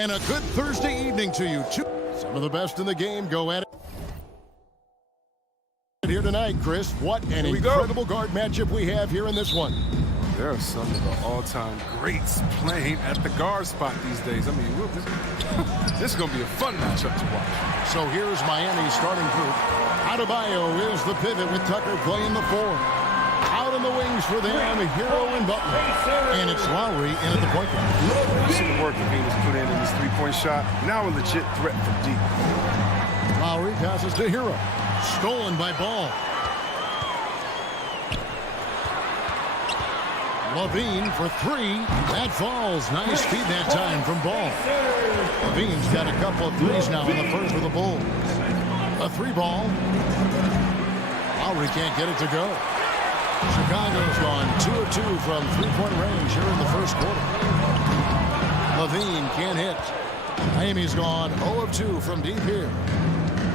And a good Thursday evening to you, too. Some of the best in the game go at it here tonight, Chris. What an incredible guard matchup we have here in this one. There are some of the all-time greats playing at the guard spot these days. I mean, this is going to be a fun matchup to watch. So here's Miami's starting group. Adebayo is the pivot with Tucker playing the 4. Out in the wings for them, Hero and Butler. And it's Lowry in at the point guard. You see the work that he was put in this three-point shot. Now a legit threat from deep. Lowry passes to Hero. Stolen by Ball. Levine for 3. That falls. Nice feed that time from Ball. Levine's got a couple of threes now in the first for the Bulls. A 3 ball. Lowry can't get it to go. Chicago's gone 2 of 2 from three-point range here in the first quarter. Levine can't hit. Miami's gone 0 of 2 from deep here.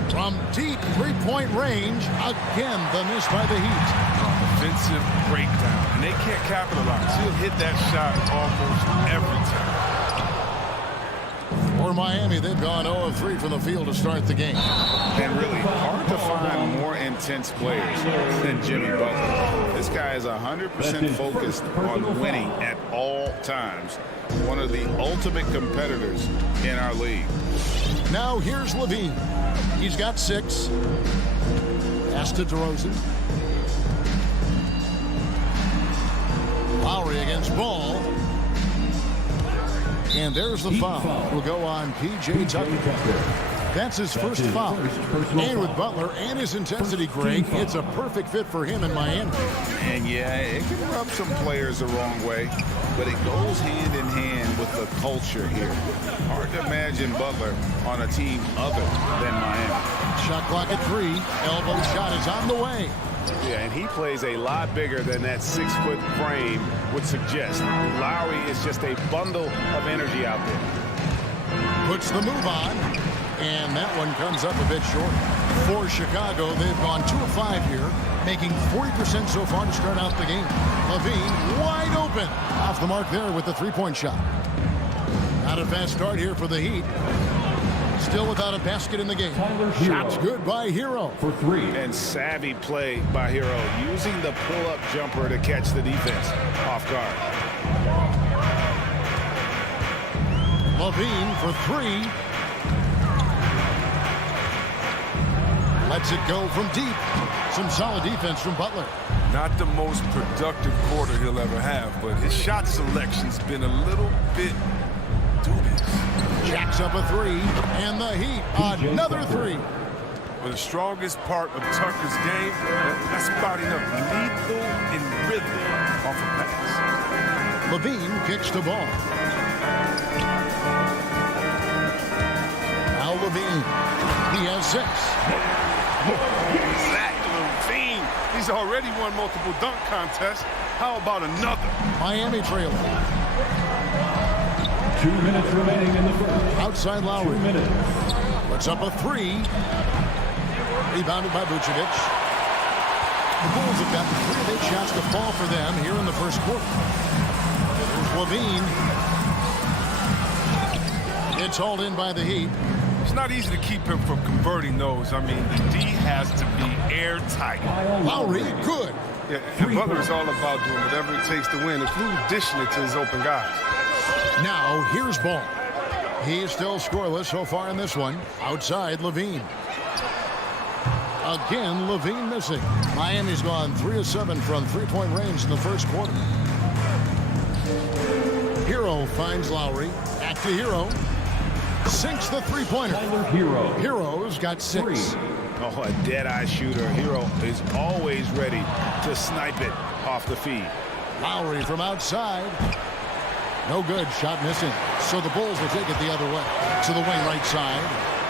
From deep three-point range, again the miss by the Heat. Offensive breakdown, and they can't capitalize. He'll hit that shot almost every time. For Miami, they've gone 0 of 3 from the field to start the game. And really hard to find more intense players than Jimmy Butler. This guy is 100% focused on winning at all times. One of the ultimate competitors in our league. Now here's Levine. He's got 6. Pass to DeRozan. Lowry against Ball. And there's the foul. Will go on P.J. Tucker. That's his first foul. And with Butler and his intensity, Greg, it's a perfect fit for him in Miami. And yeah, it can rub some players the wrong way, but it goes hand in hand with the culture here. Hard to imagine Butler on a team other than Miami. Shot clock at 3. Elbow shot is on the way. Yeah, and he plays a lot bigger than that 6-foot frame would suggest. Lowry is just a bundle of energy out there. Puts the move on, and that one comes up a bit short. For Chicago, they've gone 2 of 5 here, making 40% so far to start out the game. Levine wide open. Off the mark there with the three-point shot. Not a fast start here for the Heat. Still without a basket in the game. Shots good by Hero. For 3. And savvy play by Hero, using the pull-up jumper to catch the defense off guard. Levine for 3. Lets it go from deep. Some solid defense from Butler. Not the most productive quarter he'll ever have, but his shot selection's been a little bit dubious. Jacks up a 3, and the Heat another 3. But the strongest part of Tucker's game, that's spotting up lethal in rhythm off a pass. Levine kicks the ball. Now Levine. He has 6. Zach Levine. He's already won multiple dunk contests. How about another? Miami trailing. 2 minutes remaining in the first. Outside Lowry. 2 minutes. Puts up a 3. Rebounded by Vucevic. The Bulls have gotten 3 of 8 shots to fall for them here in the first quarter. There's Levine. It's hauled in by the Heat. It's not easy to keep him from converting those. I mean, the D has to be airtight. Lowry, good. Yeah, and Butler is all about doing whatever it takes to win, including dishing it to his open guys. Now, here's Ball. He is still scoreless so far in this one. Outside, Levine. Again, Levine missing. Miami's gone 3 of 7 from three-point range in the first quarter. Hero finds Lowry. Back to Hero. Sinks the three-pointer. Hero. Hero's got 6. Oh, a dead-eye shooter. Hero is always ready to snipe it off the feed. Lowry from outside. No good. Shot missing. So the Bulls will take it the other way. To the wing right side.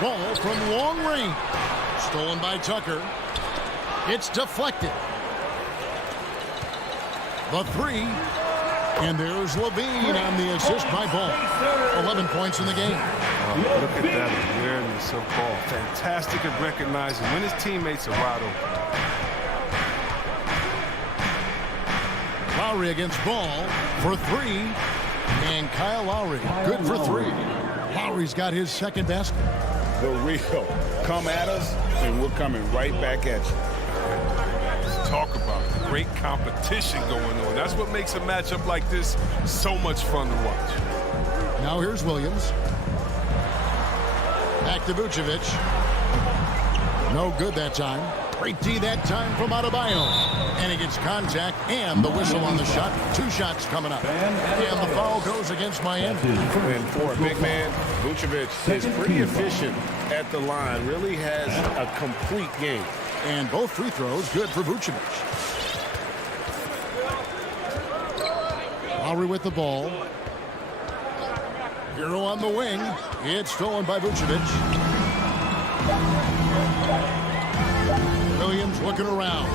Ball from long range. Stolen by Tucker. It's deflected. The 3. And there's Levine on the assist by Ball. 11 points in the game. Look at that awareness of Ball. Fantastic at recognizing when his teammates are wide open. Lowry against Ball for 3. And Kyle Lowry, good for 3. Lowry's got his second basket. The real. Come at us, and we're coming right back at you. Talk about great competition going on. That's what makes a matchup like this so much fun to watch. Now here's Williams. Back to Vucevic. No good that time. Great D that time from Adebayo. And he gets contact and the whistle on the shot. 2 shots coming up. And the foul goes against Miami. And for a big man, Vucevic is pretty efficient at the line. Really has a complete game. And both free throws good for Vucevic. Lowry with the ball. Hero on the wing. It's stolen by Vucevic. Williams looking around.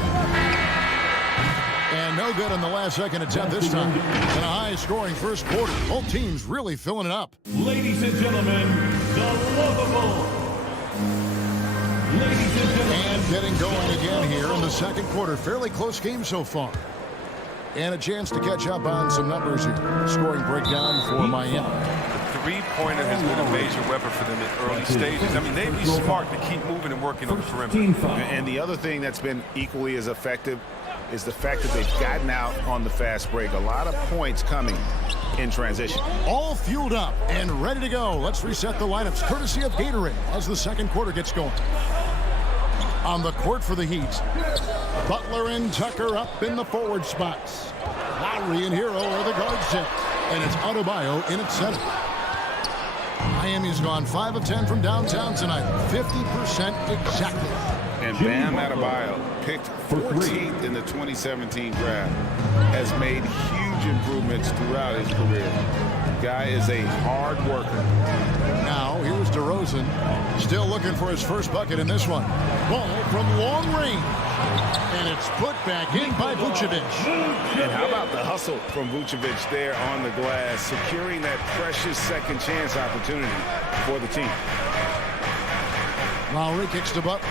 And no good on the last second attempt this time. In a high-scoring first quarter. Both teams really filling it up. Ladies and gentlemen, the lovable. Ladies and gentlemen. And getting going again here in the second quarter. Fairly close game so far. And a chance to catch up on some numbers here. Scoring breakdown for Miami. Three-pointer has been a major weapon for them in early stages. I mean, they'd be smart to keep moving and working on the perimeter. And the other thing that's been equally as effective is the fact that they've gotten out on the fast break. A lot of points coming in transition. All fueled up and ready to go. Let's reset the lineups courtesy of Gatorade as the second quarter gets going. On the court for the Heat, Butler and Tucker up in the forward spots. Lowry and Hero are the guard set. And it's Adebayo in at center. Miami's gone 5 of 10 from downtown tonight. 50% exactly. And Bam Adebayo, picked 14th in the 2017 draft, has made huge improvements throughout his career. Guy is a hard worker. Now, here's DeRozan. Still looking for his first bucket in this one. Ball from long range. And it's put back in by Vucevic. And how about the hustle from Vucevic there on the glass, securing that precious second chance opportunity for the team. Lowry kicks to Butler.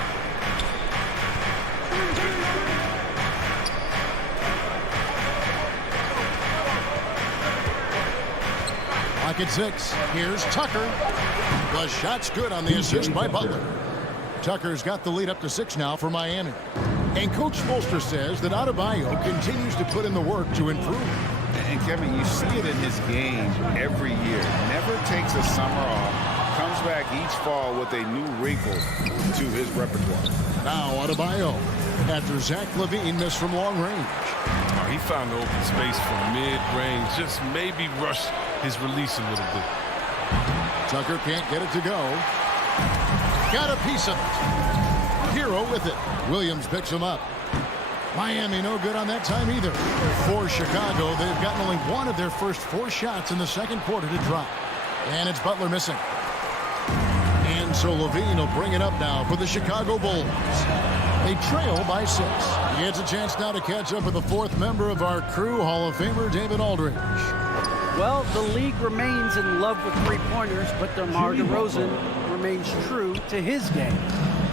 Lock at 6. Here's Tucker. The shot's good on the assist by Butler. Tucker's got the lead up to 6 now for Miami. And Coach Spoelstra says that Adebayo continues to put in the work to improve. And Kevin, you see it in his game every year. Never takes a summer off. Comes back each fall with a new wrinkle to his repertoire. Now Adebayo after Zach LaVine missed from long range. He found the open space from mid-range. Just maybe rush his release a little bit. Tucker can't get it to go. Got a piece of it. Hero with it. Williams picks him up. Miami no good on that time either. For Chicago, they've gotten only one of their first 4 shots in the second quarter to drop. And it's Butler missing. And so LaVine will bring it up now for the Chicago Bulls. They trail by 6. He gets a chance now to catch up with the 4th member of our crew, Hall of Famer David Aldridge. Well, the league remains in love with three-pointers, but DeMar DeRozan remains true to his game.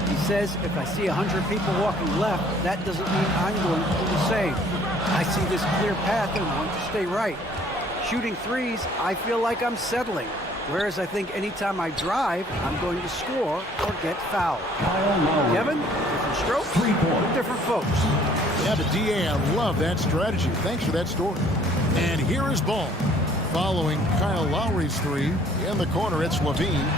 He says, if I see 100 people walking left, that doesn't mean I'm going to do the same. I see this clear path and want to stay right. Shooting threes, I feel like I'm settling. Whereas I think anytime I drive, I'm going to score or get fouled. Kevin, different strokes, different folks. Yeah, but DA, I love that strategy. Thanks for that story. And here is Ball. Following Kyle Lowry's 3. In the corner, it's LaVine.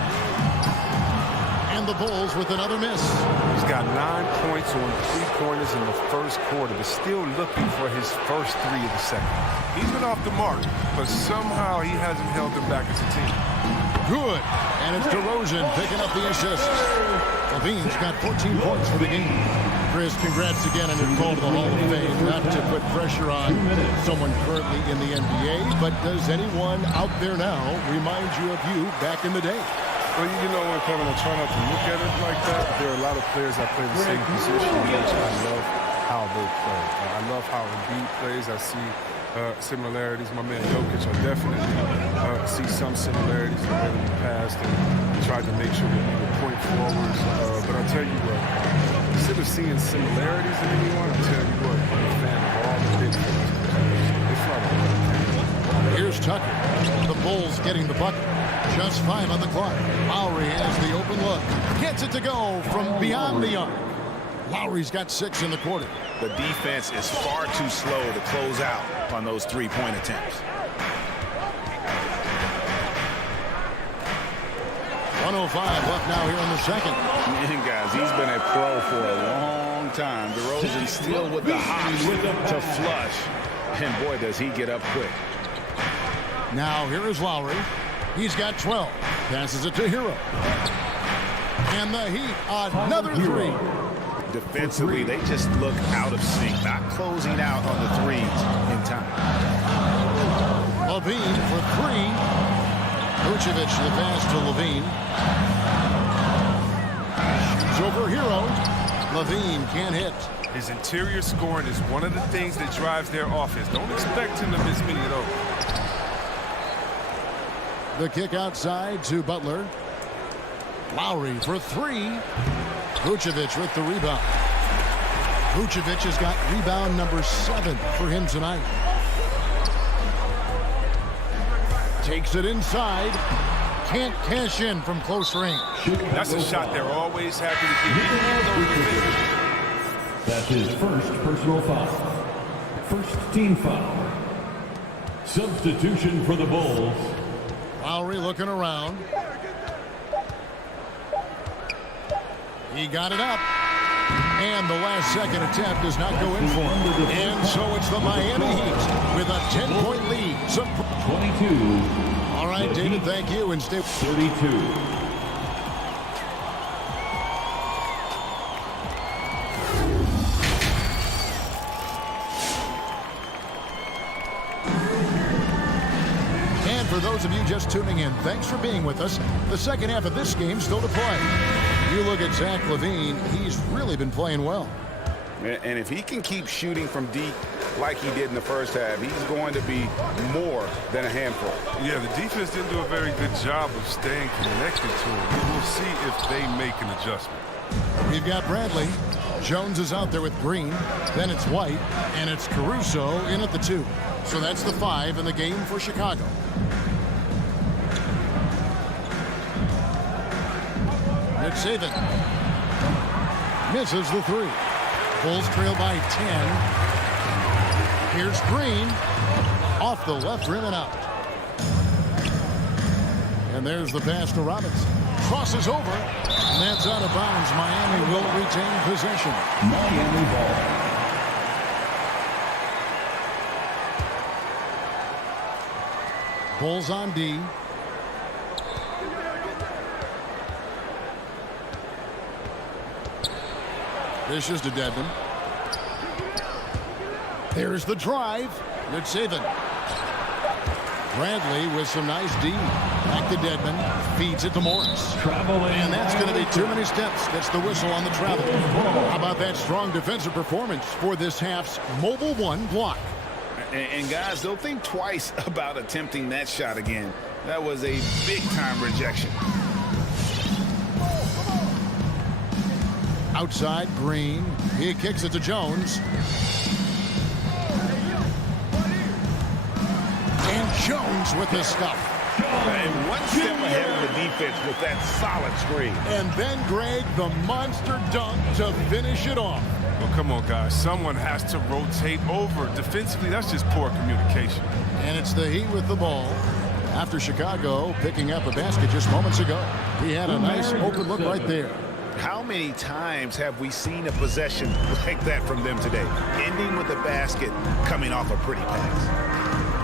And the Bulls with another miss. He's got 9 points on 3-pointers in the first quarter, but still looking for his first 3 of the second. He's been off the mark, but somehow he hasn't held them back as a team. Good. And it's DeRozan picking up the assist. LaVine's got 14 points for the game. Chris, congrats again on your call to the Hall of Fame. Not to put pressure on someone currently in the NBA, but does anyone out there now remind you of you back in the day? Well, you know what, Kevin, I try not to look at it like that. There are a lot of players that play the same position, which I love how they play. I love how Embiid plays. I see similarities. My man Jokic, I definitely see some similarities in the past and tried to make sure that we were point forwards. But I'll tell you what, instead of seeing similarities in anyone, I'll tell you what, I'm a fan of all the big players. It's not a Here's Tucker. The Bulls getting the bucket. Just 5 on the clock. Lowry has the open look. Gets it to go from beyond the arc. Lowry's got 6 in the quarter. The defense is far too slow to close out on those three-point attempts. 1:05 left now here in the second. Man, guys, he's been a pro for a long time. DeRozan still with the hops to flush. And boy, does he get up quick. Now here is Lowry. He's got 12. Passes it to Hero. And the Heat, another 3. Defensively, they just look out of sync, not closing out on the threes in time. Levine for 3. Vucevic the pass to Levine. Shoots over Hero. Levine can't hit. His interior scoring is one of the things that drives their offense. Don't expect him to miss many of those. The kick outside to Butler. Lowry for 3. Vucevic with the rebound. Vucevic has got rebound number 7 for him tonight. Takes it inside. Can't cash in from close range. That's a shot they're always happy to get. That's his first personal foul. First team foul. Substitution for the Bulls. Lowry looking around. He got it up. And the last second attempt does not go in for him. And so it's the Miami Heat with a 10-point lead. 22. All right, David, thank you. And stay 32. For those of you just tuning in, thanks for being with us. The second half of this game still to play. You look at Zach LaVine, he's really been playing well. And if he can keep shooting from deep like he did in the first half, he's going to be more than a handful. Yeah, the defense didn't do a very good job of staying connected to him. We'll see if they make an adjustment. We've got Bradley. Jones is out there with Green. Then it's White. And it's Caruso in at the 2. So that's the 5 in the game for Chicago. It's Saban. Misses the 3. Bulls trail by 10. Here's Green. Off the left rim and out. And there's the pass to Robinson. Crosses over. And that's out of bounds. Miami will retain possession. Miami ball. Bulls on D. Dishes to Dedmon. There's the drive. Good saving. Bradley with some nice D. Back to Dedmon. Feeds it to Morris. And that's going to be too many steps. That's the whistle on the travel. How about that strong defensive performance for this half's Mobile 1 block? And guys, don't think twice about attempting that shot again. That was a big-time rejection. Outside, Green. He kicks it to Jones. And Jones with the stuff. And one step ahead of the defense with that solid screen. And then, Greg, the monster dunk to finish it off. Well, come on, guys. Someone has to rotate over. Defensively, that's just poor communication. And it's the Heat with the ball. After Chicago picking up a basket just moments ago. He had a nice open look right there. How many times have we seen a possession like that from them today? Ending with a basket, coming off a pretty pass.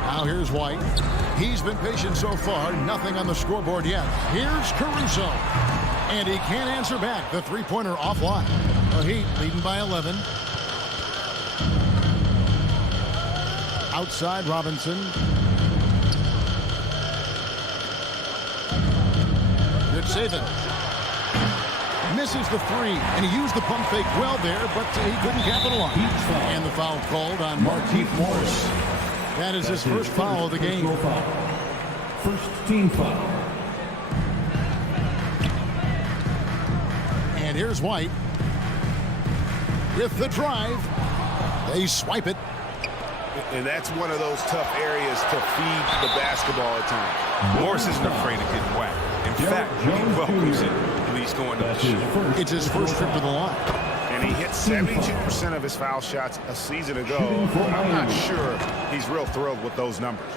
Now here's White. He's been patient so far. Nothing on the scoreboard yet. Here's Caruso. And he can't answer back. The three-pointer offline. The Heat leading by 11. Outside Robinson. Good saving. Misses the 3, and he used the pump fake well there, but he couldn't capitalize. And the foul called on Markieff Morris. That is his first foul of the game. First team foul. And here's White. With the drive. They swipe it. And that's one of those tough areas to feed the basketball at times. Morris isn't afraid of getting whacked. In fact, he welcomes it when he's going to the shoot. It's his first trip to the line. And he hit 72% of his foul shots a season ago. I'm not sure he's real thrilled with those numbers.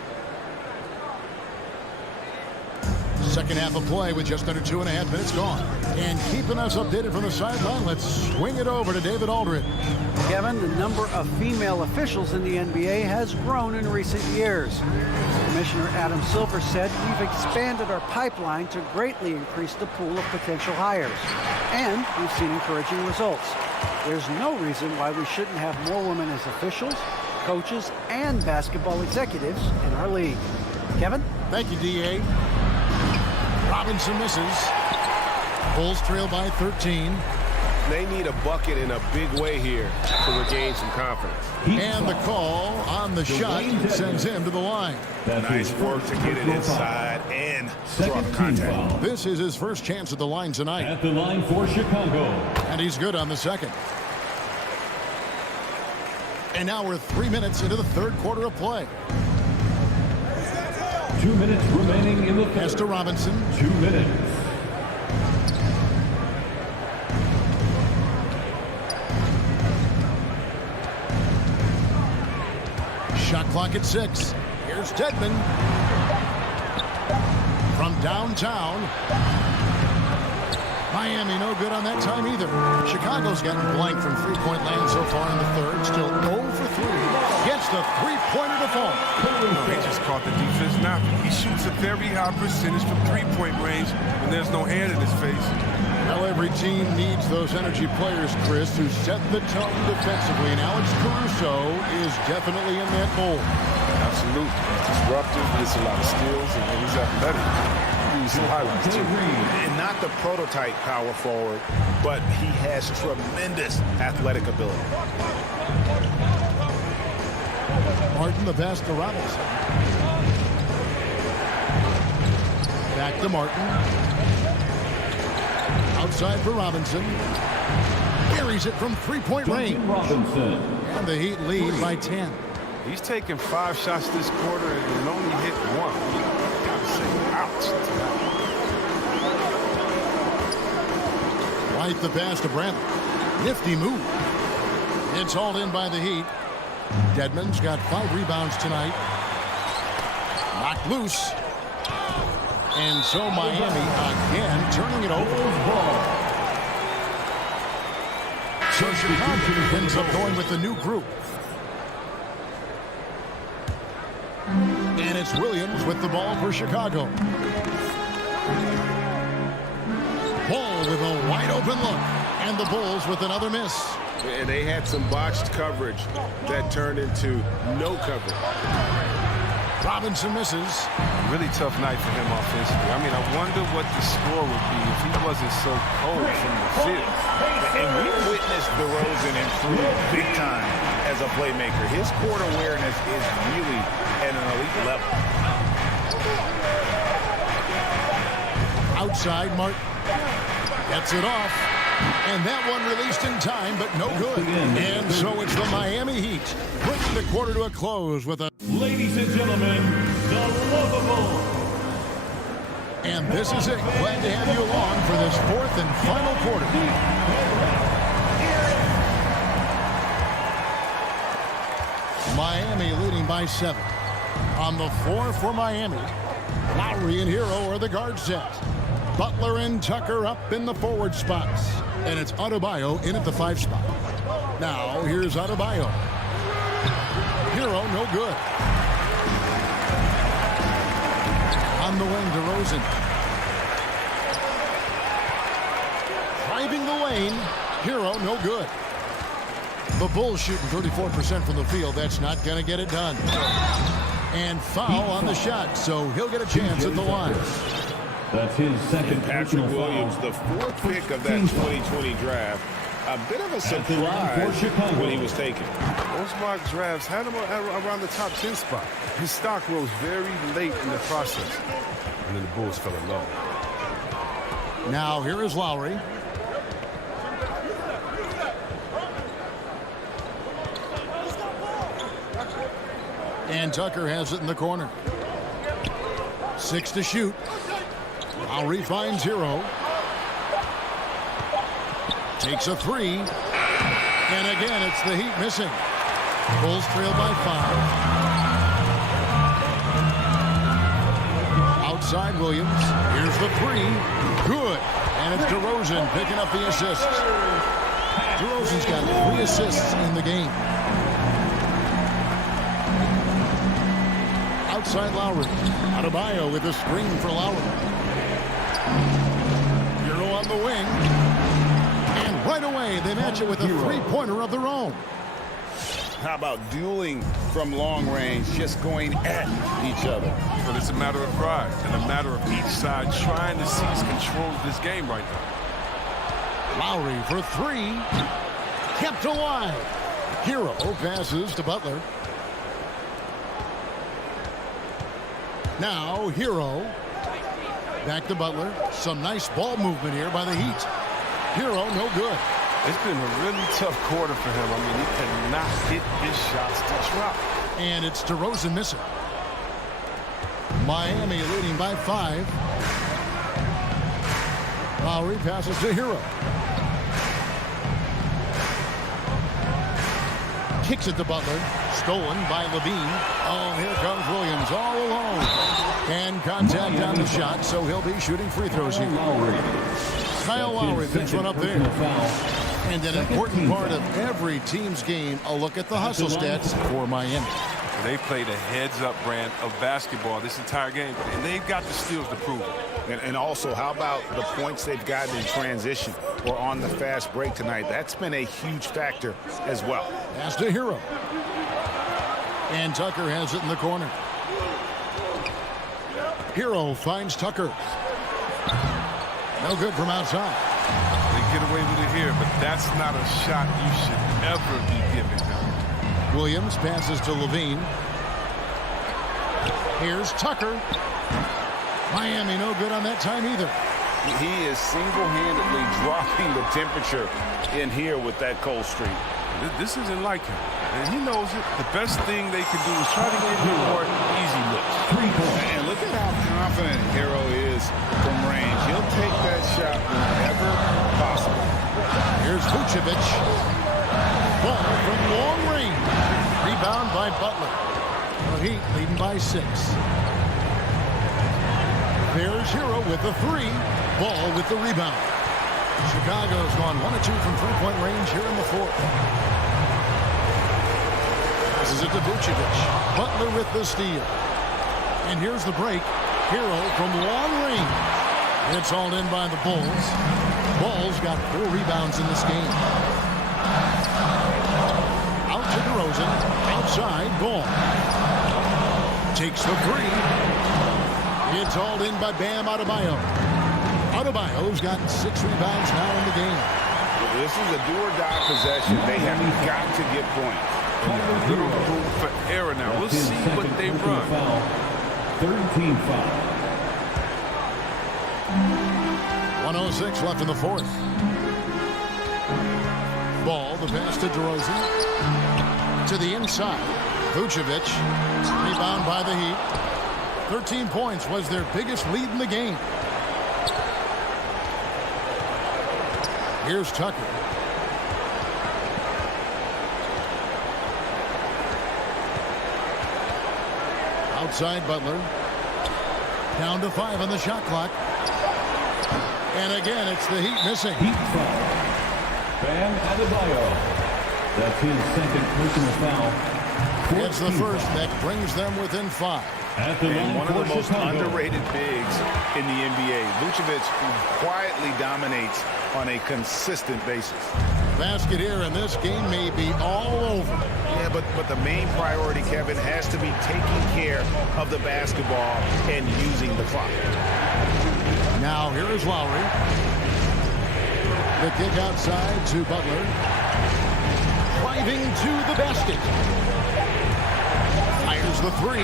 Second half of play with just under 2.5 minutes gone. And keeping us updated from the sideline, let's swing it over to David Aldridge. Kevin, the number of female officials in the NBA has grown in recent years. Commissioner Adam Silver said we've expanded our pipeline to greatly increase the pool of potential hires. And we've seen encouraging results. There's no reason why we shouldn't have more women as officials, coaches, and basketball executives in our league. Kevin? Thank you, D.A. Robinson misses. Bulls trail by 13. They need a bucket in a big way here to regain some confidence. And the call on the shot sends him to the line. Nice work to get it inside and draw the contact. This is his first chance at the line tonight. At the line for Chicago. And he's good on the second. And now we're 3 minutes into the third quarter of play. 2 minutes remaining in the Pass to Robinson. 2 minutes. Shot clock at 6. Here's Dedmon. From downtown. Miami no good on that time either. Chicago's gotten blank from three-point land so far in the third. Still 0 for 3. Gets the three-pointer to fall. He just caught the defense napping. He shoots a very high percentage from three-point range when there's no hand in his face. Well, every team needs those energy players, Chris, who set the tone defensively. And Alex Caruso is definitely in that mold. Absolutely. He's disruptive. He gets a lot of steals, and he's athletic. Some highlights too. And not the prototype power forward, but he has tremendous athletic ability. Martin the pass to Robinson. Back to Martin. Outside for Robinson. Carries it from three-point range. Robinson. And the Heat lead by 10. He's taken 5 shots this quarter and only hit 1. Ouch. Right the pass to Bradley. Nifty move. It's hauled in by the Heat. Dedmon's got 5 rebounds tonight. Knocked loose. And so Miami again turning it over. So Chicago ends up going with the new group. And it's Williams with the ball for Chicago. Ball with a wide open look. And the Bulls with another miss. And they had some botched coverage that turned into no coverage. Robinson misses. Really tough night for him offensively. I mean, I wonder what the score would be if he wasn't so cold from the field. And we witnessed DeRozan improve big time as a playmaker. His court awareness is really at an elite level. Outside, Martin gets it off. And that one released in time, but no good. And so it's the Miami Heat bringing the quarter to a close with a... Ladies and gentlemen, the lovable. And this is it. Glad to have you along for this fourth and final quarter. Miami leading by 7. On the floor for Miami, Lowry and Hero are the guard set. Butler and Tucker up in the forward spots. And it's Adebayo in at the 5 spot. Now, here's Adebayo. Hero, no good. On the wing, DeRozan. Driving the lane. Hero, no good. The Bulls shooting 34% from the field. That's not going to get it done. And foul on the shot, so he'll get a chance at the line. That's his second. Patrick Williams, the 4th pick of that 2020 draft. A bit of a surprise when he was taken. Most mock drafts had him around the top 10 spot. His stock rose very late in the process. And then the Bulls fell in love. Now here is Lowry. And Tucker has it in the corner. 6 to shoot. Lowry finds Hero. Takes a 3. And again, it's the Heat missing. Bulls trail by 5. Outside Williams. Here's the 3. Good. And it's DeRozan picking up the assists. DeRozan's got 3 assists in the game. Outside Lowry. Adebayo with a screen for Lowry. Hero on the wing. And right away, they match it with a three-pointer of their own. How about dueling from long range, just going at each other? But it's a matter of pride and a matter of each side trying to seize control of this game right now. Lowry for 3. Kept alive. Hero passes to Butler. Now Hero. Back to Butler. Some nice ball movement here by the Heat. Hero no good. It's been a really tough quarter for him. I mean, he cannot hit his shots to drop. And it's DeRozan missing. Miami leading by 5. Lowry passes to Hero. Kicks it to Butler. Stolen by Levine. Oh, here comes Williams all alone. And contact on the shot, so he'll be shooting free throws here. Kyle Lowry picks one up there. And an important part of every team's game, a look at the hustle stats for Miami. They played a heads-up brand of basketball this entire game, and they've got the steals to prove it. And also, how about the points they've gotten in transition or on the fast break tonight? That's been a huge factor as well. Pass to Hero. And Tucker has it in the corner. Hero finds Tucker. No good from outside. They get away with it here, but that's not a shot you should ever be giving him. Williams passes to Levine. Here's Tucker. Miami no good on that time either. He is single-handedly dropping the temperature in here with that cold streak. This isn't like him, and he knows it. The best thing they can do is try to get him more easy looks. And look at how confident Hero is from range. He'll take that shot whenever possible. Here's Vucevic. Ball from long range. Rebound by Butler. The Heat leading by 6. There's Hero with the 3. Ball with the rebound. Chicago's gone 1 of 2 from three-point range here in the 4th. This is it to Vucevic. Butler with the steal. And here's the break. Hero from long range. It's hauled in by the Bulls. Bulls got 4 rebounds in this game. Out to DeRozan. Outside. Ball. Takes the 3. It's hauled in by Bam Adebayo. Adebayo's got 6 rebounds now in the game. This is a do-or-die possession. They have got to get points. Little room for error now. We'll see what they run. 13 foul. 1:06 left in the 4th. Ball, the pass to DeRozan. To the inside. Vucevic. Rebound by the Heat. 13 points was their biggest lead in the game. Here's Tucker. Outside Butler. Down to 5 on the shot clock. And again, it's the Heat missing. Heat foul. Bam Adebayo. That's his second personal foul. It's the first that brings them within 5. And one of the most underrated bigs in the NBA. Vucevic quietly dominates on a consistent basis. Basket here, and this game may be all over. Yeah, but the main priority, Kevin, has to be taking care of the basketball and using the clock. Now here is Lowry. The kick outside to Butler. Driving to the basket. Fires the 3.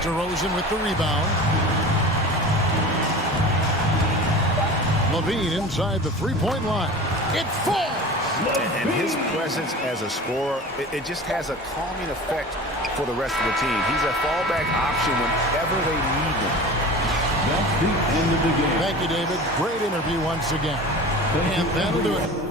DeRozan with the rebound. Levine inside the three-point line. It falls. And his presence as a scorer, it just has a calming effect for the rest of the team. He's a fallback option whenever they need him. That's the end of the game. Thank you, David. Great interview once again. And that'll do it.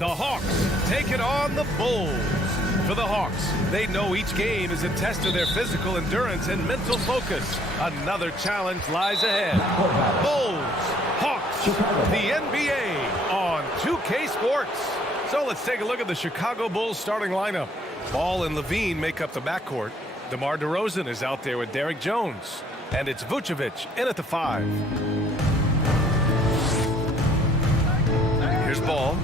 The Hawks taking on the Bulls. For the Hawks, they know each game is a test of their physical endurance and mental focus. Another challenge lies ahead. Bulls, Hawks, the NBA on 2K Sports. So let's take a look at the Chicago Bulls starting lineup. Ball and Levine make up the backcourt. DeMar DeRozan is out there with Derrick Jones. And it's Vucevic in at the 5. Here's Ball.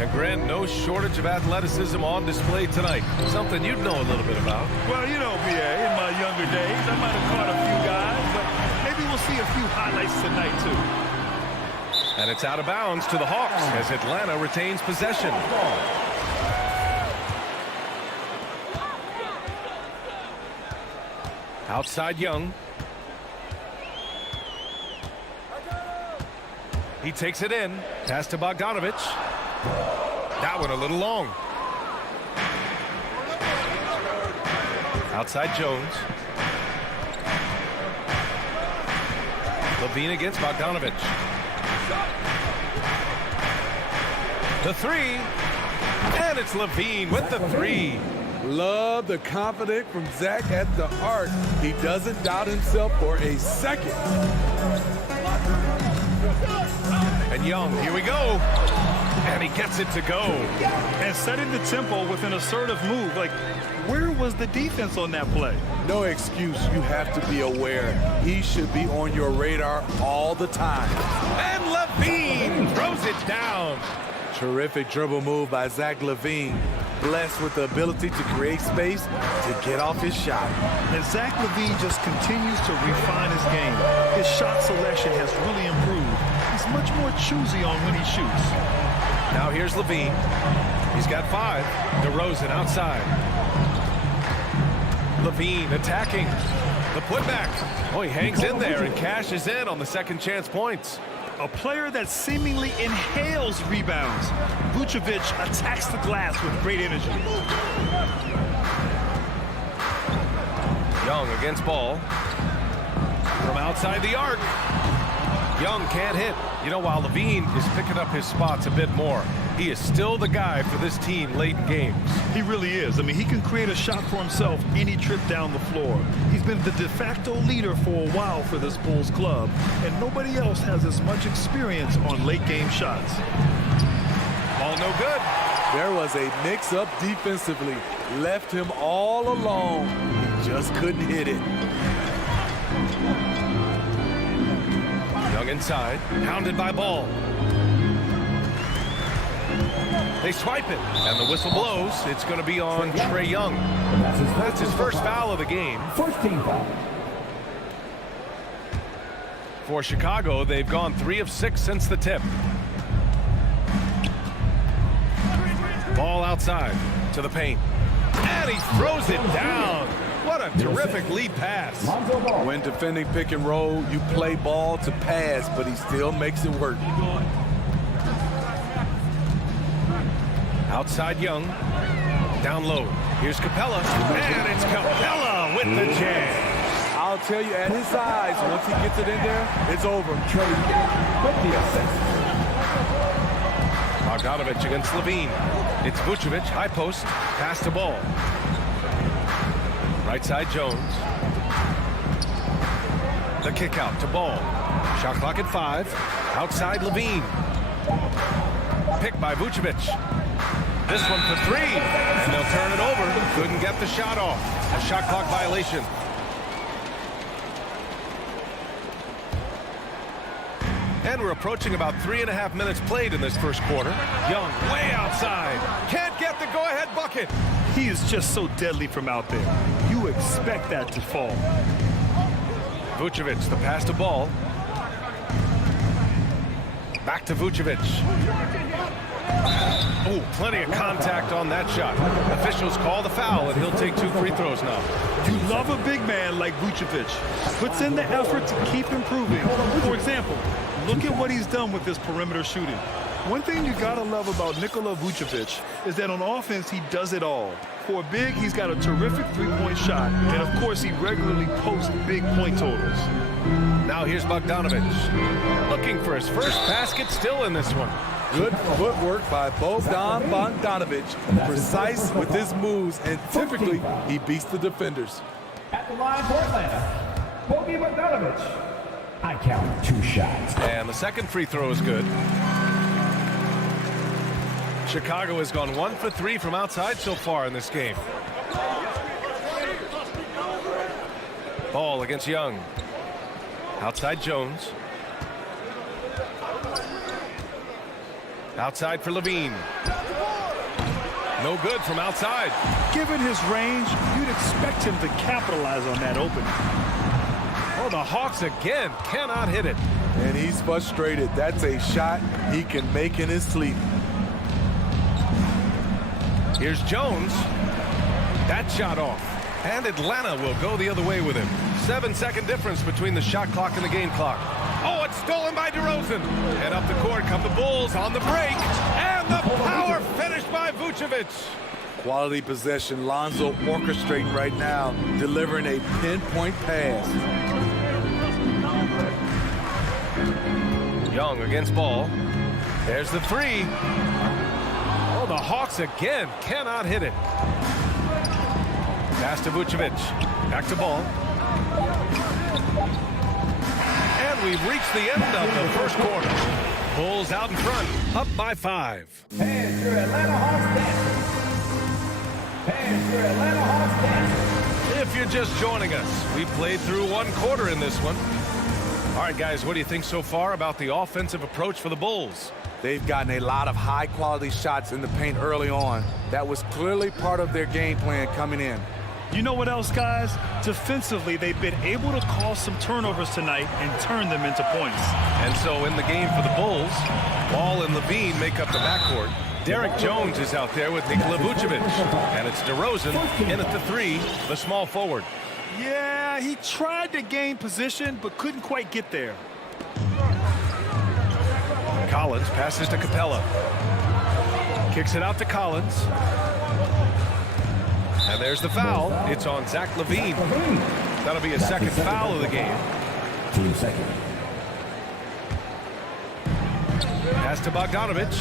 And Grant, no shortage of athleticism on display tonight. Something you'd know a little bit about. Well, you know, B.A., in my younger days, I might have caught a few guys, but maybe we'll see a few highlights tonight, too. And it's out of bounds to the Hawks as Atlanta retains possession. Outside Young. He takes it in. Pass to Bogdanovich. That one a little long. Outside Jones. Levine against Bogdanovich. The 3. And it's Levine with the 3. Love the confidence from Zach at the arc. He doesn't doubt himself for a second. And Young, here we go. And he gets it to go. And setting the tempo with an assertive move. Like, where was the defense on that play? No excuse. You have to be aware. He should be on your radar all the time. And Levine throws it down. Terrific dribble move by Zach LaVine. Blessed with the ability to create space to get off his shot. And Zach LaVine just continues to refine his game. His shot selection has really improved. He's much more choosy on when he shoots. Now here's Levine. He's got 5. DeRozan outside. Levine attacking. The putback. Oh, he hangs in there and cashes in on the second chance points. A player that seemingly inhales rebounds. Vucevic attacks the glass with great energy. Young against Ball. From outside the arc. Young can't hit. You know, while Levine is picking up his spots a bit more, he is still the guy for this team late in games. He really is. I mean, he can create a shot for himself any trip down the floor. He's been the de facto leader for a while for this Bulls club, and nobody else has as much experience on late game shots. Ball no good. There was a mix-up defensively. Left him all alone. He just couldn't hit it. Young inside, hounded by Ball. They swipe it, and the whistle blows. It's going to be on Trae Young. That's his first foul of the game. First team foul. For Chicago, they've gone 3 of 6 since the tip. Ball outside to the paint. And he throws it down. What a terrific lead pass. When defending pick and roll, you play ball to pass, but he still makes it work. Outside Young. Down low. Here's Capella. And it's Capella with the jam. I'll tell you, at his size, once he gets it in there, it's over. With the assist. Bogdanovich against Levine. It's Vucevic, high post, pass to Ball. Right side Jones. The kick out to Ball. Shot clock at 5. Outside Levine. Picked by Vucevic. This one for 3. And they'll turn it over. Couldn't get the shot off. A shot clock violation. And we're approaching about 3.5 minutes played in this first quarter. Young way outside. Can't get the go-ahead bucket. He is just so deadly from out there. You expect that to fall. Vucevic, the pass to Ball. Back to Vucevic. Oh, plenty of contact on that shot. Officials call the foul, and he'll take 2 free throws now. You love a big man like Vucevic. Puts in the effort to keep improving. For example, look at what he's done with this perimeter shooting. One thing you gotta love about Nikola Vucevic is that on offense, he does it all. For a big, he's got a terrific three-point shot. And, of course, he regularly posts big point totals. Now here's Bogdanovich. Looking for his first basket, still in this one. Good footwork by Bogdan Bogdanovich. Precise with his moves, and typically he beats the defenders. At the line for Atlanta, Bogey Bogdanovich. I count 2 shots. And the second free throw is good. Chicago has gone 1 for 3 from outside so far in this game. Ball against Young. Outside Jones. Outside for Levine. No good from outside. Given his range, you'd expect him to capitalize on that opening. Oh, the Hawks again cannot hit it. And he's frustrated. That's a shot he can make in his sleep. Here's Jones. That shot off. And Atlanta will go the other way with him. 7-second difference between the shot clock and the game clock. Oh, it's stolen by DeRozan. And up the court come the Bulls on the break. And the power finish by Vucevic. Quality possession. Lonzo orchestrating right now, delivering a pinpoint pass. Young against Ball. There's the three. Oh, the Hawks again cannot hit it. Pass to Vucevic. Back to Ball. And we've reached the end of the first quarter. Bulls out in front, up by 5. Fans, your Atlanta Hawks dancing. Fans, your Atlanta Hawks dancing. If you're just joining us, we played through 1 quarter in this one. All right, guys, what do you think so far about the offensive approach for the Bulls? They've gotten a lot of high-quality shots in the paint early on. That was clearly part of their game plan coming in. You know what else, guys? Defensively, they've been able to cause some turnovers tonight and turn them into points. And so in the game for the Bulls, Ball and Levine make up the backcourt. Derek Jones is out there with Nikola Vucevic. And it's DeRozan in at the 3, the small forward. Yeah, he tried to gain position, but couldn't quite get there. Collins passes to Capella. Kicks it out to Collins. And there's the foul. It's on Zach LaVine. That'll be a second foul of the game. Team second. Pass to Bogdanovich.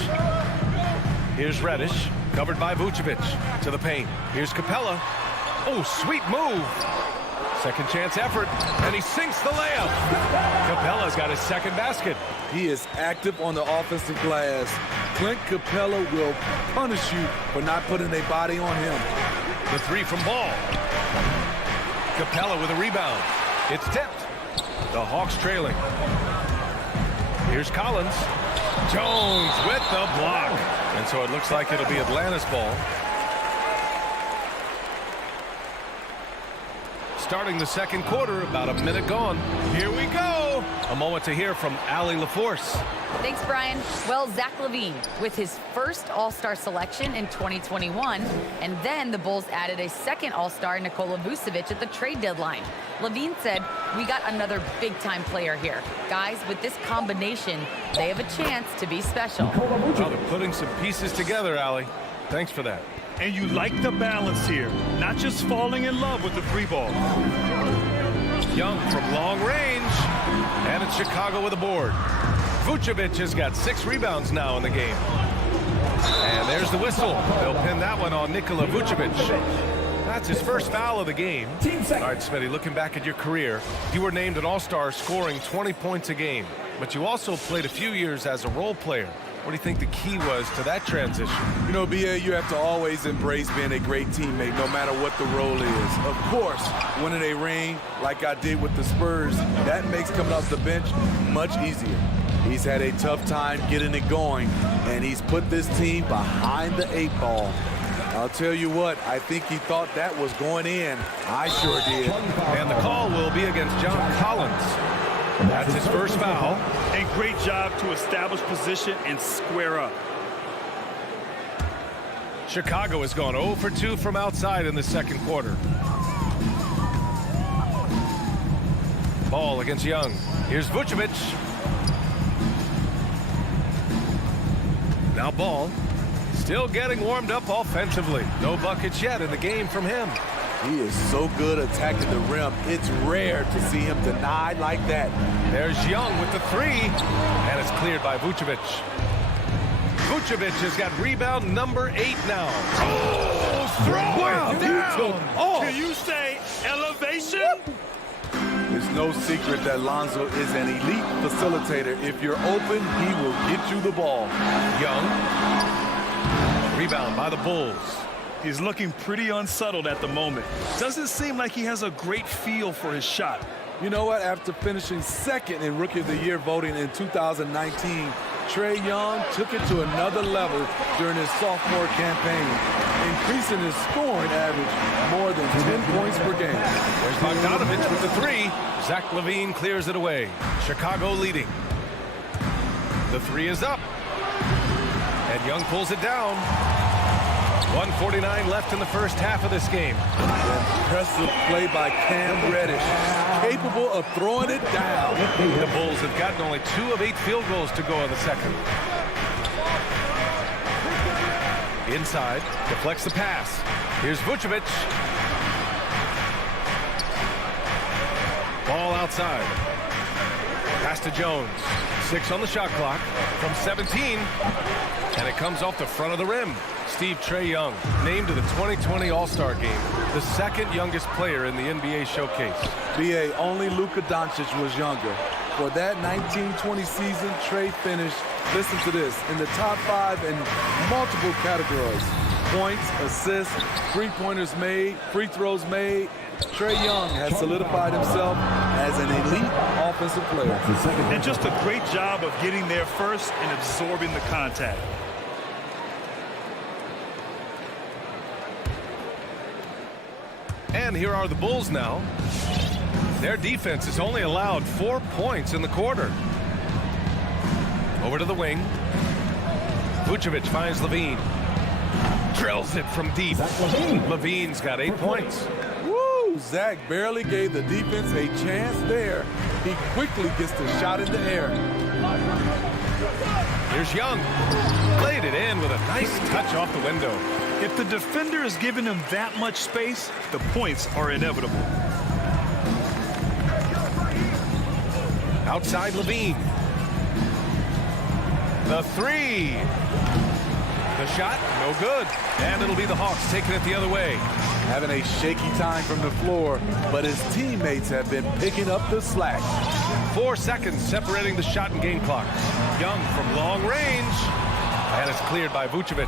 Here's Reddish, covered by Vucevic. To the paint. Here's Capella. Oh, sweet move. Second chance effort, and he sinks the layup. Capella's got his second basket. He is active on the offensive glass. Clint Capella will punish you for not putting a body on him. The 3 from Ball. Capella with a rebound. It's tipped. The Hawks trailing. Here's Collins. Jones with the block. And so it looks like it'll be Atlanta's ball. Starting the second quarter, about a minute gone. Here we go. A moment to hear from Allie LaForce. Thanks, Brian. Well, Zach LaVine with his first All-Star selection in 2021, and then the Bulls added a second All-Star, Nikola Vucevic, at the trade deadline. LaVine said, "We got another big-time player here. Guys, with this combination, they have a chance to be special." Well, they're putting some pieces together, Allie. Thanks for that. And you like the balance here, not just falling in love with the 3 ball. Young from long range, and it's Chicago with a board. Vucevic has got 6 rebounds now in the game. And there's the whistle. They'll pin that one on Nikola Vucevic. That's his first foul of the game. All right, Smitty, looking back at your career, you were named an All-Star scoring 20 points a game, but you also played a few years as a role player. What do you think the key was to that transition? You know, B.A., you have to always embrace being a great teammate, no matter what the role is. Of course, winning a ring like I did with the Spurs, that makes coming off the bench much easier. He's had a tough time getting it going, and he's put this team behind the 8 ball. I'll tell you what, I think he thought that was going in. I sure did. And the call will be against John Collins. That's his first foul. And great job to establish position and square up. Chicago has gone 0 for 2 from outside in the second quarter. Ball against Young. Here's Vucevic. Now Ball. Still getting warmed up offensively. No buckets yet in the game from him. He is so good attacking the rim. It's rare to see him denied like that. There's Young with the three, and it's cleared by Vucevic. Vucevic has got rebound number 8 now. Oh, throw it down. Oh. Can you say elevation? It's no secret that Lonzo is an elite facilitator. If you're open, he will get you the ball. Young. Rebound by the Bulls. He's looking pretty unsettled at the moment. Doesn't seem like he has a great feel for his shot. You know what? After finishing second in Rookie of the Year voting in 2019, Trae Young took it to another level during his sophomore campaign, increasing his scoring average more than 10 points per game. There's Bogdanovich with the three. Zach LaVine clears it away. Chicago leading. The three is up. And Young pulls it down. 1:49 left in the first half of this game. Impressive play by Cam Reddish, capable of throwing it down. The Bulls have gotten only 2 of 8 field goals to go in the second. Inside, deflects the pass. Here's Vucevic. Ball outside. Pass to Jones. 6 on the shot clock from 17. And it comes off the front of the rim. Trae Young, named to the 2020 All-Star Game, the second youngest player in the NBA showcase. BA, only Luka Doncic was younger. For that 1920 season, Trae finished, listen to this, in the top 5 in multiple categories. Points, assists, three-pointers made, free throws made. Trae Young has solidified himself as an elite offensive player. And just a great job of getting there first and absorbing the contact. And here are the Bulls now. Their defense has only allowed 4 points in the quarter. Over to the wing. Vucevic finds LaVine. Drills it from deep. LaVine's got 8 points. Woo! Zach barely gave the defense a chance there. He quickly gets the shot in the air. Here's Young. Played it in with a nice touch off the window. If the defender is giving him that much space, the points are inevitable. Outside LaVine. The three. The shot, no good. And it'll be the Hawks taking it the other way. Having a shaky time from the floor, but his teammates have been picking up the slack. 4 seconds separating the shot and game clock. Young from long range. And it's cleared by Vucevic.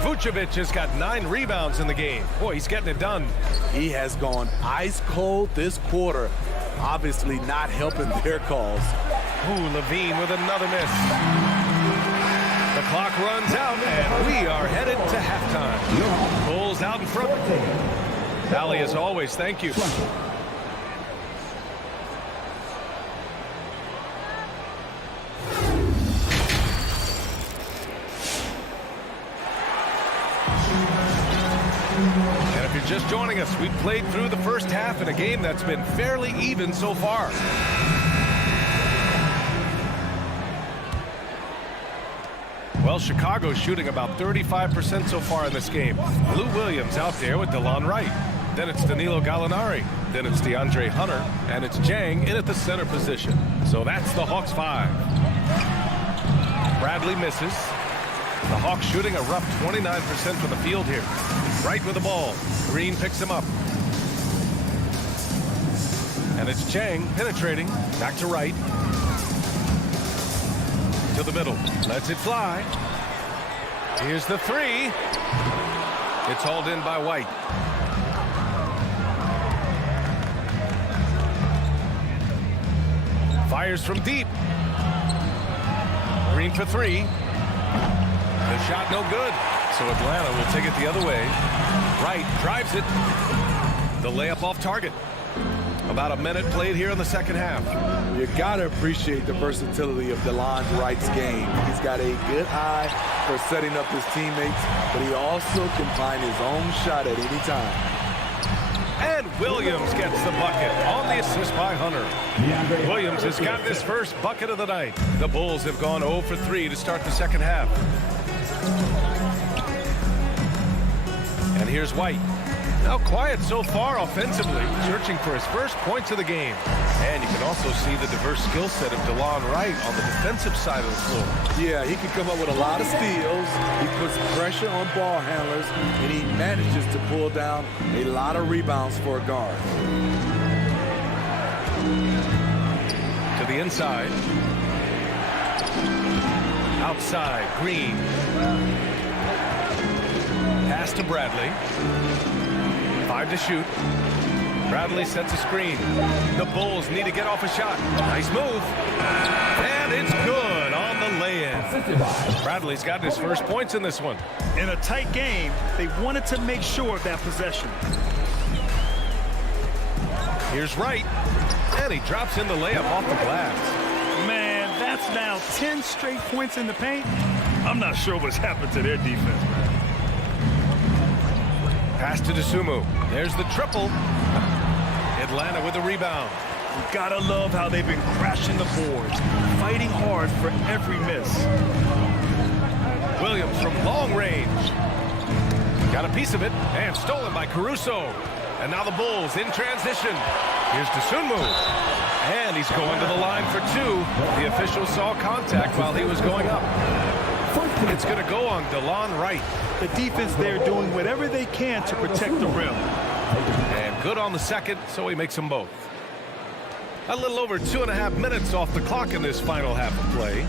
Vucevic has got 9 rebounds in the game. Boy, he's getting it done. He has gone ice cold this quarter. Obviously not helping their cause. Ooh, LaVine with another miss. The clock runs out, and we are headed to halftime. Bulls out in front. Allie, as always, thank you. And if you're just joining us, we've played through the first half in a game that's been fairly even so far. Well, Chicago's shooting about 35% so far in this game. Lou Williams out there with DeLon Wright. Then it's Danilo Gallinari. Then it's DeAndre Hunter. And it's Jang in at the center position. So that's the Hawks 5. Bradley misses. The Hawks shooting a rough 29% from the field here. Wright with the ball. Green picks him up. And it's Jang penetrating. Back to Wright. To the middle. Lets it fly. Here's the three. It's hauled in by White. Fires from deep. Green for 3. The shot no good. So Atlanta will take it the other way. Wright drives it. The layup off target. About a minute played here in the second half. You gotta appreciate the versatility of DeLon Wright's game. He's got a good eye for setting up his teammates, but he also can find his own shot at any time. And Williams gets the bucket on the assist by Hunter. Williams has gotten his first bucket of the night. The Bulls have gone 0 for 3 to start the second half. And here's White. Now quiet so far offensively, searching for his first points of the game. And you can also see the diverse skill set of DeLon Wright on the defensive side of the floor. Yeah, he can come up with a lot of steals. He puts pressure on ball handlers, and he manages to pull down a lot of rebounds for a guard. To the inside. Outside, Green. Pass to Bradley. 5 to shoot. Bradley sets a screen. The Bulls need to get off a shot. Nice move. And it's good on the lay-in. Bradley's gotten his first points in this one. In a tight game, they wanted to make sure of that possession. Here's Wright. And he drops in the layup off the glass. Man, that's now 10 straight points in the paint. I'm not sure what's happened to their defense, man. Pass to Dosunmu. There's the triple. Atlanta with a rebound. You gotta love how they've been crashing the boards, fighting hard for every miss. Williams from long range. Got a piece of it, and stolen by Caruso. And now the Bulls in transition. Here's Dosunmu. And he's going to the line for 2. The official saw contact while he was going up. It's going to go on DeLon Wright. The defense there doing whatever they can to protect the rim. And good on the second, so he makes them both. A little over 2.5 minutes off the clock in this final half of play.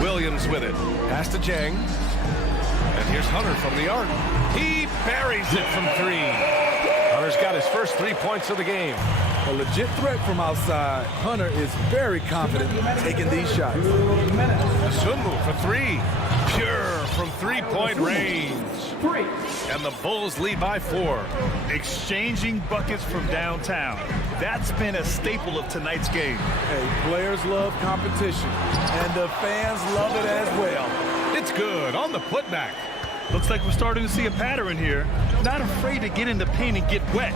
Williams with it. Pass to Jang. And here's Hunter from the arc. He buries it from 3. Hunter's got his first 3 points of the game. A legit threat from outside. Hunter is very confident taking these shots. Dosunmu for 3. Pure from 3-point range. And the Bulls lead by 4. Exchanging buckets from downtown. That's been a staple of tonight's game. Hey, players love competition, and the fans love it as well. It's good on the putback. Looks like we're starting to see a pattern here. Not afraid to get in the paint and get wet.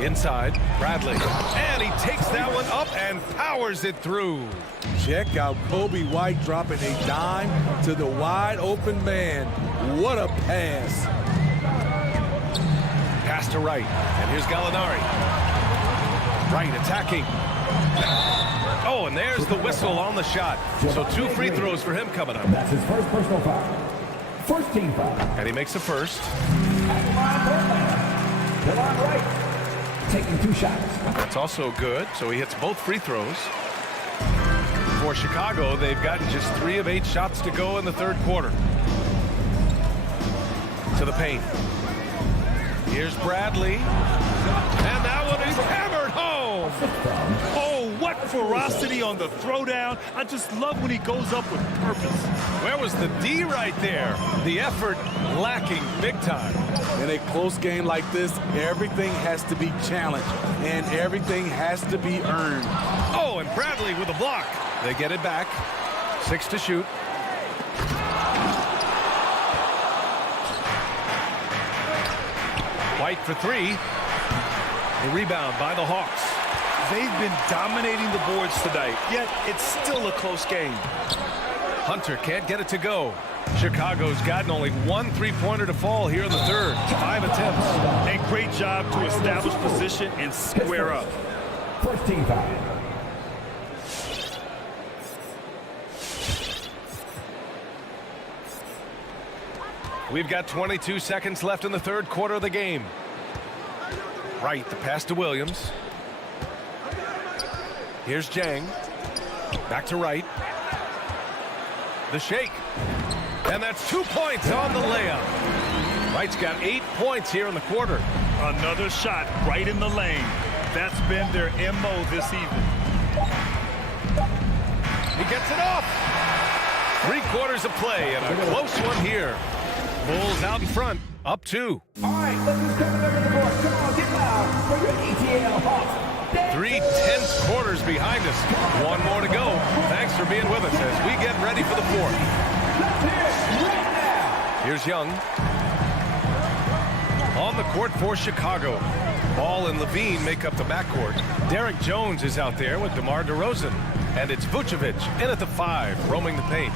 Inside, Bradley. And he takes that one up and powers it through. Check out Kobe White dropping a dime to the wide open man. What a pass. Pass to Wright. And here's Gallinari. Wright attacking. Oh, and there's the whistle on the shot. So 2 free throws for him coming up. That's his first personal foul. First team foul. And he makes the first. DeLon Wright taking 2 shots. That's also good. So he hits both free throws. For Chicago, they've gotten just 3 of 8 shots to go in the third quarter. To the paint. Here's Bradley. And that one is hammered home. Oh, what ferocity on the throwdown. I just love when he goes up with purpose. Where was the D right there? The effort lacking big time. In a close game like this, everything has to be challenged, and everything has to be earned. Oh, and Bradley with a block. They get it back. 6 to shoot. White for 3. The rebound by the Hawks. They've been dominating the boards tonight, yet it's still a close game. Hunter can't get it to go. Chicago's gotten only 1 3-pointer to fall here in the third. 5 attempts. And great job to establish position and square up. First team foul. We've got 22 seconds left in the third quarter of the game. Wright, the pass to Williams. Here's Jang. Back to Wright. The shake. And that's 2 points on the layup. Wright's got 8 points here in the quarter. Another shot right in the lane. That's been their MO this evening. He gets it off. 3 quarters of play and a close one here. Bulls out in front, up 2. All right, look who's coming over the board. Come on, get loud for your ETL Hawks. 3 tense quarters behind us. 1 more to go. Thanks for being with us as we get ready for the 4th. Let's hear it right now. Here's Young. On the court for Chicago. Ball and Levine make up the backcourt. Derek Jones is out there with DeMar DeRozan. And it's Vucevic in at the 5, roaming the paint.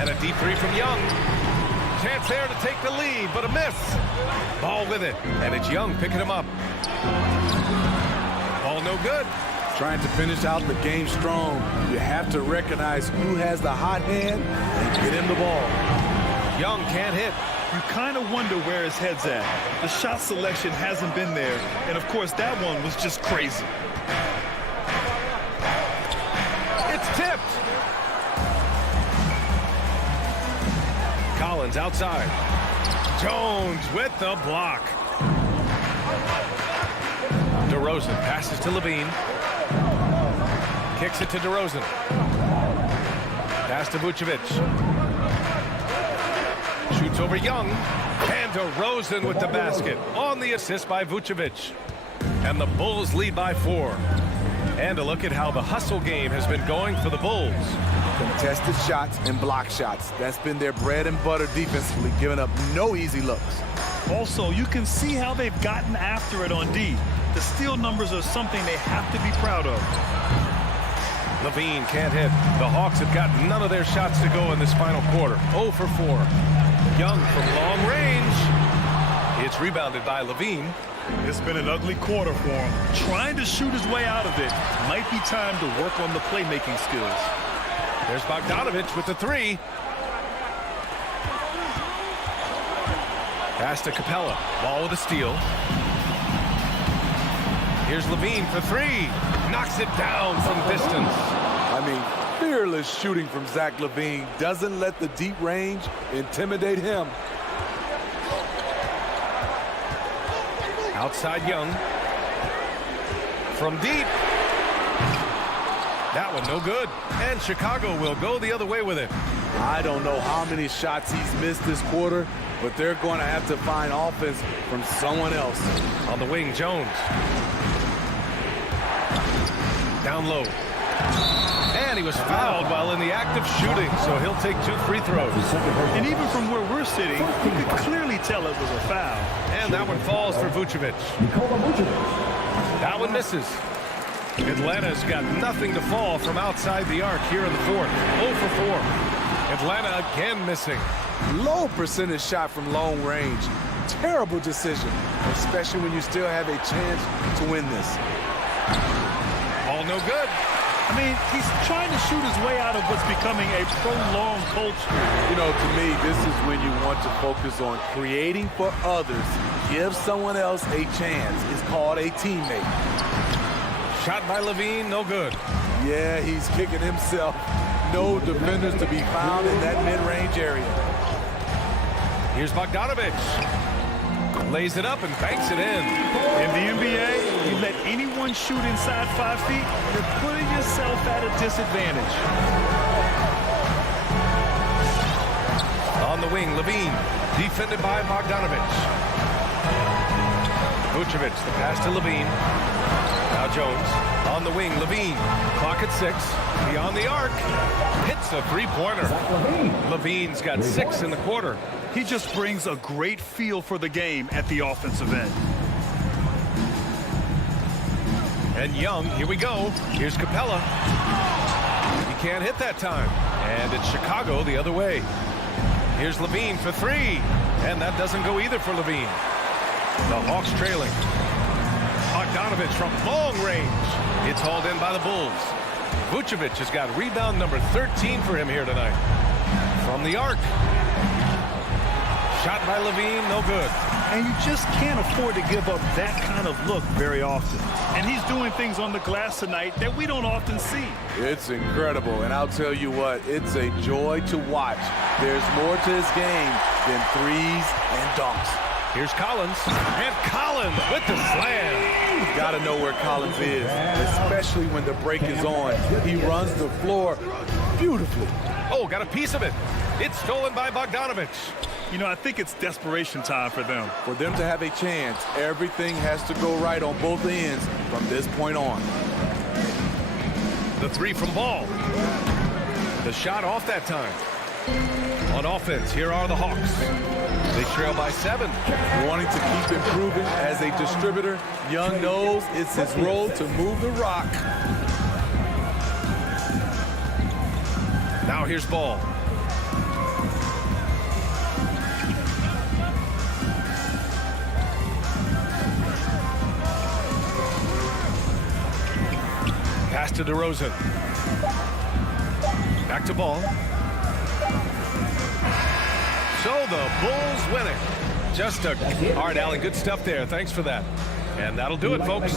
And a deep three from Young. Chance there to take the lead, but a miss. Ball with it, and it's Young picking him up. Ball no good. Trying to finish out the game strong. You have to recognize who has the hot hand and get him the ball. Young can't hit. You kind of wonder where his head's at. The shot selection hasn't been there, and of course that one was just crazy. It's tipped. Collins outside. Jones with the block. DeRozan passes to Levine. Kicks it to DeRozan. Pass to Vucevic. Shoots over Young. And DeRozan with the basket. On the assist by Vucevic. And the Bulls lead by 4. And a look at how the hustle game has been going for the Bulls. Contested shots and block shots. That's been their bread and butter defensively, giving up no easy looks. Also, you can see how they've gotten after it on D. The steal numbers are something they have to be proud of. Levine can't hit. The Hawks have got none of their shots to go in this final quarter. 0 for 4. Young from long range. It's rebounded by Levine. It's been an ugly quarter for him. Trying to shoot his way out of it. Might be time to work on the playmaking skills. There's Bogdanovich with the 3. Pass to Capella. Ball with a steal. Here's Levine for 3. Knocks it down from distance. I mean, fearless shooting from Zach LaVine. Doesn't let the deep range intimidate him. Outside Young. From deep. That one no good. And Chicago will go the other way with it. I don't know how many shots he's missed this quarter, but they're going to have to find offense from someone else. On the wing, Jones. Down low. And he was fouled while in the act of shooting, so he'll take 2 free throws. And even from where we're sitting, you could clearly tell it was a foul. And that one falls for Vucevic. That one misses. Atlanta's got nothing to fall from outside the arc here in the 4th. 0 for 4. Atlanta again missing. Low percentage shot from long range. Terrible decision, especially when you still have a chance to win this. All no good. I mean, he's trying to shoot his way out of what's becoming a prolonged culture. You know, to me, this is when you want to focus on creating for others. Give someone else a chance. It's called a teammate. Shot by Levine, no good. Yeah, he's kicking himself. No defenders to be found in that mid-range area. Here's Bogdanovich. Lays it up and banks it in. In the NBA, you let anyone shoot inside 5 feet, you're putting yourself at a disadvantage. On the wing, Levine. Defended by Bogdanovich. Vucevic, the pass to Levine. Now Jones. On the wing, Levine. Clock at 6. Beyond the arc. Hits a 3-pointer. Levine's got 6 in the quarter. He just brings a great feel for the game at the offensive end. And Young, here we go. Here's Capella. He can't hit that time. And it's Chicago the other way. Here's Levine for 3. And that doesn't go either for Levine. The Hawks trailing. Bogdanovich from long range. It's hauled in by the Bulls. Vucevic has got rebound number 13 for him here tonight. From the arc. Shot by Levine, no good. And you just can't afford to give up that kind of look very often. And he's doing things on the glass tonight that we don't often see. It's incredible, and I'll tell you what, it's a joy to watch. There's more to his game than threes and dunks. Here's Collins, and Collins with the slam. Got to know where Collins is, especially when the break is on. He runs the floor beautifully. Oh, got a piece of it. It's stolen by Bogdanovich. You know, I think it's desperation time for them. For them to have a chance, everything has to go right on both ends from this point on. The 3 from Ball. The shot off that time. On offense, here are the Hawks. They trail by 7. Wanting to keep improving as a distributor, Young knows it's his role to move the rock. Now here's Ball. Pass to DeRozan. Back to Ball. So the Bulls win it. Just a... All right, Allen, good stuff there. Thanks for that. And that'll do it, folks.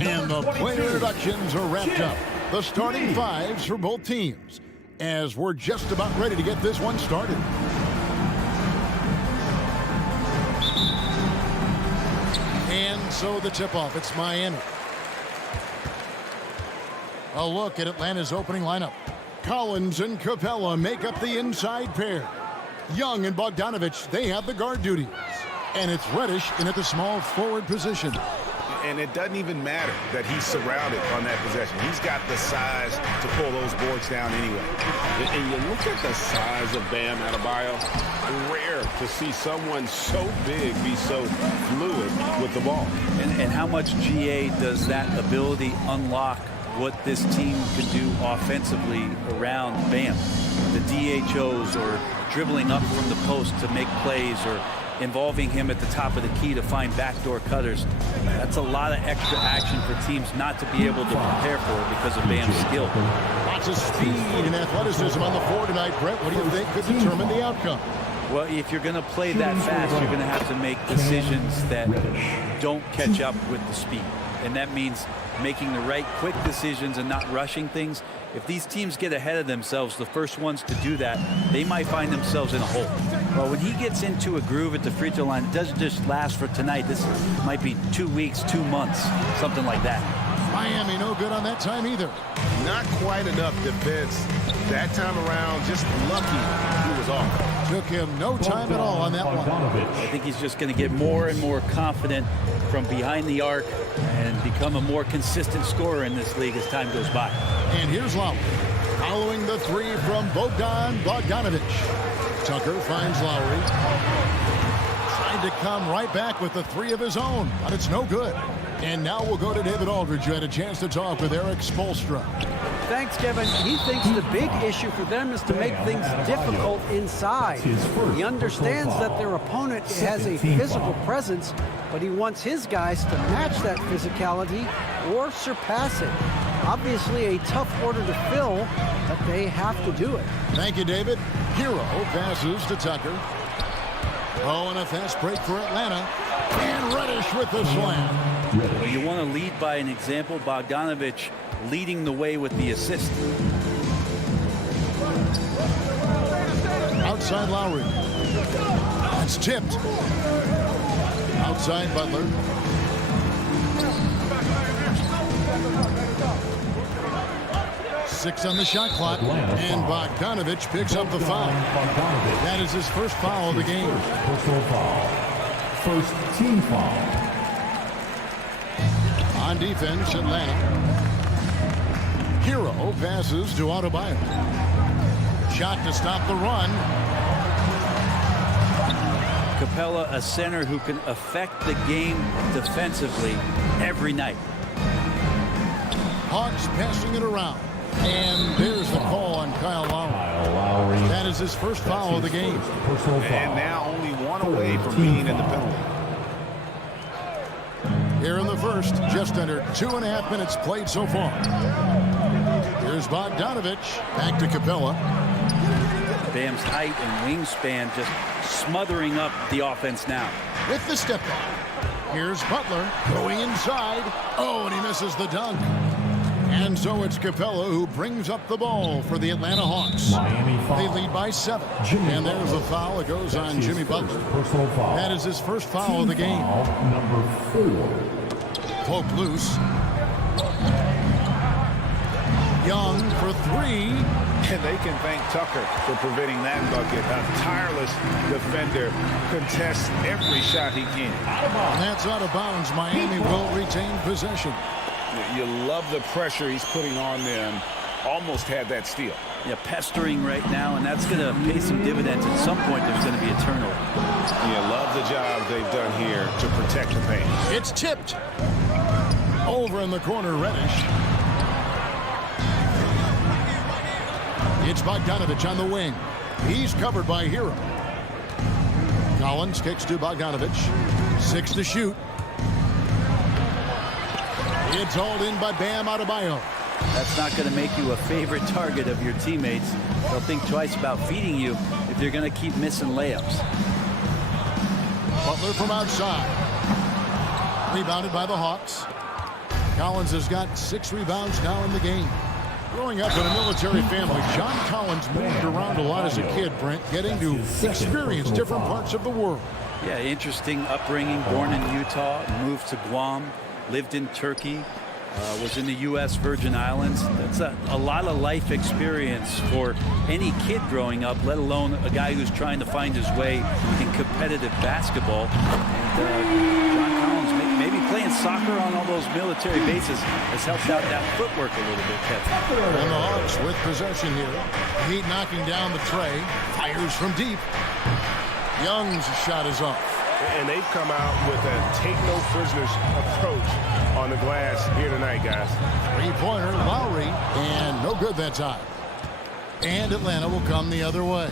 And the player introductions are wrapped up. The starting fives for both teams, as we're just about ready to get this one started. And so the tip-off, it's Miami. A look at Atlanta's opening lineup. Collins and Capella make up the inside pair. Young and Bogdanovich, they have the guard duties. And it's Reddish in at the small forward position. And it doesn't even matter that he's surrounded on that possession. He's got the size to pull those boards down anyway. And you look at the size of Bam Adebayo. Rare to see someone so big be so fluid with the ball. And how much GA does that ability unlock what this team can do offensively around Bam? The DHOs or dribbling up from the post to make plays or involving him at the top of the key to find backdoor cutters. That's a lot of extra action for teams not to be able to prepare for because of Bam's skill. Lots of speed and athleticism on the floor tonight, Brett. What do you think could determine the outcome? Well, if you're going to play that fast, you're going to have to make decisions that don't catch up with the speed. And that means making the right quick decisions and not rushing things. If these teams get ahead of themselves, the first ones to do that, they might find themselves in a hole. Well, when he gets into a groove at the free throw line, it doesn't just last for tonight. This might be 2 weeks, 2 months, something like that. Miami no good on that time either. Not quite enough defense that time around. Just lucky he was off. Took him no time at all on that one. I think he's just going to get more and more confident from behind the arc and become a more consistent scorer in this league as time goes by. And here's Lowry following the three from Bogdanovich. Tucker finds Lowry. Tried to come right back with the three of his own, but it's no good. And now we'll go to David Aldridge, who had a chance to talk with Eric Spoelstra. Thanks, Kevin. He thinks the big issue for them is to make things difficult inside. He understands that their opponent has a physical presence, but he wants his guys to match that physicality or surpass it. Obviously a tough order to fill, but they have to do it. Thank you, David. Hero passes to Tucker. Oh, and a fast break for Atlanta. And Reddish with the slam. Well, you want to lead by an example. Bogdanovich leading the way with the assist. Outside Lowry. That's tipped. Outside Butler. Six on the shot clock, and Bogdanovich picks up the foul. That is his first foul of the game. Personal foul. First team foul. On defense, Atlanta. Hero passes to Adebayo. Shot to stop the run. Capella, a center who can affect the game defensively every night. Hawks passing it around. And there's the call on Kyle Lowry. That is his first foul of the game. And now only one away from being in the penalty. Here in the first, just under 2.5 minutes played so far. Here's Bogdanovich. Back to Capella. Bam's height and wingspan just smothering up the offense now. With the step back. Here's Butler going inside. Oh, and he misses the dunk. And so it's Capella who brings up the ball for the Atlanta Hawks. They lead by 7. And there's a foul. It goes on Jimmy Butler. That is his first foul of the game. Number 4. Poke loose. Young for 3. And they can thank Tucker for preventing that bucket. A tireless defender contests every shot he can. That's out of bounds. Miami will retain possession. You love the pressure he's putting on them. Almost had that steal. Yeah, pestering right now, and that's going to pay some dividends. At some point, there's going to be a turnover. Yeah, love the job they've done here to protect the paint. It's tipped. Over in the corner, Reddish. It's Bogdanovich on the wing. He's covered by Hero. Collins kicks to Bogdanovich. 6 to shoot. It's hauled in by Bam Adebayo. That's not going to make you a favorite target of your teammates. They'll think twice about feeding you if you're going to keep missing layups. Butler from outside. Rebounded by the Hawks. Collins has got 6 rebounds now in the game. Growing up in a military family, John Collins moved around a lot as a kid, Brent, getting to experience different parts of the world. Yeah, interesting upbringing. Born in Utah, moved to Guam, lived in Turkey, was in the U.S. Virgin Islands. That's a lot of life experience for any kid growing up, let alone a guy who's trying to find his way in competitive basketball. And John Collins, maybe playing soccer on all those military bases has helped out that footwork a little bit, Kevin. And the Hawks with possession here. Heat knocking down the tray. Fires from deep. Young's shot is off. And they've come out with a take-no-prisoners approach on the glass here tonight, guys. Three-pointer, Lowry, and no good that time. And Atlanta will come the other way.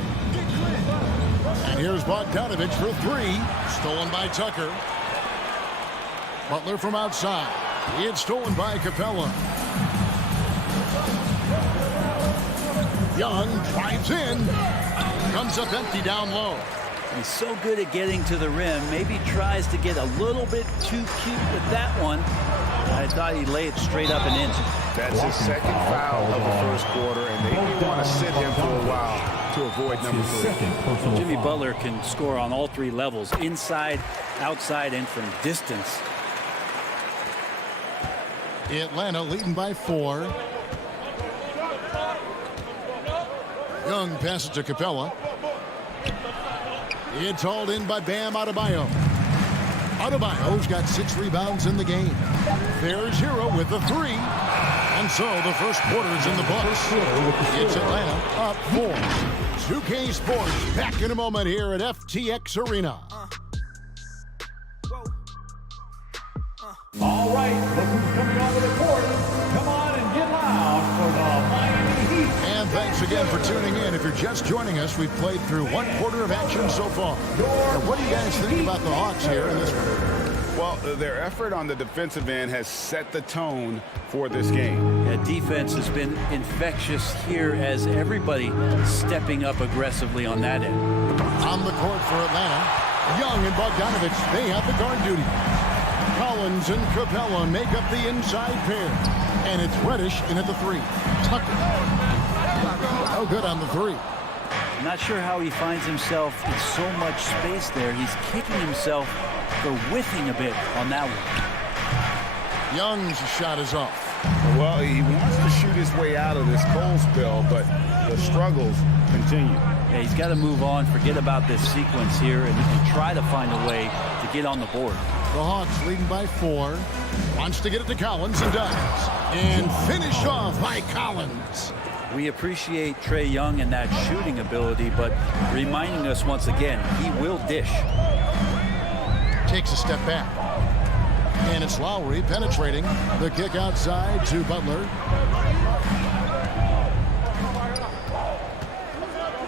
And here's Bogdanovich for 3. Stolen by Tucker. Butler from outside. It's stolen by Capella. Young drives in. Comes up empty down low. He's so good at getting to the rim. Maybe tries to get a little bit too cute with that one. I thought he'd lay it straight up and in. That's his second foul of the first quarter, and they may want to sit him for a while to avoid number 3. Jimmy Butler can score on all 3 levels, inside, outside, and from distance. Atlanta leading by 4. Young passes to Capella. It's hauled in by Bam Adebayo. Adebayo's got 6 rebounds in the game. There's Hero with the 3. And so the first quarter's in the books. It's Atlanta up 4. 2K Sports back in a moment here at FTX Arena. All right, look who's coming onto the court. Come on and get loud for the Miami Heat. And thanks again for tuning in. If you're just joining us, we've played through 1 quarter of action so far. Now, what do you guys think about the Hawks here in this one? Well, their effort on the defensive end has set the tone for this game. Yeah, defense has been infectious here as everybody stepping up aggressively on that end. On the court for Atlanta, Young and Bogdanovich, they have the guard duty. Collins and Capella make up the inside pair. And it's Reddish in at the 3. Tucker. No good on the 3. I'm not sure how he finds himself in so much space there. He's kicking himself for whiffing a bit on that one. Young's shot is off. Well, he wants to shoot his way out of this cold spell, but the struggles continue. Yeah, he's got to move on, forget about this sequence here, and try to find a way to get on the board. The Hawks leading by 4. Wants to get it to Collins and does. And finished off by Collins. We appreciate Trae Young and that shooting ability, but reminding us once again, he will dish. Takes a step back. And it's Lowry penetrating. The kick outside to Butler.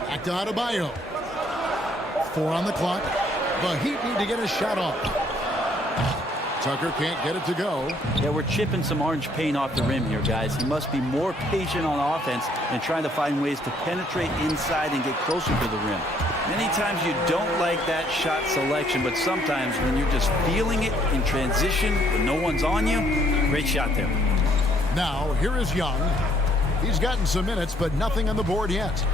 Back to Adebayo. 4 on the clock. The Heat need to get a shot off. Tucker can't get it to go. Yeah, we're chipping some orange paint off the rim here, guys. He must be more patient on offense and trying to find ways to penetrate inside and get closer to the rim. Many times you don't like that shot selection, but sometimes when you're just feeling it in transition when no one's on you, great shot there. Now, here is Young. He's gotten some minutes, but nothing on the board yet.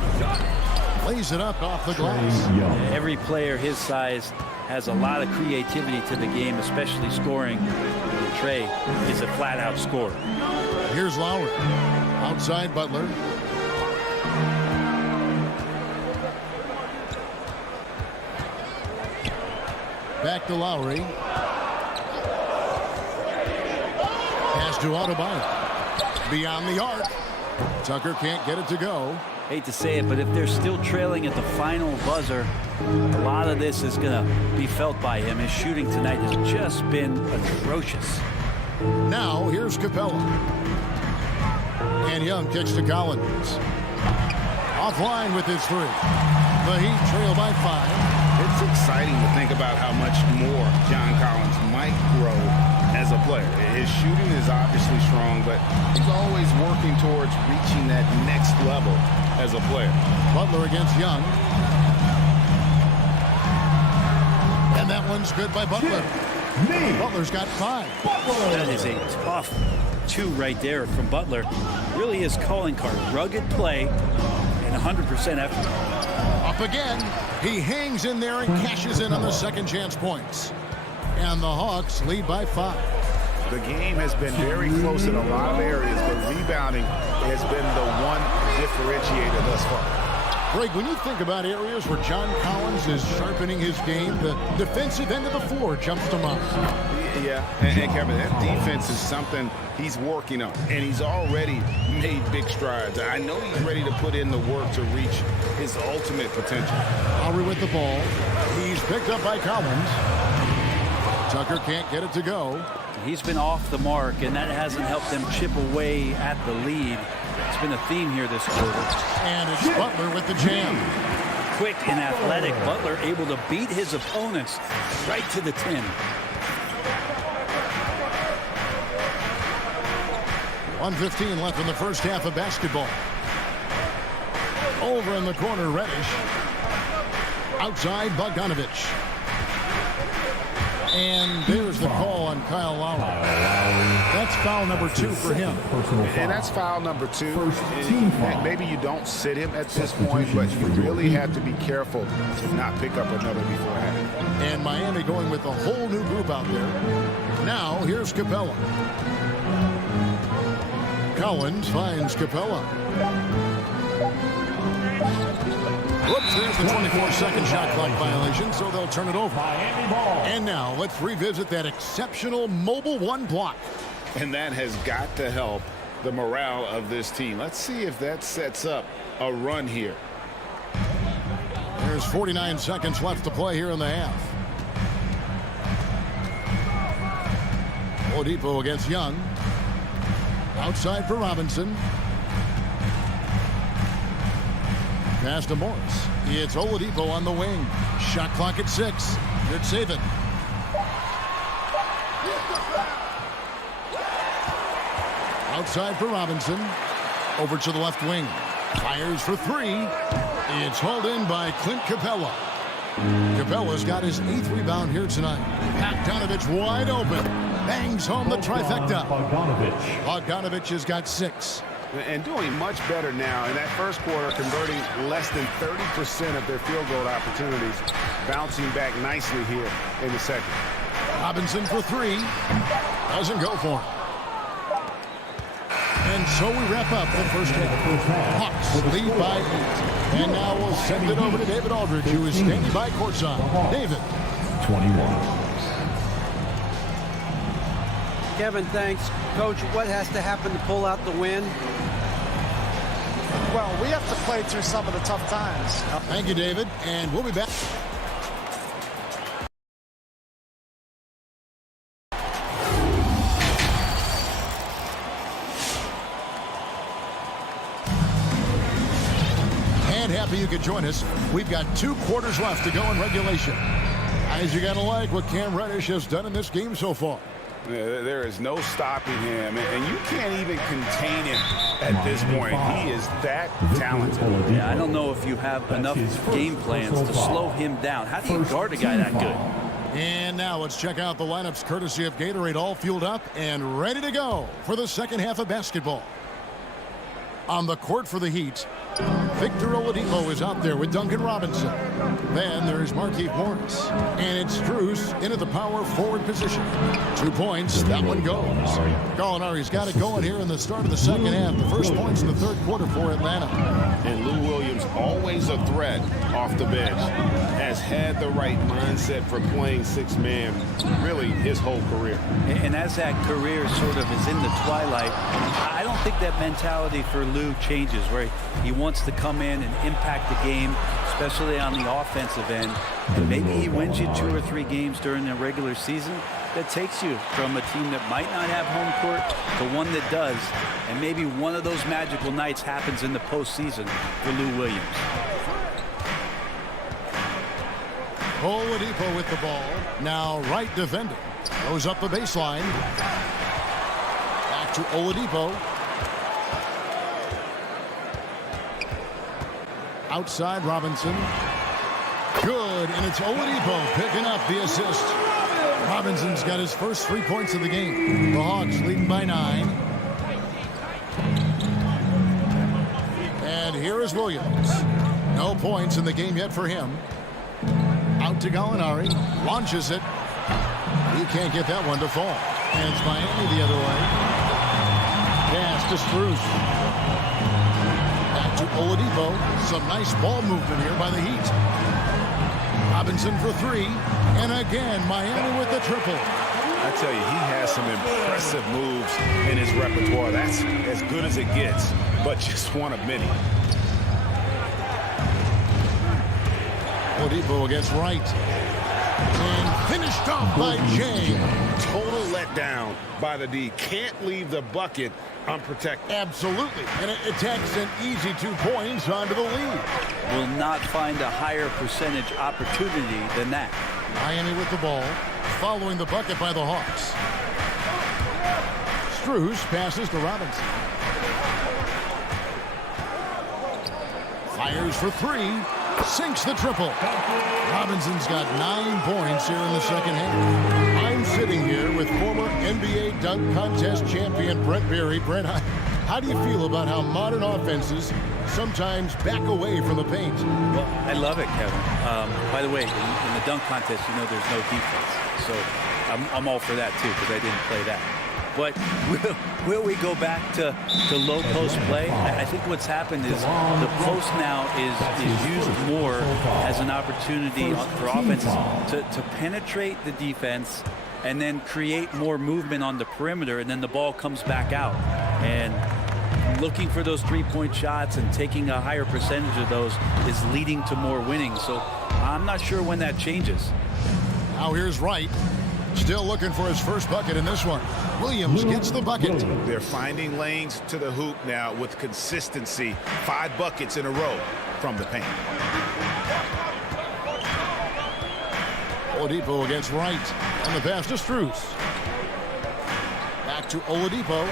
Lays it up off the glass. Yeah, every player his size has a lot of creativity to the game, especially scoring. Trae is a flat-out scorer. Here's Lowry. Outside Butler. Back to Lowry. Pass to Adebayo. Beyond the arc. Tucker can't get it to go. Hate to say it, but if they're still trailing at the final buzzer, a lot of this is going to be felt by him. His shooting tonight has just been atrocious. Now, here's Capella. And Young kicks to Collins. Offline with his 3. The Heat trail by 5. It's exciting to think about how much more John Collins might grow as a player. His shooting is obviously strong, but he's always working towards reaching that next level as a player. Butler against Young. And that one's good by Butler. Butler's got 5. That is a tough 2 right there from Butler. Really his calling card. Rugged play and 100% effort. Up again. He hangs in there and cashes in on the second chance points. And the Hawks lead by 5. The game has been very close in a lot of areas, but rebounding has been the one differentiator thus far. Greg, when you think about areas where John Collins is sharpening his game, the defensive end of the floor jumps to mind. Yeah, and Kevin, that defense is something he's working on, and he's already made big strides. I know he's ready to put in the work to reach his ultimate potential. Lowry with the ball. He's picked up by Collins. Tucker can't get it to go. He's been off the mark, and that hasn't helped them chip away at the lead. It's been a theme here this quarter. And it's Butler with the jam. Quick and athletic, Butler able to beat his opponents right to the 10. 1:15 left in the first half of basketball. Over in the corner, Reddish. Outside, Bogdanovich. And there's the call on Kyle Lowry. That's foul number 2 for him. And that's foul number 2. Maybe you don't sit him at this point, but you really have to be careful to not pick up another beforehand. And Miami going with a whole new group out there. Now, here's Capella. Collins finds Capella. Whoops, there's the 24-second shot clock violation, so they'll turn it over. And now, let's revisit that exceptional mobile 1 block. And that has got to help the morale of this team. Let's see if that sets up a run here. There's 49 seconds left to play here in the half. Oladipo against Young. Outside for Robinson. Pass to Morris. It's Oladipo on the wing. Shot clock at 6. Good save it. Outside for Robinson. Over to the left wing. Fires for 3. It's hauled in by Clint Capella. Capella's got his 8th rebound here tonight. Bogdanovich wide open. Bangs home the trifecta. Bogdanovich has got 6. And doing much better now in that first quarter, converting less than 30% of their field goal opportunities, bouncing back nicely here in the second. Robinson for 3. Doesn't go for him. And so we wrap up the first half. Hawks lead by 8. And now we'll send it over to David Aldridge, who is standing by courtside. David. 21. Kevin, thanks. Coach, what has to happen to pull out the win? Well, we have to play through some of the tough times. Thank you, David. And we'll be back. And happy you could join us. We've got 2 quarters left to go in regulation. Guys, you got to like what Cam Reddish has done in this game so far. There is no stopping him, and you can't even contain him at this point. He is that talented. Yeah, I don't know if you have enough game plans to slow him down. How do you guard a guy that good? And now let's check out the lineups courtesy of Gatorade, all fueled up and ready to go for the second half of basketball. On the court for the Heat, Victor Oladipo is out there with Duncan Robinson. Then there's Markieff Morris. And it's Strus into the power forward position. 2 points, that one goes. Gallinari's got it going here in the start of the second half. The first points in the third quarter for Atlanta. And Lou Williams, always a threat off the bench, has had the right mindset for playing 6-man really his whole career. And as that career sort of is in the twilight, I don't think that mentality for Lou changes, where he wants to come in and impact the game, especially on the offensive end. And maybe he wins you 2 or 3 games during the regular season that takes you from a team that might not have home court to one that does. And maybe one of those magical nights happens in the postseason for Lou Williams. Oladipo with the ball. Now right defender. Goes up the baseline. Back to Oladipo. Outside Robinson. Good, and it's Oladipo picking up the assist. Robinson's got his first 3 points of the game. The Hawks leading by 9. And here is Williams. No points in the game yet for him. Out to Gallinari. Launches it. He can't get that one to fall. And it's Miami the other way. Pass to Strus. Back to Oladipo. Some nice ball movement here by the Heat. Robinson for 3. And again, Miami with the triple. I tell you, he has some impressive moves in his repertoire. That's as good as it gets, but just one of many. Oladipo against Wright. And finished off by James. Total letdown by the D. Can't leave the bucket unprotected. Absolutely. And it takes an easy 2 points onto the lead. Will not find a higher percentage opportunity than that. Miami with the ball. Following the bucket by the Hawks. Strus passes to Robinson. Fires for 3. Sinks the triple. Robinson's got 9 points here in the second half. I'm sitting here with former NBA dunk contest champion Brent Berry. Brent, how do you feel about how modern offenses sometimes back away from the paint? Well, I love it, Kevin. By the way, in the dunk contest, you know there's no defense. So I'm all for that, too, because I didn't play that. But will we go back to low post play? I think what's happened is the post now is used more as an opportunity for offenses to penetrate the defense and then create more movement on the perimeter, and then the ball comes back out. And looking for those 3-point shots and taking a higher percentage of those is leading to more winning. So I'm not sure when that changes. Now here's Wright. Still looking for his first bucket in this one. Williams gets the bucket. They're finding lanes to the hoop now with consistency. 5 buckets in a row from the paint. Oladipo against Wright. And the pass to Strus. Back to Oladipo.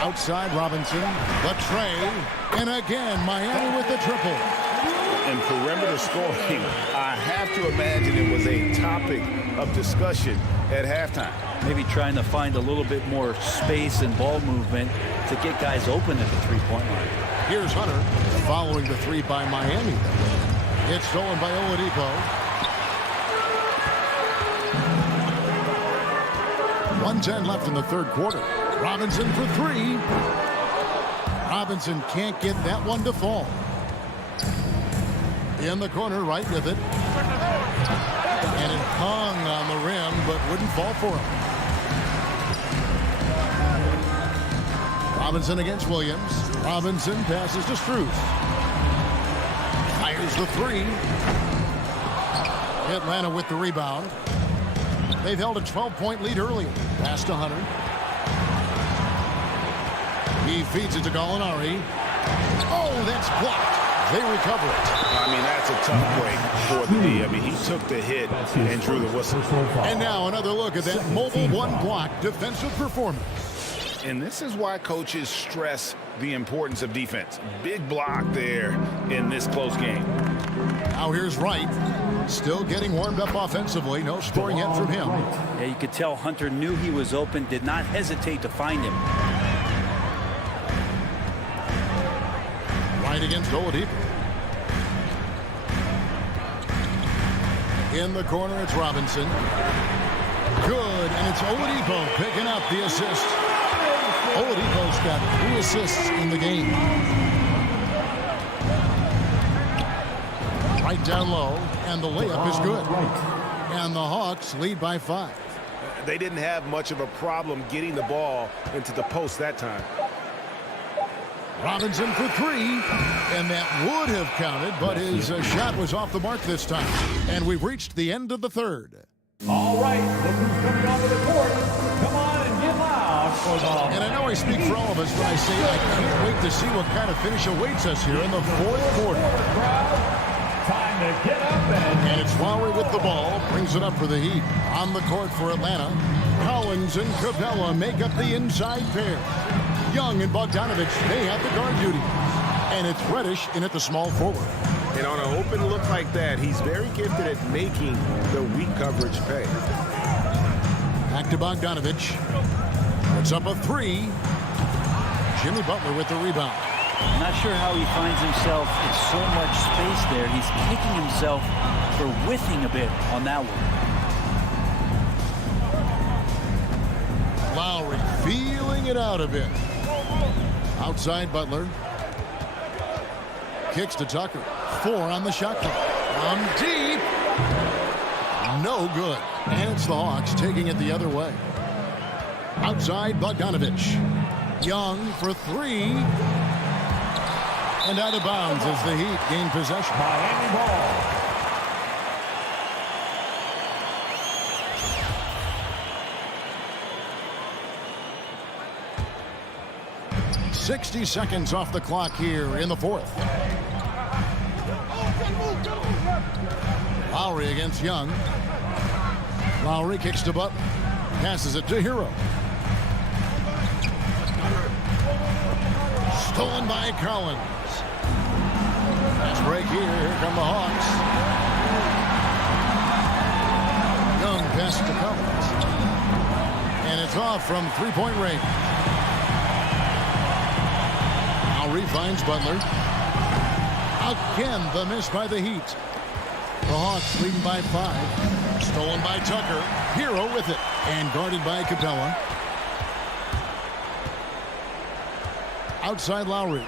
Outside Robinson, the tray, and again Miami with the triple. And perimeter scoring, I have to imagine it was a topic of discussion at halftime. Maybe trying to find a little bit more space and ball movement to get guys open at the 3-point line. Here's Hunter following the 3 by Miami. It's stolen by Oladipo. 1:10 left in the third quarter. Robinson for 3. Robinson can't get that one to fall. In the corner, right with it. And it hung on the rim, but wouldn't fall for him. Robinson against Williams. Robinson passes to Strus. Fires the 3. Atlanta with the rebound. They've held a 12-point lead early. Pass to Hunter. He feeds it to Gallinari. Oh, that's blocked. They recover it. I mean, that's a tough break for the D. I mean, he took the hit and drew the whistle. And now another look at that mobile one-block defensive performance. And this is why coaches stress the importance of defense. Big block there in this close game. Now here's Wright. Still getting warmed up offensively. No scoring yet from him. Yeah, you could tell Hunter knew he was open, did not hesitate to find him. Right against Oladipo. In the corner, it's Robinson. Good, and it's Oladipo picking up the assist. Oladipo's got 3 assists in the game. Right down low, and the layup is good. And the Hawks lead by 5. They didn't have much of a problem getting the ball into the post that time. Robinson for 3, and that would have counted, but his shot was off the mark this time. And we've reached the end of the third. All right, look who's coming onto the court. Come on and get loud for the... And I know I speak for all of us when I say I can't wait to see what kind of finish awaits us here in the fourth quarter. Time to get up and it's Lowry with the ball, brings it up for the Heat. On the court for Atlanta, Collins and Capella make up the inside pair. Young and Bogdanovich, they have the guard duty. And it's Reddish in at the small forward. And on an open look like that, he's very gifted at making the weak coverage pay. Back to Bogdanovich. Puts up a three. Jimmy Butler with the rebound. I'm not sure how he finds himself in so much space there. He's kicking himself for whiffing a bit on that one. Lowry feeling it out a bit. Outside Butler. Kicks to Tucker. 4 on the shot clock. From deep. No good. And it's the Hawks taking it the other way. Outside Bogdanovich. Young for 3. And out of bounds as the Heat gain possession. Miami ball. 60 seconds off the clock here in the fourth. Lowry against Young. Lowry kicks to Butler. Passes it to Hero. Stolen by Collins. Fast break here. Here come the Hawks. Young passes to Collins. And it's off from three-point range. Lowry finds Butler. Again, the miss by the Heat. The Hawks leading by 5. Stolen by Tucker. Hero with it. And guarded by Capella. Outside Lowry.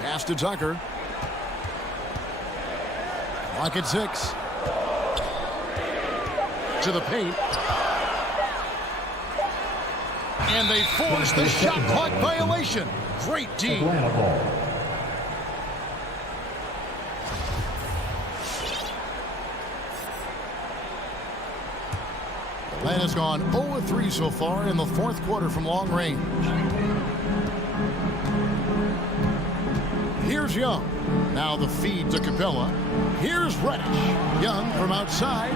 Pass to Tucker. Clock at 6. To the paint. And they force the shot clock violation. Great D. Atlanta's gone 0-3 so far in the fourth quarter from long range. Here's Young. Now the feed to Capella. Here's Reddish. Young from outside.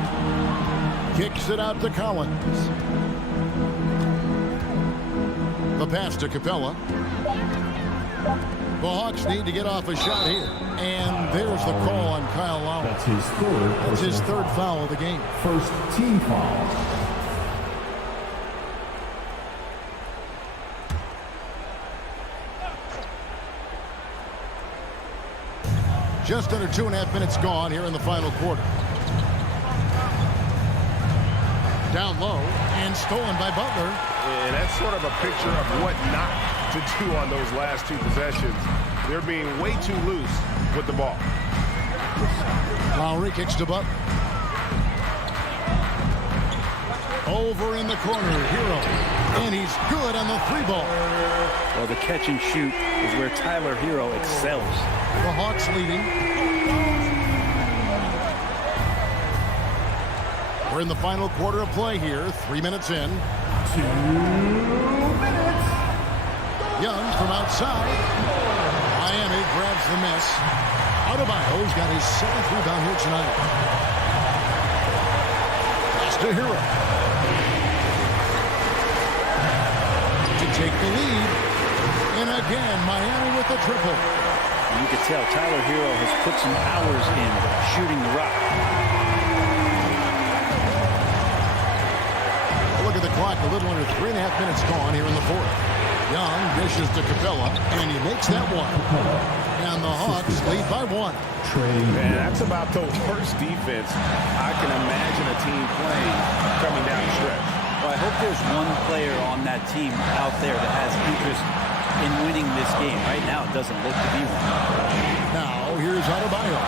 Kicks it out to Collins. The pass to Capella. The Hawks need to get off a shot here. And there's the call on Kyle Lowry. That's his third foul of the game. First team foul. Just under 2.5 minutes gone here in the final quarter. Down low and stolen by Butler. And that's sort of a picture of what not to do on those last 2 possessions. They're being way too loose with the ball. Lowry kicks to Butler. Over in the corner, Hero. And he's good on the 3-ball. Well, the catch and shoot is where Tyler Hero excels. The Hawks leading. We're in the final quarter of play here. 3 minutes in. 2 minutes. Young from outside. Miami grabs the miss. Adebayo's got his 7th rebound here tonight. Pass to Hero. To take the lead. And again, Miami with the triple. You can tell Tyler Hero has put some hours in shooting the rock. Look at the clock, a little under 3.5 minutes gone here in the fourth. Young dishes to Capella, and he makes that one. And the Hawks lead by 1. Man, that's about the worst defense I can imagine a team playing coming down the stretch. Well, I hope there's one player on that team out there that has interest in winning this game. Right now, it doesn't look to be one. Now, here's Adebayo.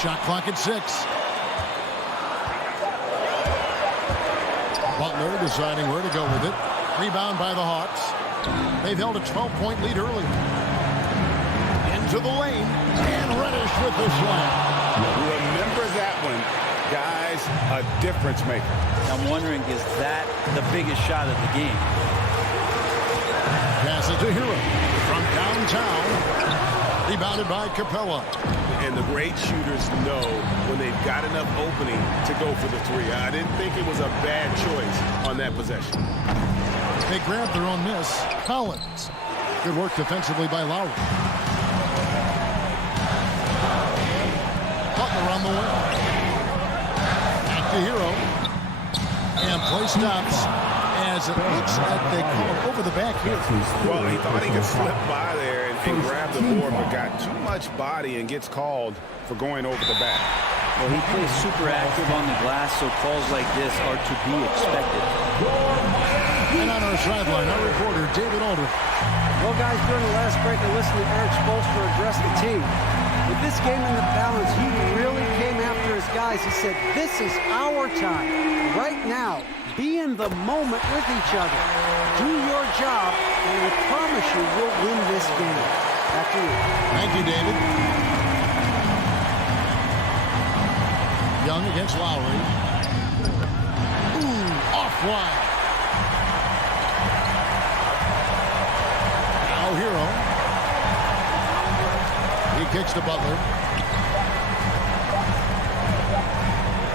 Shot clock at 6. Butler deciding where to go with it. Rebound by the Hawks. They've held a 12-point lead early. Into the lane. And Reddish with the slam. Remember that one. Guys, a difference maker. I'm wondering, is that the biggest shot of the game? Pass it to Hero. From downtown. Rebounded by Capella. And the great shooters know when they've got enough opening to go for the three. I didn't think it was a bad choice on that possession. They grab their own miss. Collins. Good work defensively by Lowry. Butler on the wing. Back to Hero. And play stops as it looks like they call over the back here. Well, he thought he could slip by there and grab the board, but got too much body and gets called for going over the back. Well, he plays super active on the glass, so calls like this are to be expected. And on our sideline, our reporter, David Aldridge. Well, guys, during the last break, I listened to Eric Spoelstra address the team. With this game in the balance, he really came after his guys. He said, this is our time. Right now, be in the moment with each other. Do your job, and I promise you we'll win this game. Back to you. Thank you, David. Young against Lowry. Ooh, off wide. Now Hero. He kicks to Butler.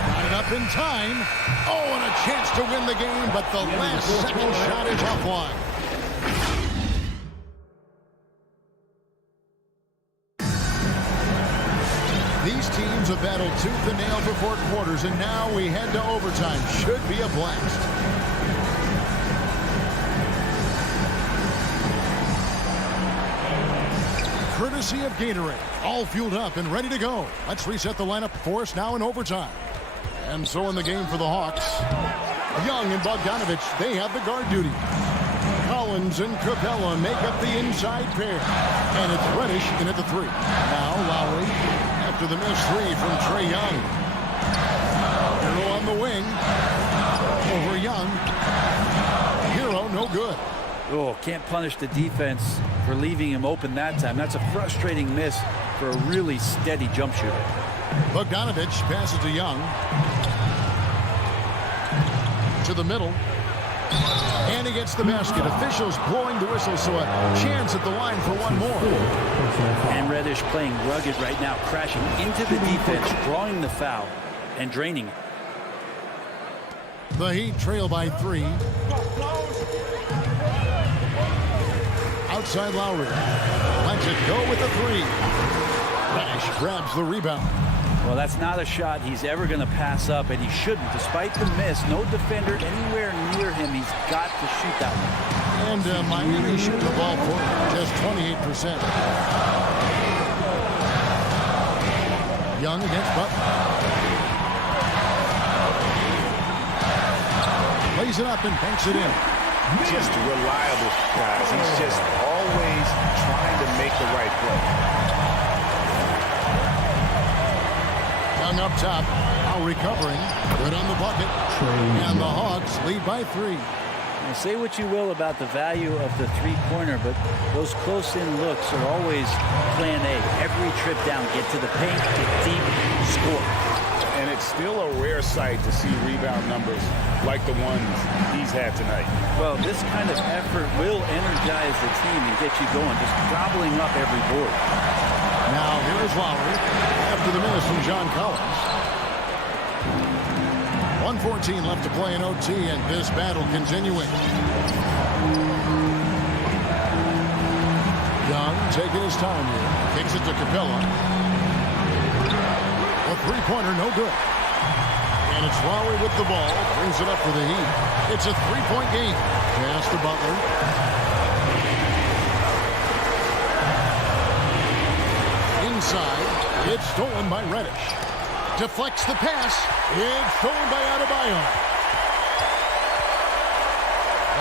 Got it up in time. Oh, and a chance to win the game, but the last second shot is offline. These teams have battled tooth and nail for 4 quarters, and now we head to overtime. Should be a blast. Courtesy of Gatorade. All fueled up and ready to go. Let's reset the lineup for us now in overtime. And so in the game for the Hawks, Young and Bogdanovich, they have the guard duty. Collins and Capella make up the inside pair. And it's Reddish in at the 3. Now Lowry after the missed 3 from Trae Young. Hero on the wing. Over Young. Hero no good. Oh, can't punish the defense for leaving him open that time. That's a frustrating miss for a really steady jump shooter. Bogdanovich passes to Young. To the middle. And he gets the basket. Officials blowing the whistle, so a chance at the line for one more. And Reddish playing rugged right now, crashing into the defense, drawing the foul, and draining it. The Heat trail by 3. Outside Lowry. Lets it go with the 3. Reddish grabs the rebound. Well, that's not a shot he's ever going to pass up, and he shouldn't. Despite the miss, no defender anywhere near him. He's got to shoot that one. And Miami shooting the ball for just 28%. Young against Butler. Plays it up and banks it in. Just reliable, guys. He's just always trying to make the right play. Young up top, now recovering, good on the bucket, and the Hawks lead by 3. Now, say what you will about the value of the three-pointer, but those close-in looks are always plan A. Every trip down, get to the paint, get deep, score. And it's still a rare sight to see rebound numbers like the ones he's had tonight. Well, this kind of effort will energize the team and get you going, just gobbling up every board. Now here's Lowry after the miss from John Collins. 1:14 left to play in OT, and this battle continuing. Young taking his time here. Kicks it to Capella. A three-pointer, no good. And it's Lowry with the ball. Brings it up for the Heat. It's a three-point game. Pass to Butler. Inside, it's stolen by Reddish. Deflects the pass. It's stolen by Adebayo.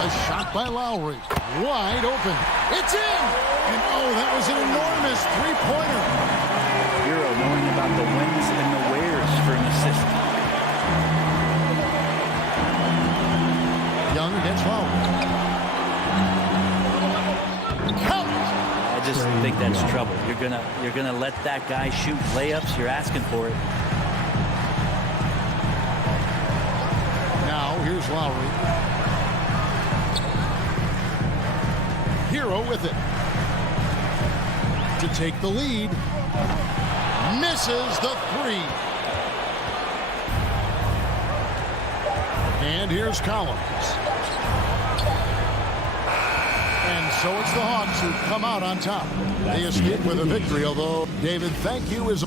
A shot by Lowry. Wide open. It's in! And oh, that was an enormous three-pointer. Hero knowing about the wins and the wheres for an assist. Young against Lowry. I just think that's trouble. You're gonna let that guy shoot layups. You're asking for it. Now here's Lowry. Hero with it. to take the lead. Misses the three. And here's Collins. And so it's the Hawks who come out on top. They escape with a victory, although, David, thank you is...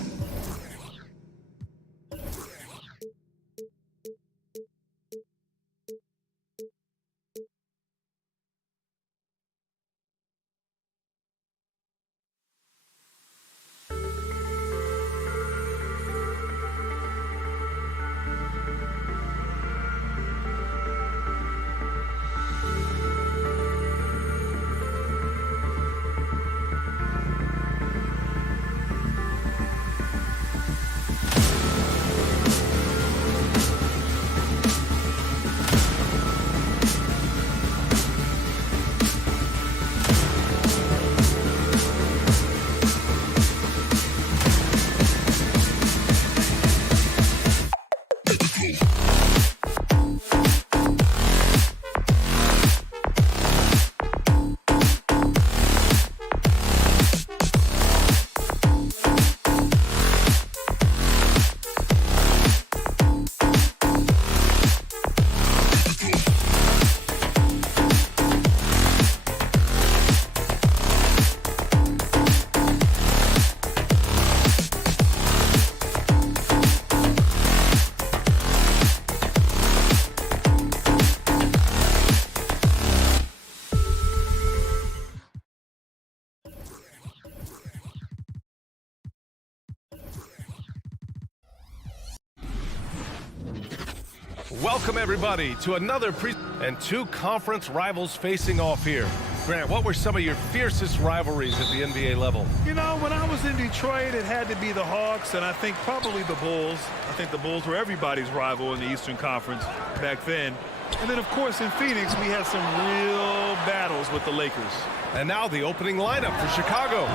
Welcome, everybody, to another and two conference rivals facing off here. Grant, what were some of your fiercest rivalries at the NBA level? You know, when I was in Detroit, it had to be the Hawks, and I think probably the Bulls. I think the Bulls were everybody's rival in the Eastern Conference back then. And then, of course, in Phoenix, we had some real battles with the Lakers. And now the opening lineup for Chicago.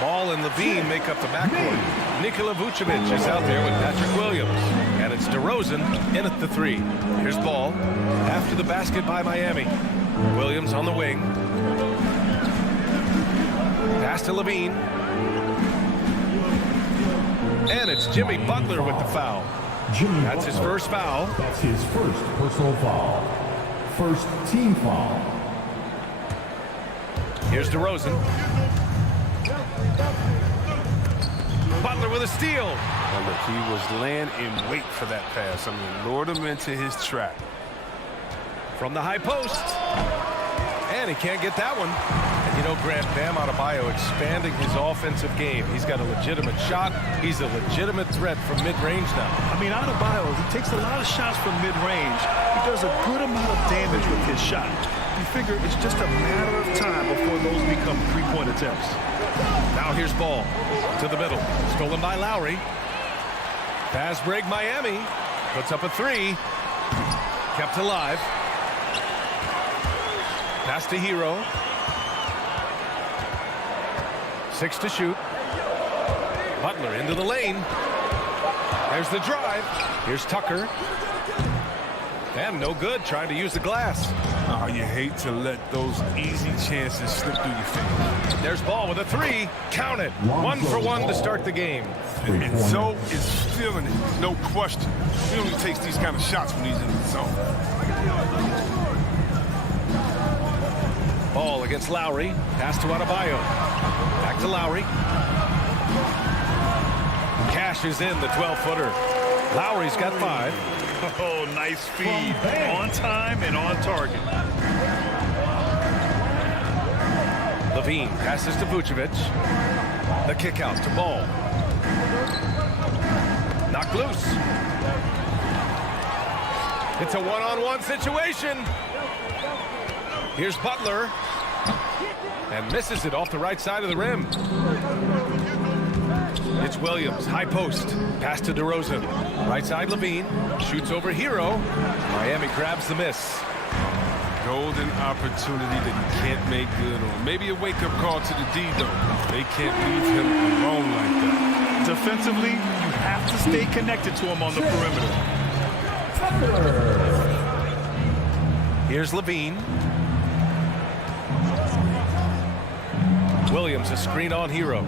Ball and Levine make up the backcourt. Nikola Vucevic is out there with Patrick Williams. And it's DeRozan in at the three. Here's Ball. After the basket by Miami. Williams on the wing. Pass to Levine. And it's Jimmy Butler with the foul. That's his first foul. That's his first personal foul. First team foul. Here's DeRozan. Butler with a steal. Now look, he was laying in wait for that pass. I mean, lured him into his trap. From the high post. And he can't get that one. And you know, Grant, Bam Adebayo expanding his offensive game. He's got a legitimate shot. He's a legitimate threat from mid-range now. I mean, Adebayo, he takes a lot of shots from mid-range. He does a good amount of damage with his shot. You figure it's just a matter of time before those become three-point attempts. Now here's Ball to the middle. Stolen by Lowry. Pass break Miami. Puts up a three. Kept alive. Pass to Hero. 6 to shoot. Butler into the lane. There's the drive. Here's Tucker. And no good, trying to use the glass. Oh, you hate to let those easy chances slip through your fingers. There's Ball with a three. Count it. 1 for 1 to start the game. And Zoe is feeling it, no question. He only takes these kind of shots when he's in the zone. Ball against Lowry. Pass to Adebayo. Back to Lowry. Cashes in the 12-footer. Lowry's got 5. Oh, nice feed. On time and on target. Levine passes to Vucevic. The kick out to Ball. Knocked loose. It's a one-on-one situation. Here's Butler. And misses it off the right side of the rim. It's Williams, high post. Pass to DeRozan. Right side Levine. Shoots over Hero. Miami grabs the miss. Golden opportunity that you can't make good on. Maybe a wake-up call to the D, though. They can't leave him alone like that. Defensively, you have to stay connected to him on the perimeter. Here's Levine. Williams a screen on Hero.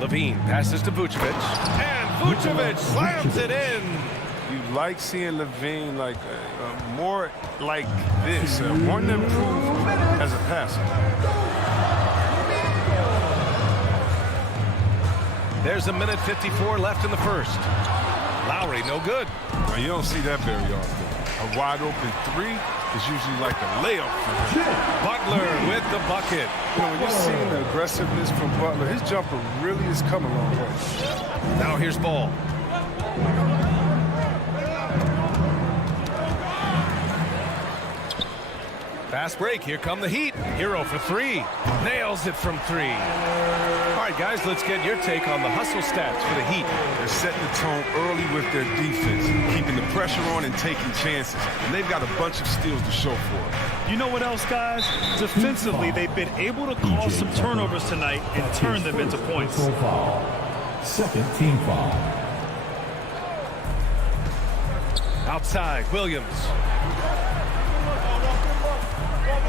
Levine passes to Vucevic. And Vucevic slams it in. You like seeing Levine like more like this, wanting to improve as a passer. There's a minute 54 left in the first. Lowry, no good. Well, you don't see that very often. A wide open three is usually like a layup for him. Butler with the bucket. You know, when you're seeing the aggressiveness from Butler, his jumper really has come a long way. Now here's Ball. Fast break. Here come the Heat. Hero for three. Nails it from three. All right, guys, let's get your take on the hustle stats for the Heat. They're setting the tone early with their defense, keeping the pressure on and taking chances. And they've got a bunch of steals to show for it. You know what else, guys? Defensively, they've been able to cause some turnovers tonight and turn them into points. Second team foul. Outside, Williams.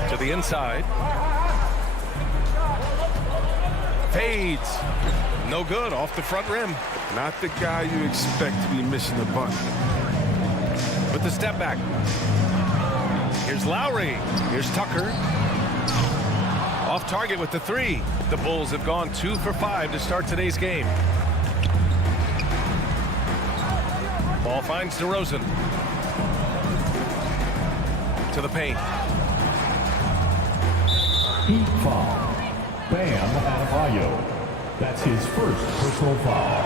To the inside. Fades. No good, off the front rim. Not the guy you expect to be missing the bucket. With the step back. Here's Lowry. Here's Tucker. Off target with the three. The Bulls have gone 2 for 5 to start today's game. Ball finds DeRozan. To the paint. Heat foul. Bam Adebayo. That's his first personal foul.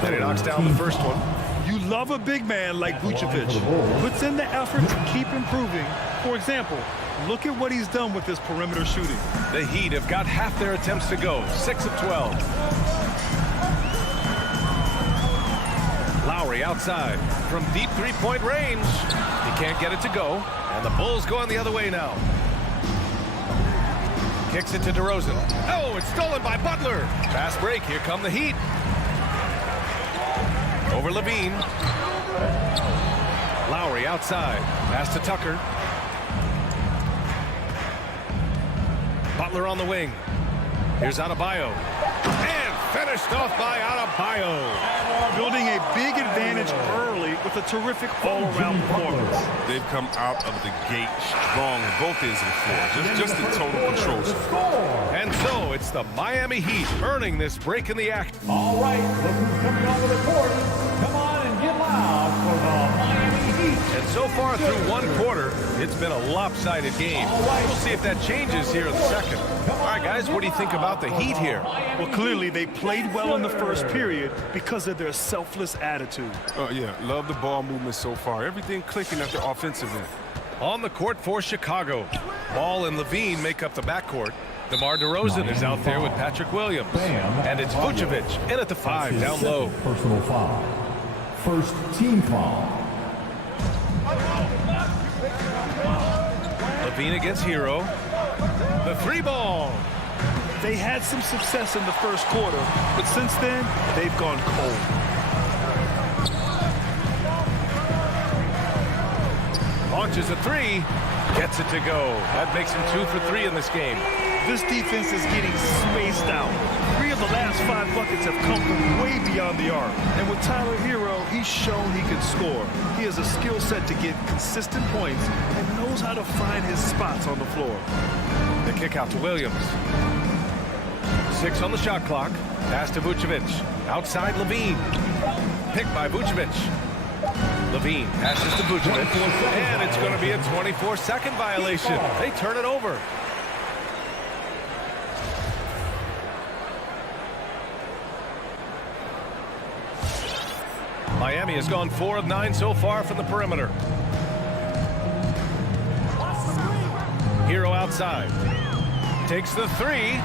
Then he knocks down the first one. You love a big man like Vucevic. Puts in the effort to keep improving. For example, look at what he's done with his perimeter shooting. The Heat have got half their attempts to go. 6 of 12. Lowry outside from deep three-point range. He can't get it to go. And the Bulls going the other way now. Kicks it to DeRozan. Oh, it's stolen by Butler. Fast break. Here come the Heat. Over Levine. Lowry outside. Pass to Tucker. Butler on the wing. Here's Adebayo. And finished off by Adebayo. Building a big advantage early with a terrific all-around performance. They've come out of the gate strong on both ends of the floor. Just a total control zone. And so it's the Miami Heat earning this break in the act. All right, look who's coming onto the court. Come on and get loud for the Miami Heat. And so far through one quarter, it's been a lopsided game. We'll see if that changes here in the second. All right, guys, what do you think about the Heat here? Well, clearly they played well in the first period because of their selfless attitude. Oh, yeah, love the ball movement so far. Everything clicking at the offensive end. On the court for Chicago, Ball and Levine make up the backcourt. DeMar DeRozan is out there with Patrick Williams. And it's Vucevic in at the 5 down low. Personal foul. First team foul. Levine against Hero. The 3-ball. They had some success in the first quarter, but since then, they've gone cold. Launches a 3. Gets it to go. That makes him 2 for 3 in this game. This defense is getting spaced out. 3 of the last 5 buckets have come from way beyond the arc. And with Tyler Hero, he's shown he can score. He has a skill set to get consistent points and knows how to find his spots on the floor. The kick out to Williams. 6 on the shot clock. Pass to Vucevic. Outside Levine. Picked by Vucevic. Levine passes to Vucevic. And it's going to be a 24-second violation. They turn it over. Miami has gone 4 of 9 so far from the perimeter. Hero outside. Takes the 3.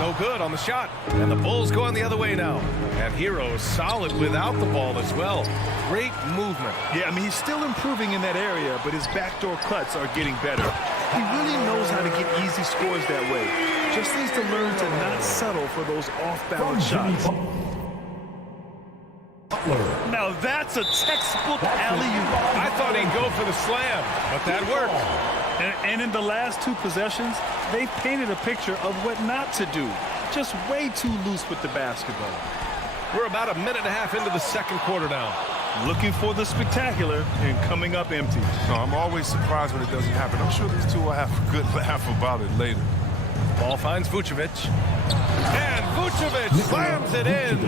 No good on the shot. And the Bulls going the other way now. And Hero is solid without the ball as well. Great movement. Yeah, I mean, he's still improving in that area, but his backdoor cuts are getting better. He really knows how to get easy scores that way. Just needs to learn to not settle for those off-balance shots. Now that's a textbook alley-oop. I thought he'd go for the slam, but that worked. And in the last 2 possessions, they painted a picture of what not to do. Just way too loose with the basketball. We're about a minute and a half into the second quarter now. Looking for the spectacular and coming up empty. No, I'm always surprised when it doesn't happen. I'm sure these two will have a good laugh about it later. Ball finds Vucevic. And Vucevic slams it in.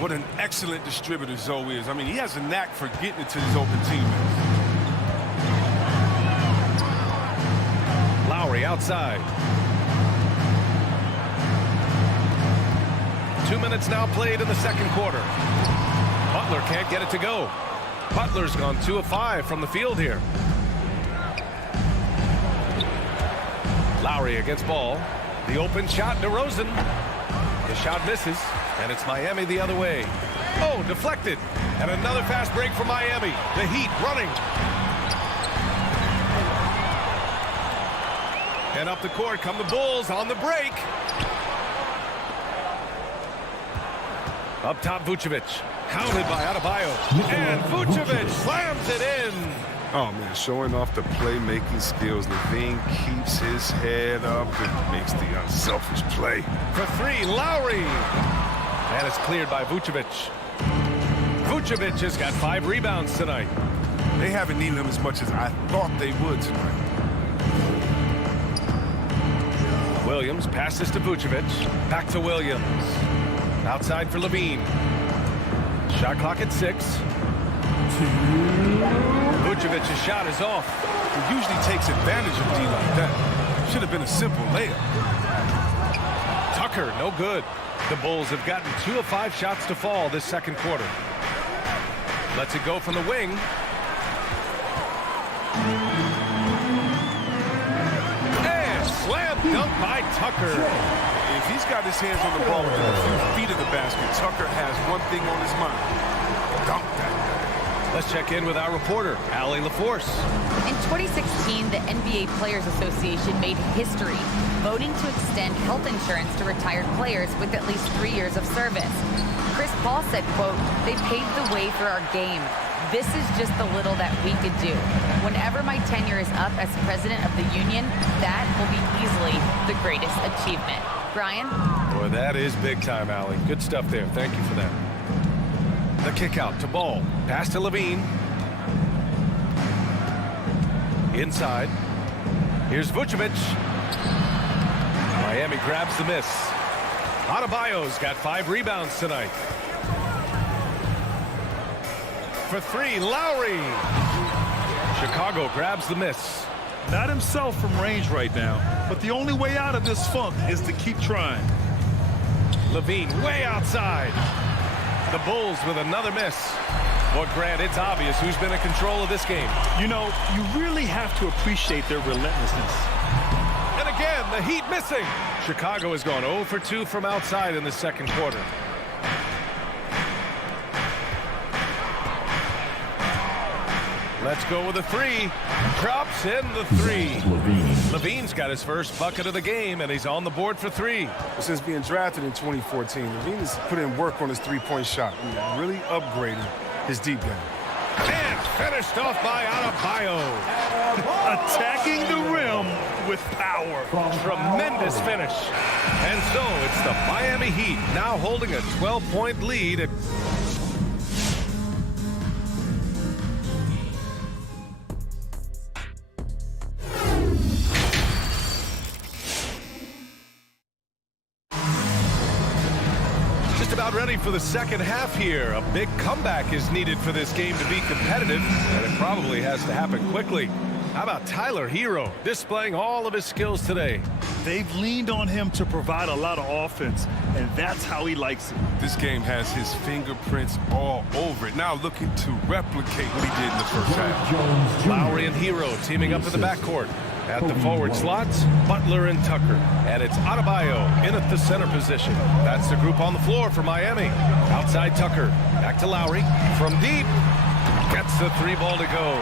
What an excellent distributor Zoe is. I mean, he has a knack for getting it to his open teammates. Lowry outside. 2 minutes now played in the second quarter. Butler can't get it to go. Butler's gone 2 of 5 from the field here. Lowry against Ball. The open shot, DeRozan. The shot misses, and it's Miami the other way. Oh, deflected. And another fast break for Miami. The Heat running. And up the court come the Bulls on the break. Up top, Vucevic. Counted by Adebayo. And Vucevic slams it in. Oh, man, showing off the playmaking skills. Levine keeps his head up and makes the unselfish play. For 3, Lowry. And it's cleared by Vucevic. Vucevic has got 5 rebounds tonight. They haven't needed him as much as I thought they would tonight. Williams passes to Vucevic. Back to Williams. Outside for Levine. Shot clock at 6. Vucevic's shot is off. He usually takes advantage of D like that. Should have been a simple layup. Tucker, no good. The Bulls have gotten 2 of 5 shots to fall this second quarter. Lets it go from the wing. And slam dunk by Tucker. If he's got his hands on the ball within a few feet of the basket, Tucker has one thing on his mind. Dunk that. Let's check in with our reporter, Allie LaForce. In 2016, the NBA Players Association made history, voting to extend health insurance to retired players with at least 3 years of service. Chris Paul said, quote, "They paved the way for our game. This is just the little that we could do. Whenever my tenure is up as president of the union, that will be easily the greatest achievement." Brian? Boy, that is big time, Allie. Good stuff there. Thank you for that. The kick out to Ball. Pass to Levine. Inside. Here's Vucevic. Miami grabs the miss. Adebayo's got 5 rebounds tonight. For 3, Lowry. Chicago grabs the miss. Not himself from range right now, but the only way out of this funk is to keep trying. Levine way outside. The Bulls with another miss. Well, Grant, it's obvious who's been in control of this game. You know, you really have to appreciate their relentlessness. And again, the Heat missing. Chicago has gone 0 for 2 from outside in the second quarter. Let's go with a 3. Drops in the 3. Levine's got his first bucket of the game, and he's on the board for 3. Since being drafted in 2014, Levine has put in work on his three-point shot. He really upgraded his deep game. And finished off by Adebayo. Attacking the rim with power. Tremendous finish. And so it's the Miami Heat now holding a 12-point lead at about ready for the second half here. A big comeback is needed for this game to be competitive, and it probably has to happen quickly. How about Tyler Hero displaying all of his skills today? They've leaned on him to provide a lot of offense, and that's how he likes it. This game has his fingerprints all over it. Now looking to replicate what he did in the first half. Lowry and Hero teaming up in the backcourt. At the forward slots, Butler and Tucker. And it's Adebayo in at the center position. That's the group on the floor for Miami. Outside Tucker. Back to Lowry. From deep. Gets the 3 ball to go.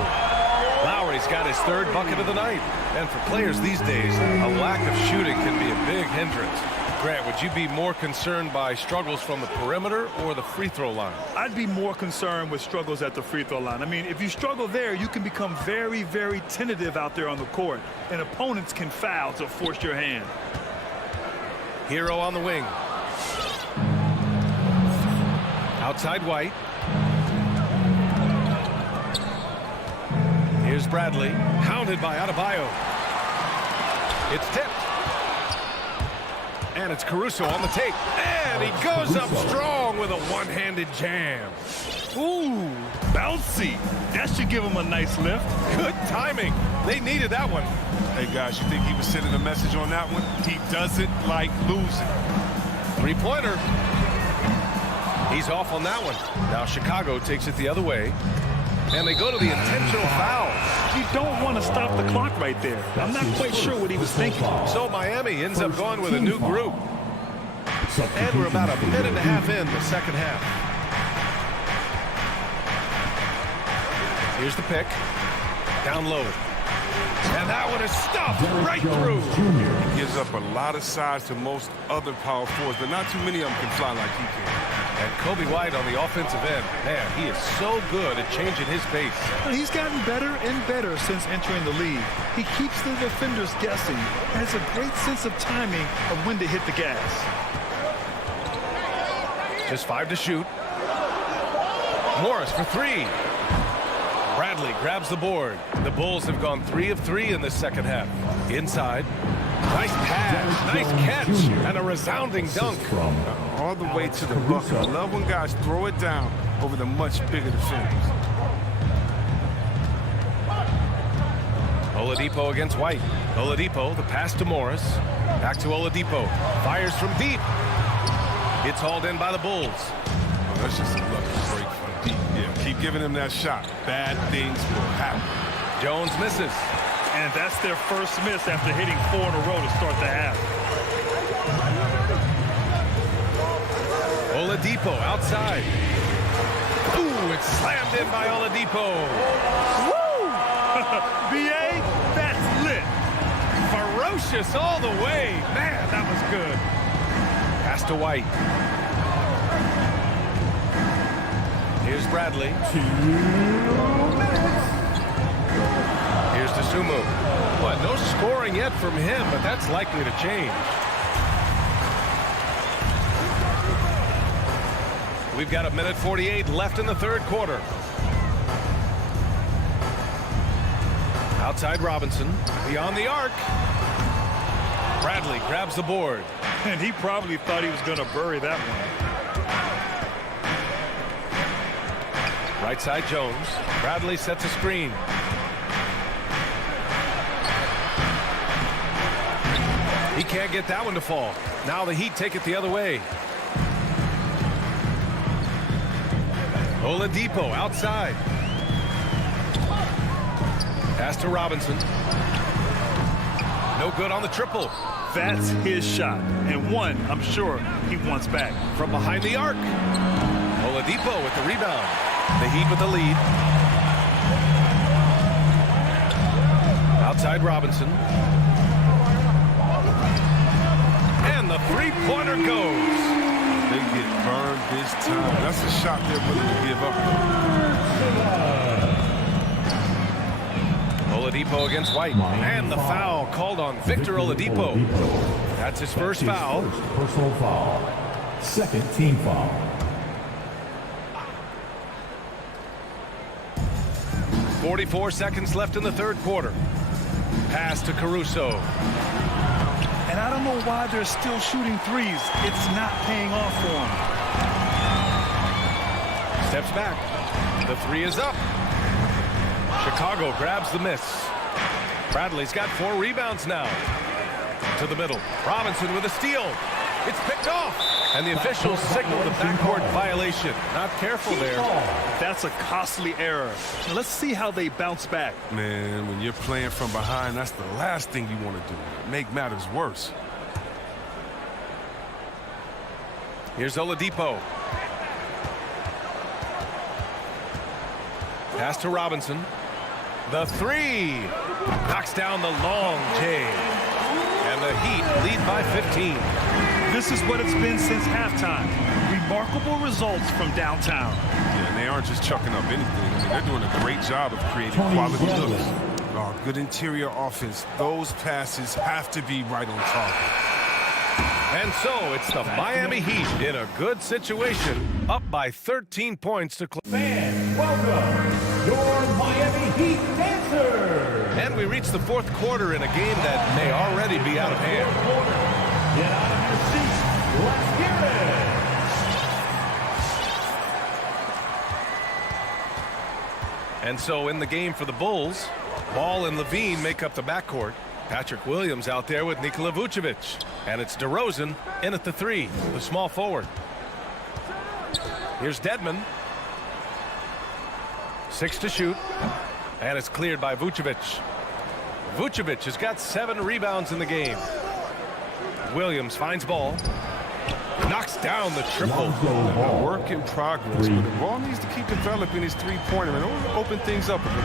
Lowry's got his 3rd bucket of the night. And for players these days, a lack of shooting can be a big hindrance. Grant, would you be more concerned by struggles from the perimeter or the free throw line? I'd be more concerned with struggles at the free throw line. I mean, if you struggle there, you can become very, very tentative out there on the court, and opponents can foul to force your hand. Hero on the wing. Outside White. Here's Bradley. Hounded by Adebayo. It's tipped. And it's Caruso on the take. And he goes up strong with a one-handed jam. Ooh, bouncy. That should give him a nice lift. Good timing. They needed that one. Hey, guys, you think he was sending a message on that one? He doesn't like losing. Three-pointer. He's off on that one. Now Chicago takes it the other way. And they go to the intentional foul. You don't want to stop the clock right there. I'm not quite sure what he was thinking. So Miami ends up going with a new group. And we're about a minute and a half in the second half. Here's the pick. Down low. And that one is stuffed right through. He gives up a lot of size to most other power forwards, but not too many of them can fly like he can. And Kobe White on the offensive end. Man, he is so good at changing his pace. He's gotten better and better since entering the league. He keeps the defenders guessing and has a great sense of timing of when to hit the gas. Just 5 to shoot. Morris for 3. Bradley grabs the board. The Bulls have gone 3 of 3 in this second half. Inside. Nice pass, nice catch, and a resounding dunk. All the way to the bucket. I love when guys throw it down over the much bigger defenders. Oladipo against White. Oladipo, the pass to Morris. Back to Oladipo. Fires from deep. It's hauled in by the Bulls. Oh, that's just a lucky break from deep. Yeah, keep giving him that shot. Bad things will happen. Jones misses. And that's their first miss after hitting 4 in a row to start the half. Oladipo outside. Ooh, it's slammed in by Oladipo. Woo! B.A., that's lit. Ferocious all the way. Man, that was good. Pass to White. Here's Bradley. Here's DeSumo. But no scoring yet from him, but that's likely to change. We've got 1:48 left in the third quarter. Outside Robinson, beyond the arc. Bradley grabs the board. And he probably thought he was going to bury that one. Right side Jones. Bradley sets a screen. He can't get that one to fall. Now the Heat take it the other way. Oladipo outside. Pass to Robinson. No good on the triple. That's his shot, and one I'm sure he wants back. From behind the arc. Oladipo with the rebound. The Heat with the lead. Outside Robinson. And the three-pointer goes. They get burned this time. That's a shot they're willing to give up. Oladipo against White. And the foul called on Victor Oladipo. That's his first foul. Personal foul. Second team foul. .44 seconds left in the third quarter. Pass to Caruso. And I don't know why they're still shooting threes. It's not paying off for them. Steps back. The three is up. Chicago grabs the miss. Bradley's got 4 rebounds now. To the middle. Robinson with a steal. It's picked off. And the officials signal the backcourt violation. Not careful there. That's a costly error. Now let's see how they bounce back. Man, when you're playing from behind, that's the last thing you want to do. Make matters worse. Here's Oladipo. Pass to Robinson. The three. Knocks down the long J. And the Heat lead by 15. This is what it's been since halftime. Remarkable results from downtown. Yeah, and they aren't just chucking up anything. I mean, they're doing a great job of creating quality looks. Oh, good interior offense. Those passes have to be right on target. And so it's the Miami Heat in a good situation, up by 13 points to close. Fans, welcome your Miami Heat dancers. And we reach the fourth quarter in a game that may already be out of hand. Get out of your seats. Let's hear it. And so in the game for the Bulls, Ball and Levine make up the backcourt. Patrick Williams out there with Nikola Vucevic. And it's DeRozan in at the 3, the small forward. Here's Dedmon. 6 to shoot. And it's cleared by Vucevic. Vucevic has got 7 rebounds in the game. Williams finds Ball. Knocks down the triple. A work in progress, but the Ball needs to keep developing his three-pointer and open things up a bit.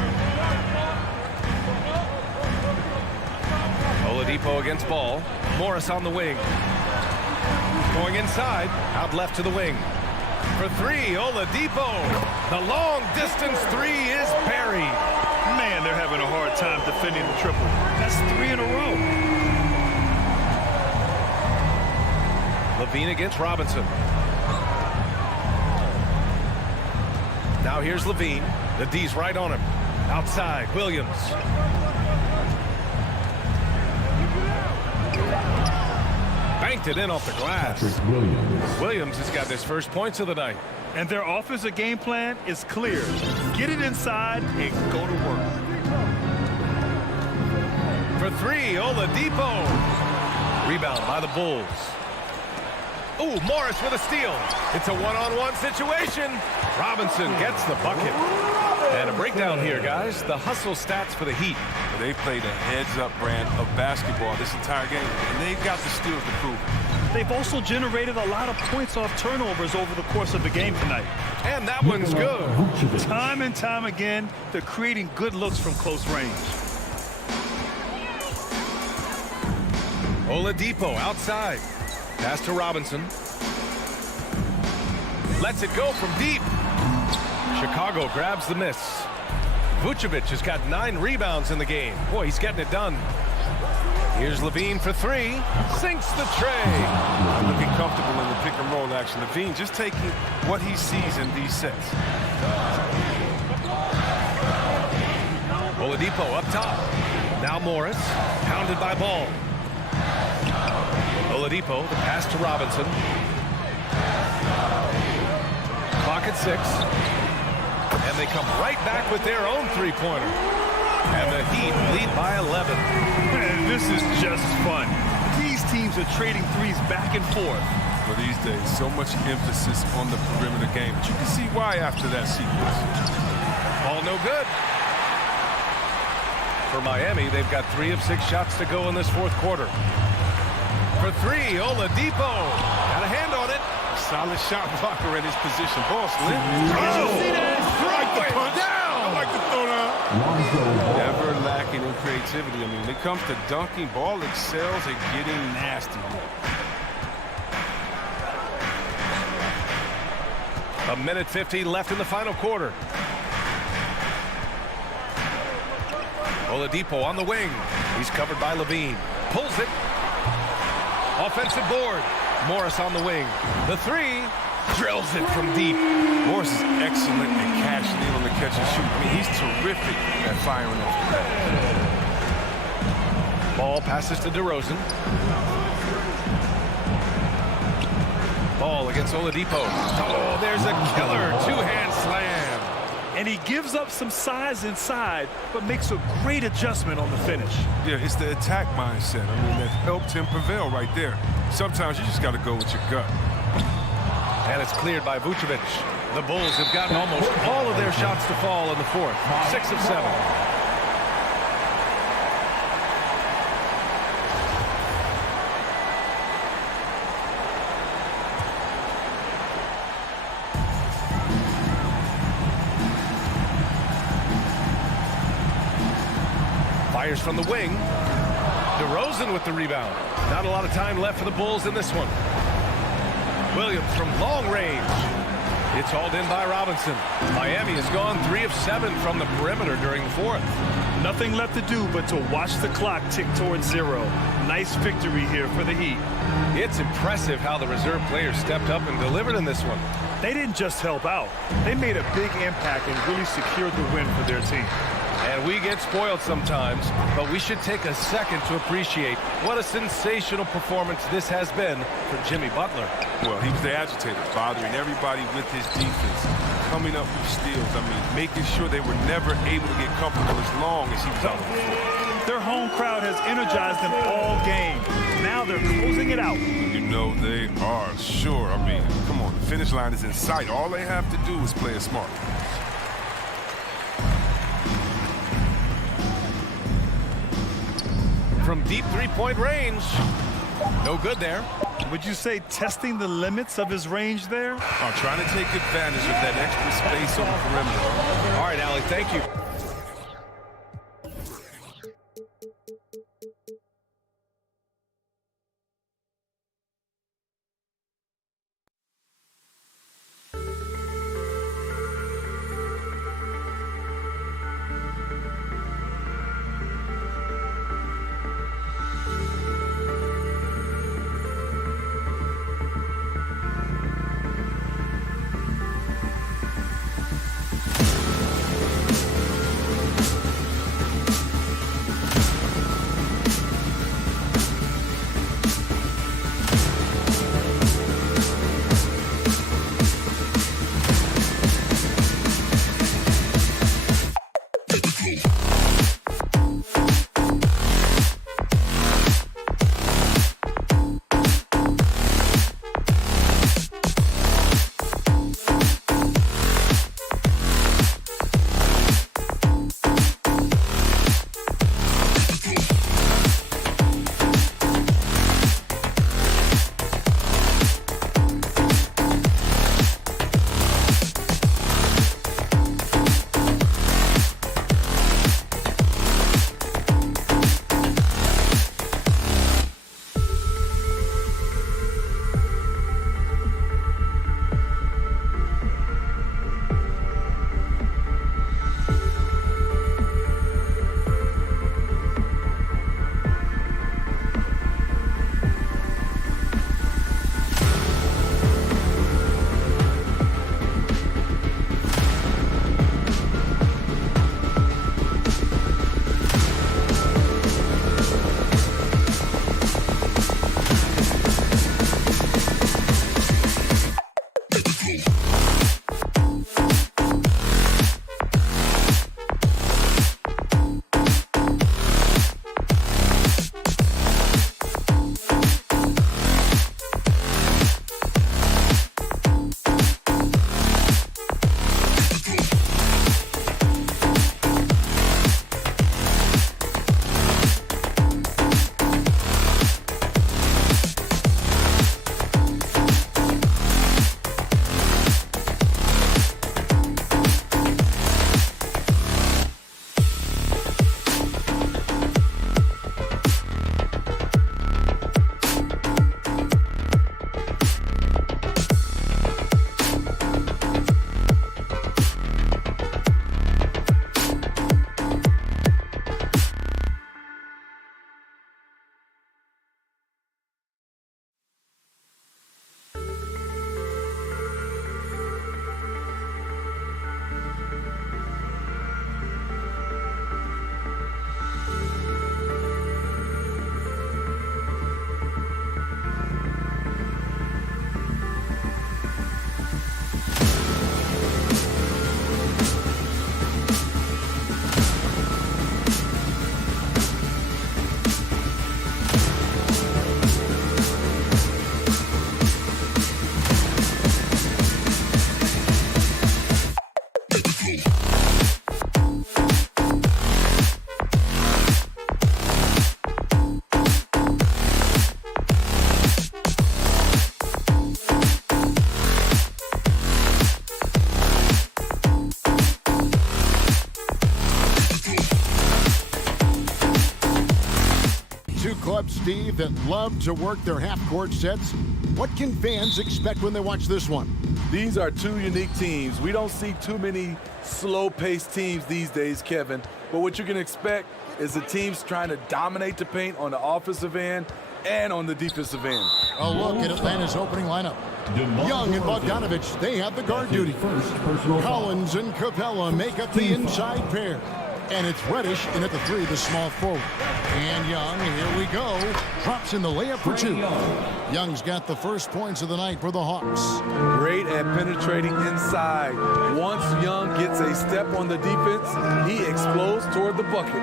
Oladipo against Ball. Morris on the wing. Going inside. Out left to the wing. For 3, Oladipo. The long-distance 3 is buried. Man, they're having a hard time defending the triple. That's 3 in a row. Levine against Robinson. Now here's Levine. The D's right on him. Outside, Williams. Banked it in off the glass. Williams has got his first points of the night. And their offensive game plan is clear. Get it inside and go to work. For 3, Oladipo. Rebound by the Bulls. Ooh, Morris with a steal. It's a one-on-one situation. Robinson gets the bucket. And a breakdown here, guys. The hustle stats for the Heat. They played a heads-up brand of basketball this entire game, and they've got the steals to prove it. They've also generated a lot of points off turnovers over the course of the game tonight. And that one's good. Time and time again, they're creating good looks from close range. Oladipo outside. Pass to Robinson. Lets it go from deep. Chicago grabs the miss. Vucevic has got 9 rebounds in the game. Boy, he's getting it done. Here's Levine for 3. Sinks the tray. I'm looking comfortable in the pick and roll action. Levine just taking what he sees in these sets. Oladipo up top. Now Morris. Pounded by Ball. Oladipo, the pass to Robinson. Clock at 6. And they come right back with their own three-pointer. And the Heat lead by 11. Man, this is just fun. These teams are trading threes back and forth. For these days, so much emphasis on the perimeter game. But you can see why after that sequence. All no good. For Miami, they've got 3 of 6 shots to go in this fourth quarter. For 3, Oladipo. Got a hand on it. Solid shot blocker in his position. Ball slip. Down. I like the throw down. Never lacking in creativity. I mean, when it comes to dunking, Ball excels at getting nasty. A minute 50 left in the final quarter. Oladipo on the wing. He's covered by Levine. Pulls it. Offensive board. Morris on the wing. The 3. Drills it from deep. Morris is excellent at cashing in on the catch and shoot. I mean, he's terrific at firing off the bat. Ball passes to DeRozan. Ball against Oladipo. Oh, there's a killer 2-hand slam. And he gives up some size inside, but makes a great adjustment on the finish. Yeah, it's the attack mindset. I mean, that helped him prevail right there. Sometimes you just got to go with your gut. And it's cleared by Vucevic. The Bulls have gotten almost all of their shots to fall in the fourth. 6 of 7. Fires from the wing. DeRozan with the rebound. Not a lot of time left for the Bulls in this one. Williams from long range. It's hauled in by Robinson. Miami has gone 3 of 7 from the perimeter during the fourth. Nothing left to do but to watch the clock tick towards 0. Nice victory here for the Heat. It's impressive how the reserve players stepped up and delivered in this one. They didn't just help out. They made a big impact and really secured the win for their team. And we get spoiled sometimes, but we should take a second to appreciate what a sensational performance this has been for Jimmy Butler. Well, he was the agitator, bothering everybody with his defense, coming up with steals. I mean, making sure they were never able to get comfortable as long as he was out on the floor. Their home crowd has energized them all game. Now they're closing it out. You know they are, sure. I mean, come on, the finish line is in sight. All they have to do is play it smart. From deep three-point range, no good there. Would you say testing the limits of his range there? I'm trying to take advantage of that extra space on the perimeter. All right, Allie, thank you. Steve, that love to work their half-court sets. what can fans expect when they watch this one? These are two unique teams. We don't see too many slow-paced teams these days, Kevin. But what you can expect is the teams trying to dominate the paint on the offensive end and on the defensive end. A look at Atlanta's opening lineup. Young and Bogdanovich, they have the guard duty. Collins and Capella make up the inside pair. And it's Reddish in at the 3, the small forward. And Young, here we go, drops in the layup for 2. Young's got the first points of the night for the Hawks. Great at penetrating inside. Once Young gets a step on the defense, he explodes toward the bucket.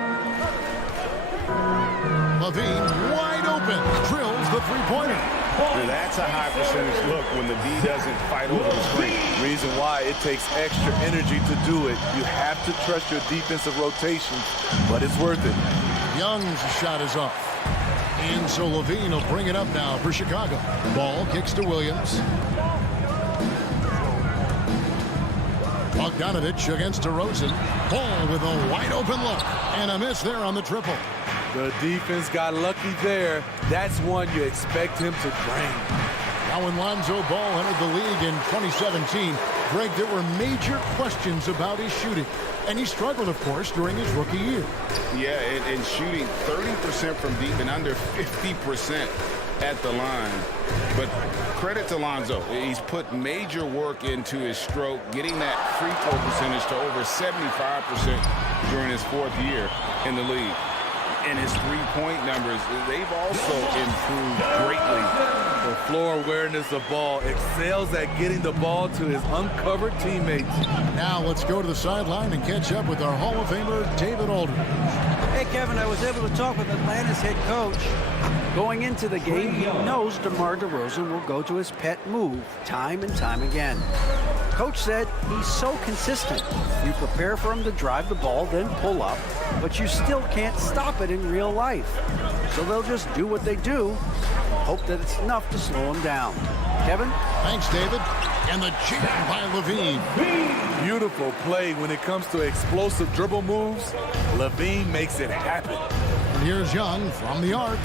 Levine wide open, drills the three-pointer. That's a high percentage look when the D doesn't fight over the screen. Reason why it takes extra energy to do it. You have to trust your defensive rotations, but it's worth it. Young's shot is off. And so Levine will bring it up now for Chicago. Ball kicks to Williams. Bogdanovich against DeRozan. Ball with a wide open look. And a miss there on the triple. The defense got lucky there. That's one you expect him to drain. Now when Lonzo Ball entered the league in 2017, Greg, there were major questions about his shooting. And he struggled, of course, during his rookie year. Yeah, and shooting 30% from deep and under 50% at the line. But credit to Lonzo. He's put major work into his stroke, getting that free throw percentage to over 75% during his 4th year in the league. And his three-point numbers, they've also improved greatly. The floor awareness of ball, excels at getting the ball to his uncovered teammates. Now let's go to the sideline and catch up with our Hall of Famer, David Aldridge. Hey, Kevin, I was able to talk with Atlanta's head coach. Going into the game, he knows DeMar DeRozan will go to his pet move time and time again. Coach said he's so consistent. You prepare for him to drive the ball, then pull up, but you still can't stop it in real life. So they'll just do what they do, hope that it's enough to slow him down. Kevin? Thanks, David. And the cheat by Levine. Beautiful play when it comes to explosive dribble moves. Levine makes it happen. And here's Young from the arc.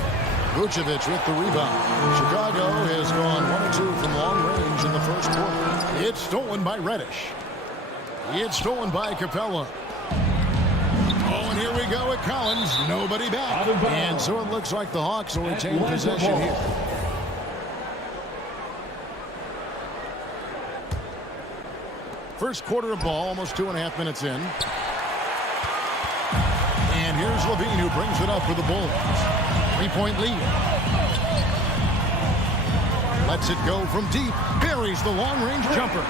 Vucevic with the rebound. Chicago has gone 1-2 from long range in the first quarter. It's stolen by Reddish. It's stolen by Capella. Oh, and here we go at Collins. Nobody back. And so it looks like the Hawks will retain possession here. First quarter of ball, almost 2.5 minutes in. And here's Levine who brings it up for the Bulls. 3-point lead. Lets it go from deep. Buries the long-range jumper.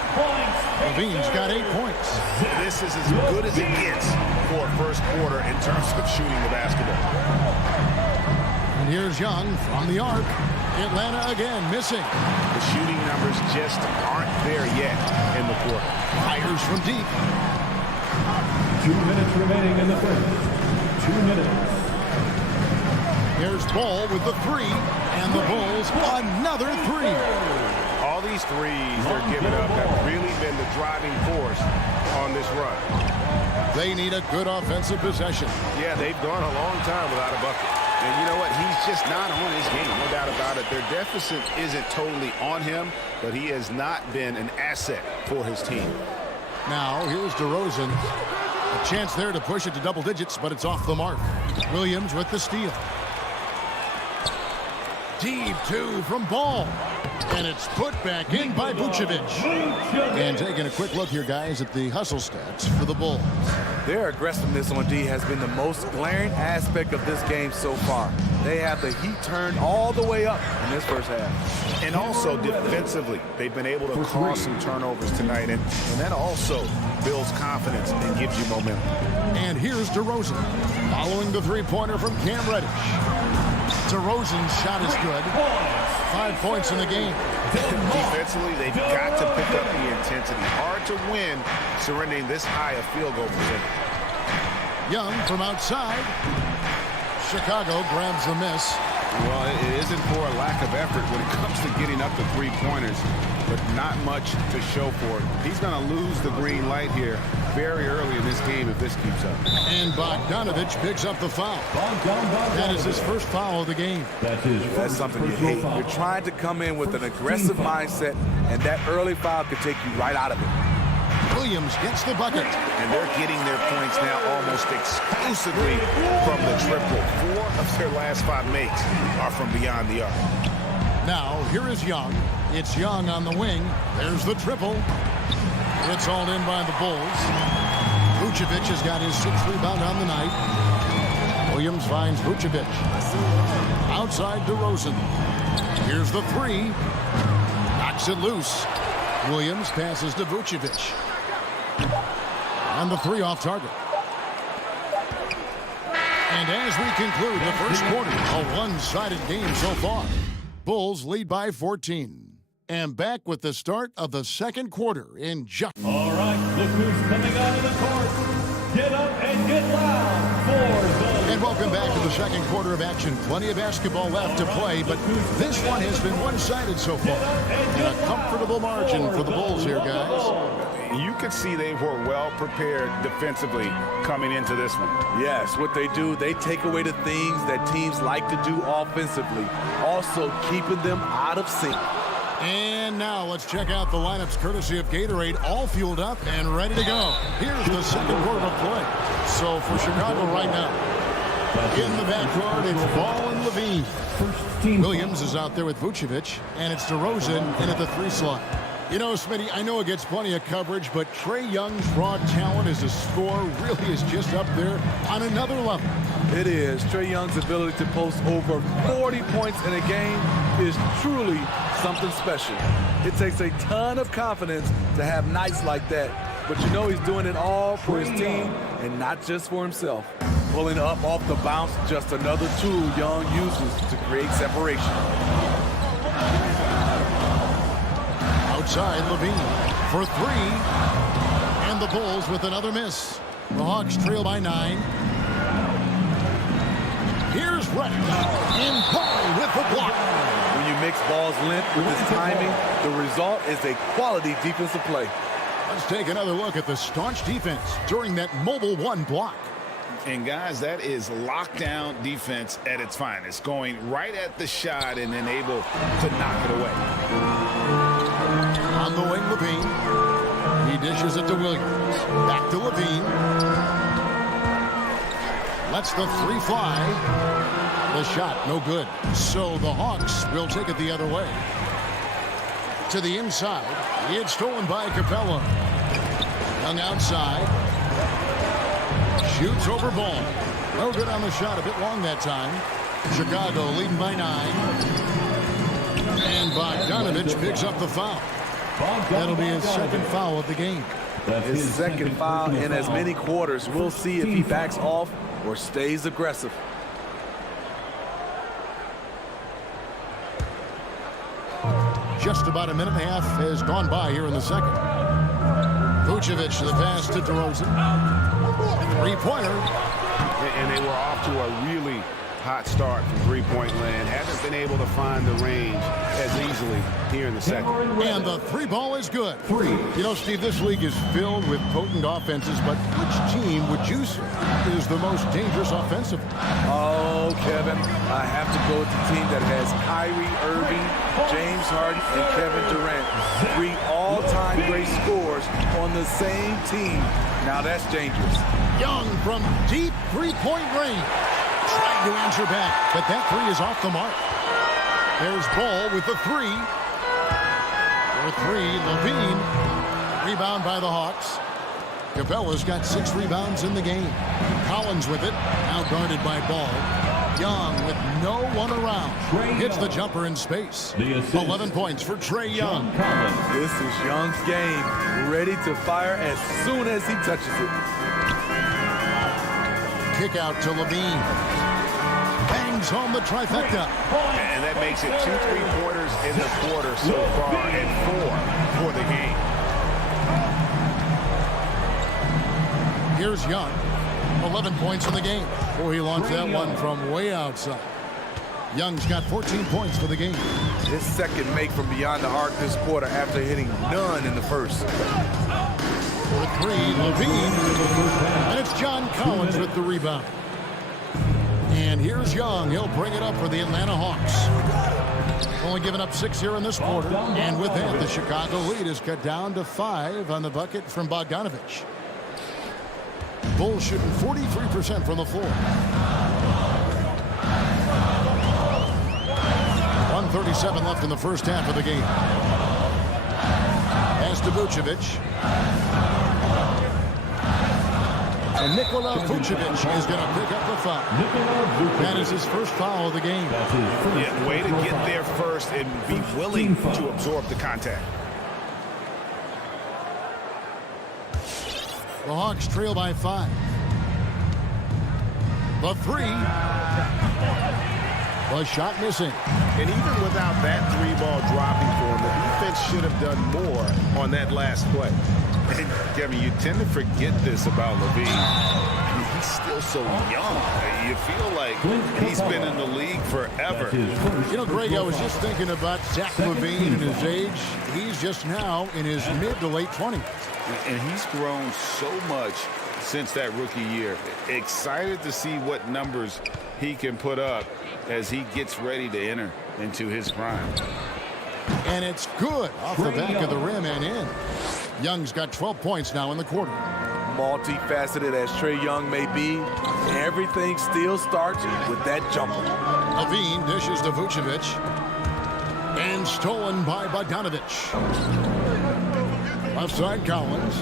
Levine's got 8 points. This is as good as it gets for a first quarter in terms of shooting the basketball. And here's Young from the arc. Atlanta again missing. The shooting numbers just aren't there yet in the quarter. Fires from deep. 2 minutes remaining in the first. 2 minutes. Here's Ball with the 3, and the Bulls another 3. All these threes they're giving up have really been the driving force on this run. They need a good offensive possession. Yeah, they've gone a long time without a bucket. And you know what? He's just not on his game, no doubt about it. Their deficit isn't totally on him, but he has not been an asset for his team. Now, here's DeRozan. A chance there to push it to double digits, but it's off the mark. Williams with the steal. Deep 2 from Ball. And it's put back in by Vucevic. And taking a quick look here, guys, at the hustle stats for the Bulls. Their aggressiveness on D has been the most glaring aspect of this game so far. They have the heat turned all the way up in this first half. And also defensively, they've been able to cause some turnovers tonight. And that also builds confidence and gives you momentum. And here's DeRozan following the three-pointer from Cam Reddish. DeRozan's shot is good. 5 points in the game. Defensively, they've got to pick up the intensity. Hard to win surrendering this high a field goal percentage. Young from outside. Chicago grabs the miss. Well, it isn't for a lack of effort when it comes to getting up to three-pointers, but not much to show for it. He's going to lose the green light here very early in this game if this keeps up. And Bogdanovich picks up the foul. That is his first foul of the game. That's something you hate. You're trying to come in with an aggressive mindset, and that early foul could take you right out of it. Williams gets the bucket. And they're getting their points now almost exclusively from the triple. 4 of their last 5 makes are from beyond the arc. Now, here is Young. It's Young on the wing. There's the triple. It's all in by the Bulls. Vucevic has got his 6th rebound on the night. Williams finds Vucevic. Outside DeRozan. Here's the 3. Knocks it loose. Williams passes to Vucevic. And the 3 off target. And as we conclude the first quarter, a one-sided game so far. Bulls lead by 14. And back with the start of the second quarter in just... All right, look who's coming out of the court. Get up and get loud for the... And welcome back to the second quarter of action. Plenty of basketball left to play, but this one has been one-sided so far. And a comfortable margin for the Bulls here, guys. You could see they were well prepared defensively coming into this one. Yes, what they do, they take away the things that teams like to do offensively, also keeping them out of sync. And now let's check out the lineups courtesy of Gatorade, all fueled up and ready to go. Here's the second quarter of play. So for Chicago right now, in the backcourt, it's Ball and Levine. Williams is out there with Vucevic, and it's DeRozan in at the 3 slot. You know, Smitty, I know it gets plenty of coverage, but Trae Young's raw talent as a scorer really is just up there on another level. It is. Trae Young's ability to post over 40 points in a game is truly something special. It takes a ton of confidence to have nights like that, but you know he's doing it all for his team and not just for himself. Pulling up off the bounce, just another tool Young uses to create separation. Outside, Levine for 3. And the Bulls with another miss. The Hawks trail by 9. Here's Reddick. And Ball with the block. When you mix Ball's length with his timing, the result is a quality defensive play. Let's take another look at the staunch defense during that mobile 1 block. And guys, that is lockdown defense at its finest. Going right at the shot and then able to knock it away. On the wing, Levine. He dishes it to Williams. Back to Levine. Lets the 3 fly. The shot, no good. So the Hawks will take it the other way. To the inside. It's stolen by Capella. Young outside. Shoots over Ball. No good on the shot. A bit long that time. Chicago leading by 9. And Bogdanovich picks up the foul. That'll be his second foul of the game. His second foul in as many quarters. We'll see if he backs off or stays aggressive. Just about a minute and a half has gone by here in the second. Vucevic the pass to DeRozan. 3-pointer. And they were off to a really hot start from three-point land. Hasn't been able to find the range as easily here in the second. And the 3 ball is good. You know, Steve, this league is filled with potent offenses, but which team would you say is the most dangerous offensively? Oh, Kevin, I have to go with the team that has Kyrie Irving, James Harden, and Kevin Durant. 3 all-time great scorers on the same team. Now that's dangerous. Young from deep 3-point range. Trying to answer back, but that 3 is off the mark. There's Ball with the 3. For 3, Levine. Rebound by the Hawks. Capella's got 6 rebounds in the game. Collins with it, now guarded by Ball. Young with no one around. Hits the jumper in space. 11 points for Trae Young. This is Young's game. Ready to fire as soon as he touches it. Kick out to Levine. Bangs home the trifecta. And that makes it 2 3-pointers in the quarter so far and 4 for the game. Here's Young. 11 points in the game. Oh, he launched that one from way outside. Young's got 14 points for the game. His second make from beyond the arc this quarter after hitting none in the first. The three, Levine. And it's John Collins with the rebound. And here's Young. He'll bring it up for the Atlanta Hawks. Only giving up 6 here in this quarter. And with that, the Chicago lead is cut down to 5 on the bucket from Bogdanovich. Bulls shooting 43% from the floor. 1:37 left in the first half of the game. Pass to Vucevic. And Nikola Vucevic is going to pick up the foul. That is his first foul of the game. Yeah, way to get there first and be willing to absorb the contact. The Hawks trail by 5. The three. The shot missing. And even without that 3-ball dropping for him, the defense should have done more on that last play. And Kevin, you tend to forget this about Levine. I mean, he's still so young. You feel like he's been in the league forever. You know, Greg, I was just thinking about Zach Levine and his age. He's just now in his mid to late 20s. And he's grown so much since that rookie year. Excited to see what numbers he can put up as he gets ready to enter into his prime. And it's good off the back of the rim and in. Young's got 12 points now in the quarter. Multifaceted as Trae Young may be, everything still starts with that jumper. Levine dishes to Vucevic. And stolen by Bogdanovich. Left side, Collins.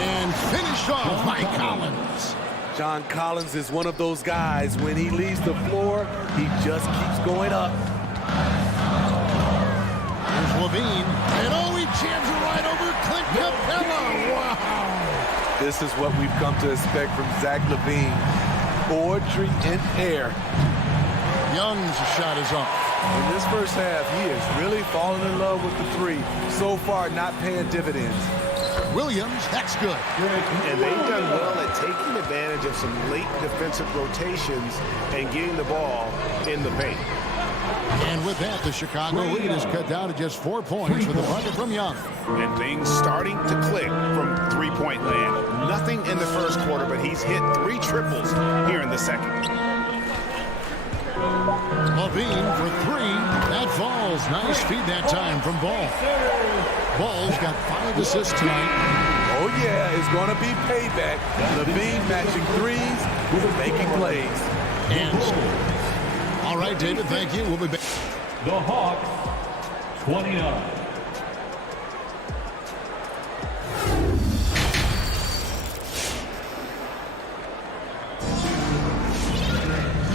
And finished off by Collins. John Collins is one of those guys. When he leaves the floor, he just keeps going up. Here's Levine. And he jams it right over Clint Capella. Wow. This is what we've come to expect from Zach Levine. Poetry in air. Young's shot is off. In this first half, he is really falling in love with the three. So far, not paying dividends. Williams, that's good. And they've done well at taking advantage of some late defensive rotations and getting the ball in the paint. And with that, the Chicago lead is cut down to just 4 points with a bucket from Young. And things starting to click from three-point land. Nothing in the first quarter, but he's hit 3 triples here in the second. Levine for 3. That falls. Nice feed that time from Ball. Ball's got 5 assists tonight. Oh, yeah, it's going to be payback. Levine matching threes with making plays. And all right, David, thank you. We'll be back. The Hawks, 29.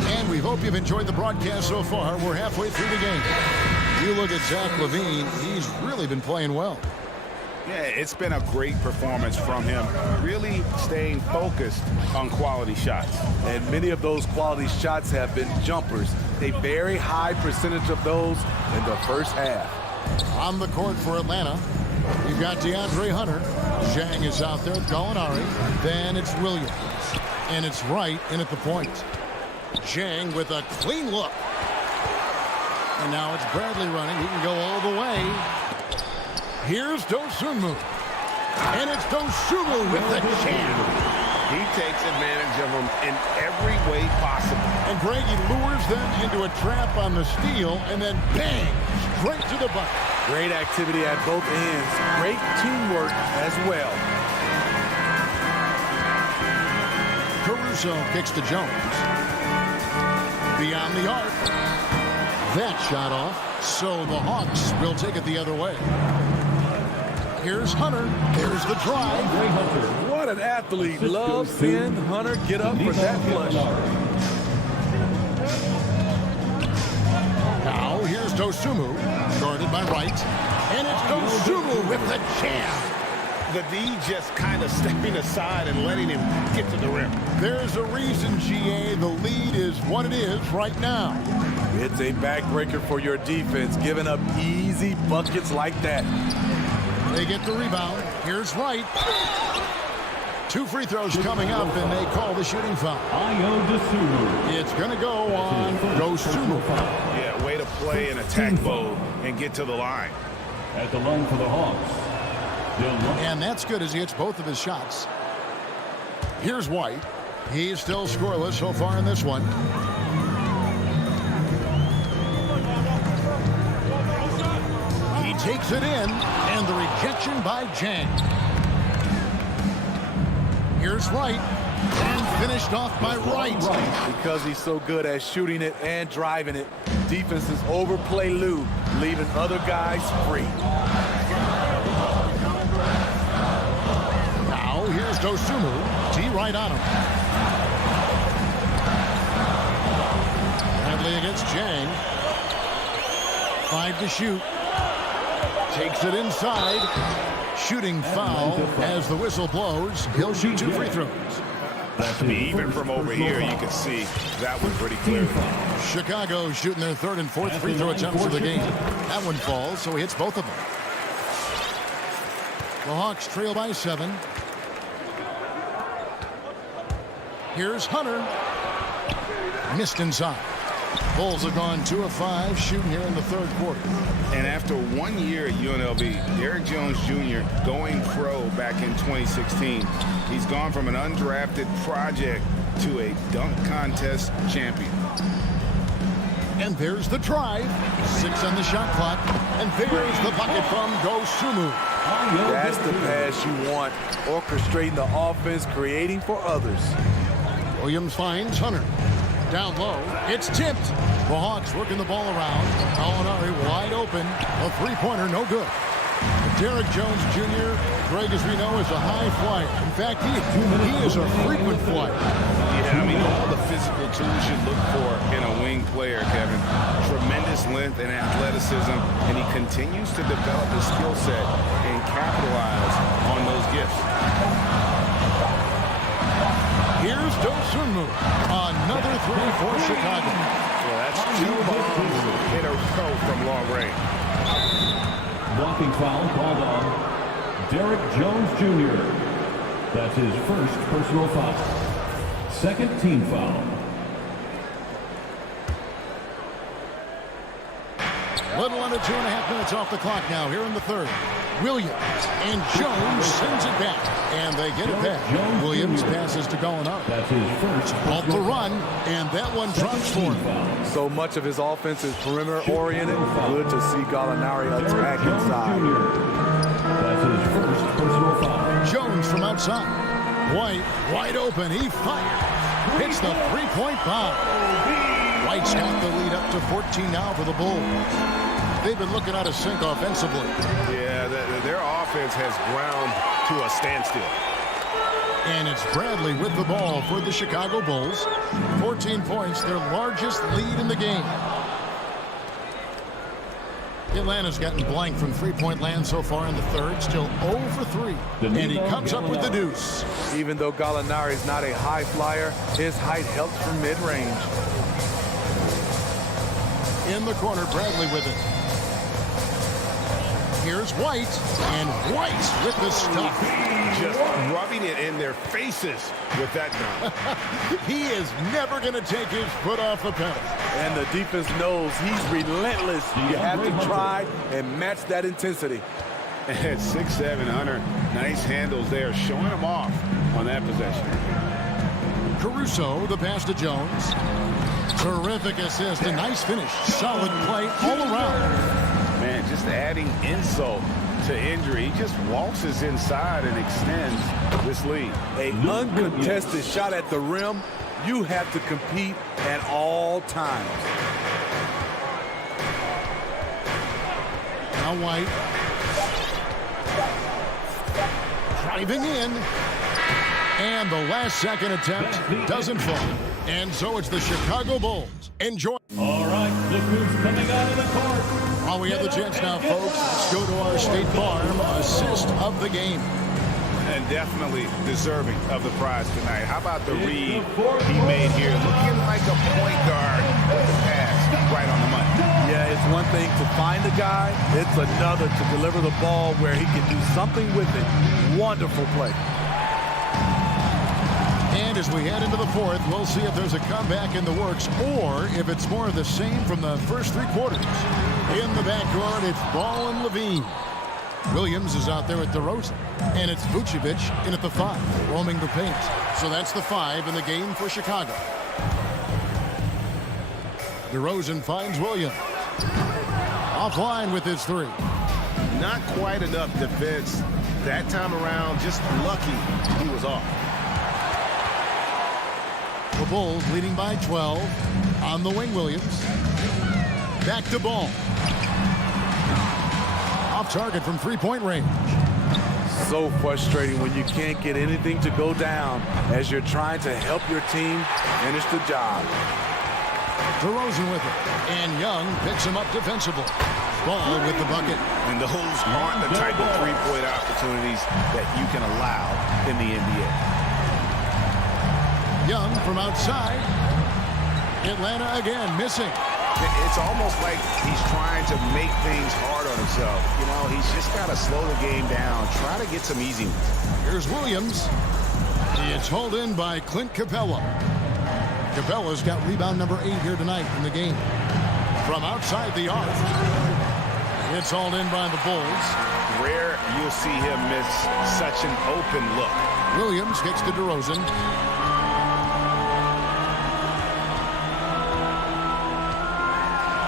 And we hope you've enjoyed the broadcast so far. We're halfway through the game. You look at Zach Levine, he's really been playing well. Yeah, it's been a great performance from him, really staying focused on quality shots. And many of those quality shots have been jumpers. A very high percentage of those in the first half. On the court for Atlanta, you've got DeAndre Hunter. Zhang is out there, Gallinari. Then it's Williams. And it's Wright in at the point. Zhang with a clean look. And now it's Bradley running. He can go all the way. Here's Dosunmu. And it's Dosunmu with the jam. He takes advantage of them in every way possible. And Greg, he lures them into a trap on the steal, and then bang, straight to the bucket. Great activity at both ends. Great teamwork as well. Caruso kicks to Jones. Beyond the arc. That shot off, so the Hawks will take it the other way. Here's Hunter. There's the drive. What an athlete. Love seeing Hunter get up for that flush. Now here's Dosunmu, guarded by Wright. And it's Dosunmu with the jam. The D just kind of stepping aside and letting him get to the rim. There's a reason, GA, the lead is what it is right now. It's a backbreaker for your defense, giving up easy buckets like that. They get the rebound. Here's Wright. 2 free throws coming up, and they call the shooting foul. It's going to go on Dosunmu. Yeah, way to play in attack mode and get to the line. At the line for the Hawks. And that's good as he hits both of his shots. Here's White. He's still scoreless so far in this one. He takes it in, and the rejection by Jang. Here's Wright, and finished off by Wright. Because he's so good at shooting it and driving it, defenses overplay Lou, leaving other guys free. Now here's Dosunmu. T right on him. Bradley against Jang. 5 to shoot. Takes it inside. Shooting foul as the whistle blows. He'll shoot 2 free throws. I mean, even from over here, you can see that one pretty clearly. Chicago shooting their 3rd and 4th free throw attempts of the game. That one falls, so he hits both of them. The Hawks trail by 7. Here's Hunter. Missed inside. Bulls have gone 2 of 5 shooting here in the 3rd quarter. And after 1 year at UNLV, Derrick Jones Jr. going pro back in 2016, he's gone from an undrafted project to a dunk contest champion. And there's the drive. 6 on the shot clock. And there's the bucket from Dosunmu. That's the pass you want. Orchestrating the offense, creating for others. Williams finds Hunter. Down low. It's tipped. The Hawks working the ball around. Gallinari wide open. A three-pointer, no good. Derrick Jones Jr., Greg, as we know, is a high flyer. In fact, he is a frequent flyer. Yeah, I mean, all the physical tools you look for in a wing player, Kevin. Tremendous length and athleticism, and he continues to develop his skill set and capitalize on those gifts. Here's Dosunmu. Another 3 for Chicago. Well, that's 2 bombs in a row from long range. Blocking foul called on Derrick Jones Jr. That's his 1st personal foul. 2nd team foul. Little under 2.5 minutes off the clock now here in the 3rd. Williams and Jones sends it back, and they get it back. Williams passes to Gallinari. That's his 1st. Off the run, and that one drops for him. So much of his offense is perimeter-oriented. Good to see Gallinari attack inside. That's his 1st personal foul. Jones from outside. White, wide open. He fires. Hits the 3-point bomb. White's got the lead up to 14 now for the Bulls. They've been looking out of sync offensively. Yeah, their offense has ground to a standstill. And it's Bradley with the ball for the Chicago Bulls. 14 points, their largest lead in the game. Atlanta's gotten blank from 3-point land so far in the 3rd. Still 0 for 3. And he comes up with the deuce. Even though Gallinari is not a high flyer, his height helps from mid-range. In the corner, Bradley with it. Here's White, and White with the stop. Just rubbing it in their faces with that dunk. He is never going to take his foot off the pedal. And the defense knows he's relentless. You have to try and match that intensity. At 6'7", Hunter, nice handles there, showing him off on that possession. Caruso, the pass to Jones. Terrific assist, a nice finish. Solid play all around. Man, just adding insult to injury. He just waltzes inside and extends this lead. An uncontested shot at the rim. You have to compete at all times. Now White. Driving in. And the last second attempt doesn't fall. And so it's the Chicago Bulls. Enjoy. All right, look who's coming out of the court. While we have the chance now, folks, let's go to our State Farm assist of the game. And definitely deserving of the prize tonight. How about the read he made here? Looking like a point guard with the pass right on the money. Yeah, it's one thing to find a guy. It's another to deliver the ball where he can do something with it. Wonderful play. And as we head into the fourth, we'll see if there's a comeback in the works or if it's more of the same from the first three quarters. In the backcourt, it's Ball and Levine. Williams is out there at DeRozan. And it's Vucevic in at the 5, roaming the paint. So that's the 5 in the game for Chicago. DeRozan finds Williams. Offline with his 3. Not quite enough defense that time around. Just lucky he was off. The Bulls leading by 12. On the wing, Williams. Back to Ball. Off target from three-point range. So frustrating when you can't get anything to go down as you're trying to help your team finish the job. DeRozan with it. And Young picks him up defensively. Ball with the bucket. And those aren't the type of three-point opportunities that you can allow in the NBA. Young from outside. Atlanta again missing. It's almost like he's trying to make things hard on himself. You know, he's just got to slow the game down, try to get some easy ones. Here's Williams. It's hauled in by Clint Capella. Capella's got rebound number 8 here tonight in the game. From outside the arc. It's hauled in by the Bulls. Rare you'll see him miss such an open look. Williams gets to DeRozan.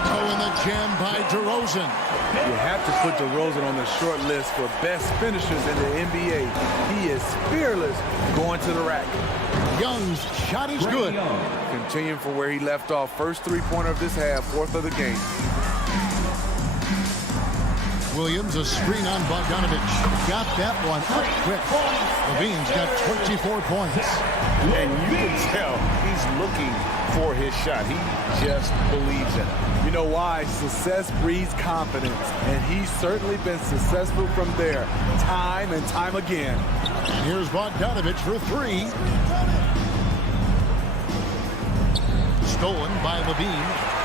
Oh, and the jam by DeRozan. You have to put DeRozan on the short list for best finishers in the NBA. He is fearless going to the rack. Young's shot is good. Continuing from where he left off. First three-pointer of this half, 4th of the game. Williams, a screen on Bogdanovich. Got that one up quick. Levine's got 24 points. And you can tell he's looking for his shot. He just believes in it. You know why? Success breeds confidence. And he's certainly been successful from there, time and time again. And here's Bogdanovich for 3. Stolen by Levine.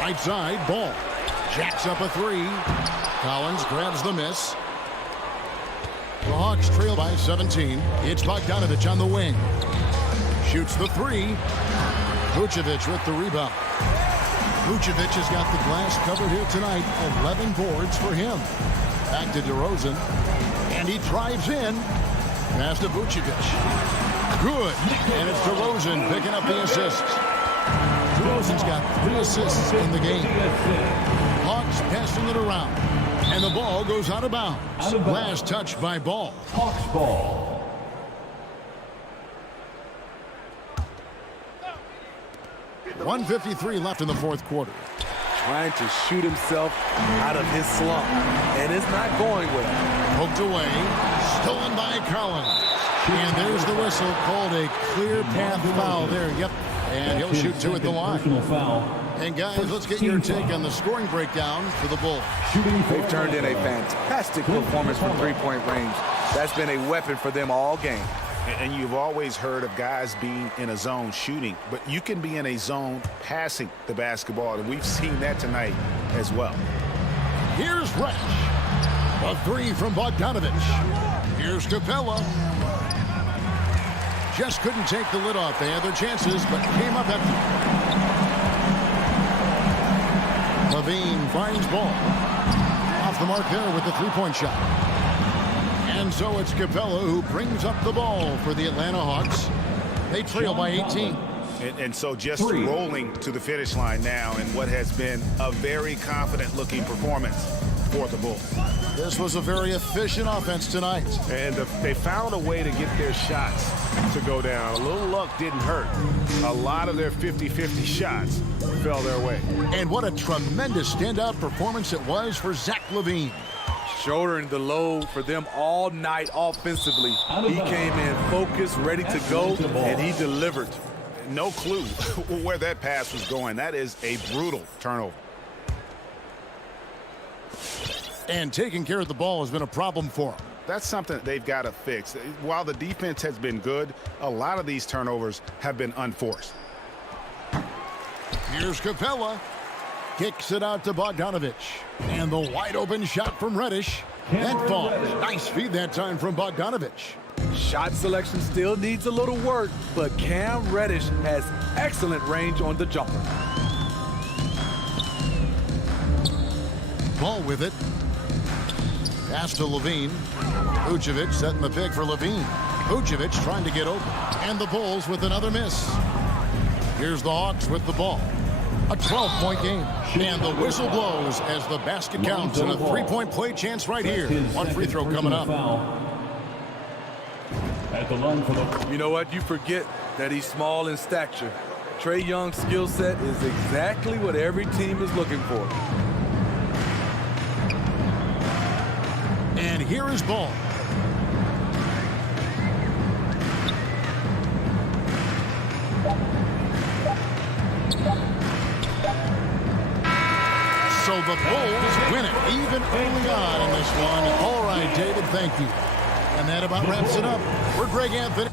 Right side, Ball. Jacks up a 3. Collins grabs the miss. The Hawks trail by 17. It's Bogdanovich on the wing. Shoots the 3. Vucevic with the rebound. Vucevic has got the glass covered here tonight. 11 boards for him. Back to DeRozan. And he drives in. Pass to Vucevic. Good. And it's DeRozan picking up the assists. DeRozan's got 3 assists in the game. Hawks passing it around. And the ball goes out of bounds. Last touch by Ball. Hawks ball. .153 left in the fourth quarter. Trying to shoot himself out of his slump. And it's not going well. Poked away. Stolen by Collins. And there's the whistle. Called a clear path foul there. Yep. And he'll shoot 2 at the line. And guys, let's get your take on the scoring breakdown for the Bulls. They've turned in a fantastic performance from three-point range. That's been a weapon for them all game. And you've always heard of guys being in a zone shooting, but you can be in a zone passing the basketball, and we've seen that tonight as well. Here's Resch. A 3 from Bogdanovich. Here's Capella. Just couldn't take the lid off. They had their chances, but came up empty. Levine finds Ball. Off the mark there with the three-point shot. And so it's Capella who brings up the ball for the Atlanta Hawks. They trail by 18. And so just rolling to the finish line now in what has been a very confident-looking performance for the Bulls. This was a very efficient offense tonight. And they found a way to get their shots to go down. A little luck didn't hurt. A lot of their 50-50 shots fell their way. And what a tremendous standout performance it was for Zach LaVine. Shouldering the load for them all night offensively. He came in focused, ready to go, and he delivered. No clue where that pass was going. That is a brutal turnover. And taking care of the ball has been a problem for them. That's something they've got to fix. While the defense has been good, a lot of these turnovers have been unforced. Here's Capella. Kicks it out to Bogdanovich. And the wide open shot from Reddish. That falls. Nice feed that time from Bogdanovich. Shot selection still needs a little work, but Cam Reddish has excellent range on the jumper. Ball with it. Pass to Levine. Vucevic setting the pick for Levine. Vucevic trying to get open. And the Bulls with another miss. Here's the Hawks with the ball. A 12-point game. And the whistle blows as the basket counts and a three-point play chance right here. One free throw coming up. At the line for the... You know what? You forget that he's small in stature. Trae Young's skill set is exactly what every team is looking for. And here is Ball. So the Bulls win it even early on in this one. All right, David, thank you. And that about wraps it up. We're Greg Anthony.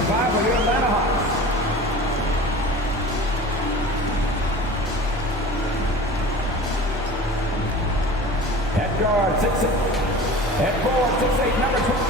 25 for your Atlanta Hawks. At guard, 6'6". At forward, 6'8", number 12.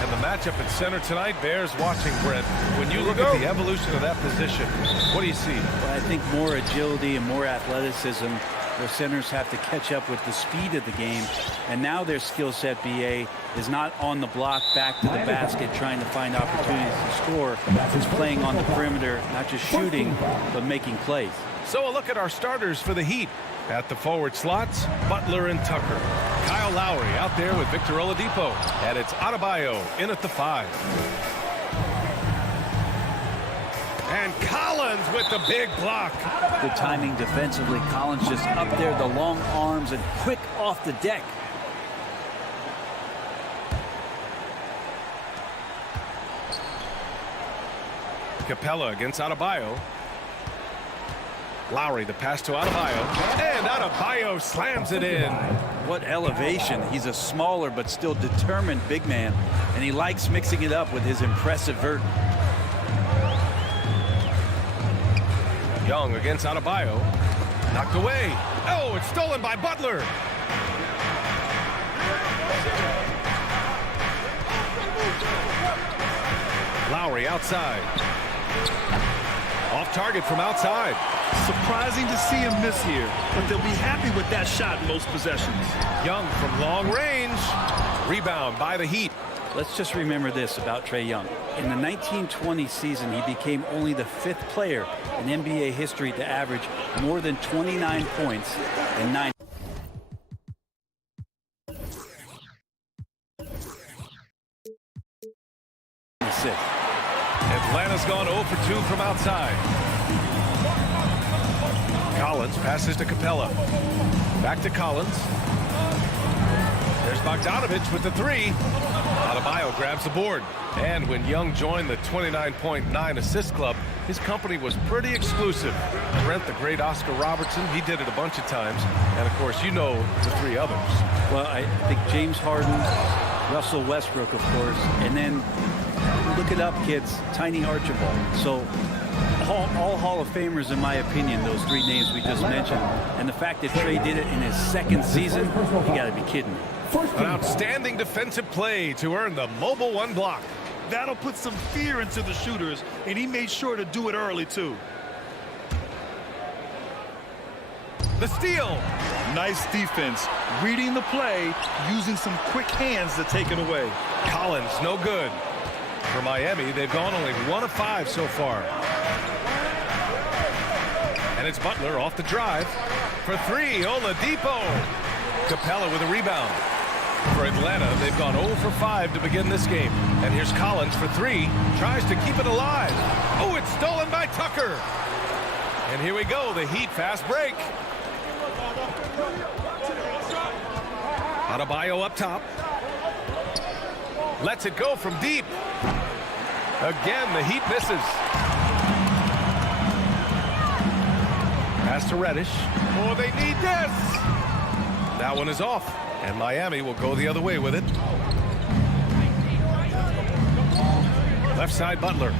And the matchup at center tonight bears watching, Brent. When you look at the evolution of that position, what do you see? Well, I think more agility and more athleticism. Their centers have to catch up with the speed of the game. And now their skill set, BA, is not on the block back to the basket trying to find opportunities to score. It's playing on the perimeter, not just shooting, but making plays. So a look at our starters for the Heat. At the forward slots, Butler and Tucker. Kyle Lowry out there with Victor Oladipo. And it's Adebayo in at the 5. And Collins with the big block. Good timing defensively. Collins just up there, the long arms, and quick off the deck. Capella against Adebayo. Lowry, the pass to Adebayo. And Adebayo slams it in. What elevation. He's a smaller but still determined big man. And he likes mixing it up with his impressive vert. Young against Adebayo. Knocked away. Oh, it's stolen by Butler. Lowry outside. Off target from outside. Surprising to see him miss here, but they'll be happy with that shot in most possessions. Young from long range. Rebound by the Heat. Let's just remember this about Trae Young. In the 1920 season, he became only the 5th player in NBA history to average more than 29 points in 9. Atlanta's gone 0 for 2 from outside. Collins passes to Capella. Back to Collins. There's Bogdanovich with the 3. Adebayo grabs the board. And when Young joined the 29.9 assist club, his company was pretty exclusive. Brent, the great Oscar Robertson, he did it a bunch of times. And, of course, you know the 3 others. Well, I think James Harden, Russell Westbrook, of course, and then look it up, kids, Tiny Archibald. So all Hall of Famers, in my opinion, those 3 names we just mentioned. And the fact that Trae did it in his 2nd season, you got to be kidding me. An outstanding defensive play to earn the mobile 1 block. That'll put some fear into the shooters, and he made sure to do it early, too. The steal. Nice defense. Reading the play, using some quick hands to take it away. Collins, no good. For Miami, they've gone only 1 of 5 so far. And it's Butler off the drive. For 3, Oladipo. Capella with a rebound. For Atlanta, they've gone 0 for 5 to begin this game. And here's Collins for 3. Tries to keep it alive. Oh, it's stolen by Tucker. And here we go, the Heat fast break. Adebayo up top. Lets it go from deep. Again, the Heat misses. Pass to Reddish. Oh, they need this. That one is off. And Miami will go the other way with it. Left side, Butler.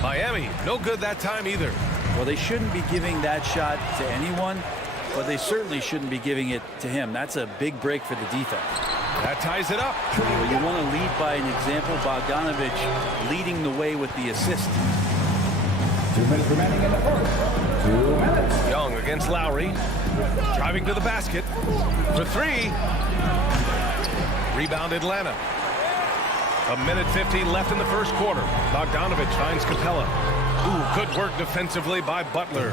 Miami, no good that time either. Well, they shouldn't be giving that shot to anyone, but they certainly shouldn't be giving it to him. That's a big break for the defense. That ties it up. Well, you want to lead by an example. Bogdanovich leading the way with the assist. 2 minutes remaining in the first. 2 minutes. Young against Lowry. Driving to the basket. For 3. Rebound Atlanta. 1:15 left in the first quarter. Bogdanovich finds Capella. Ooh, good work defensively by Butler.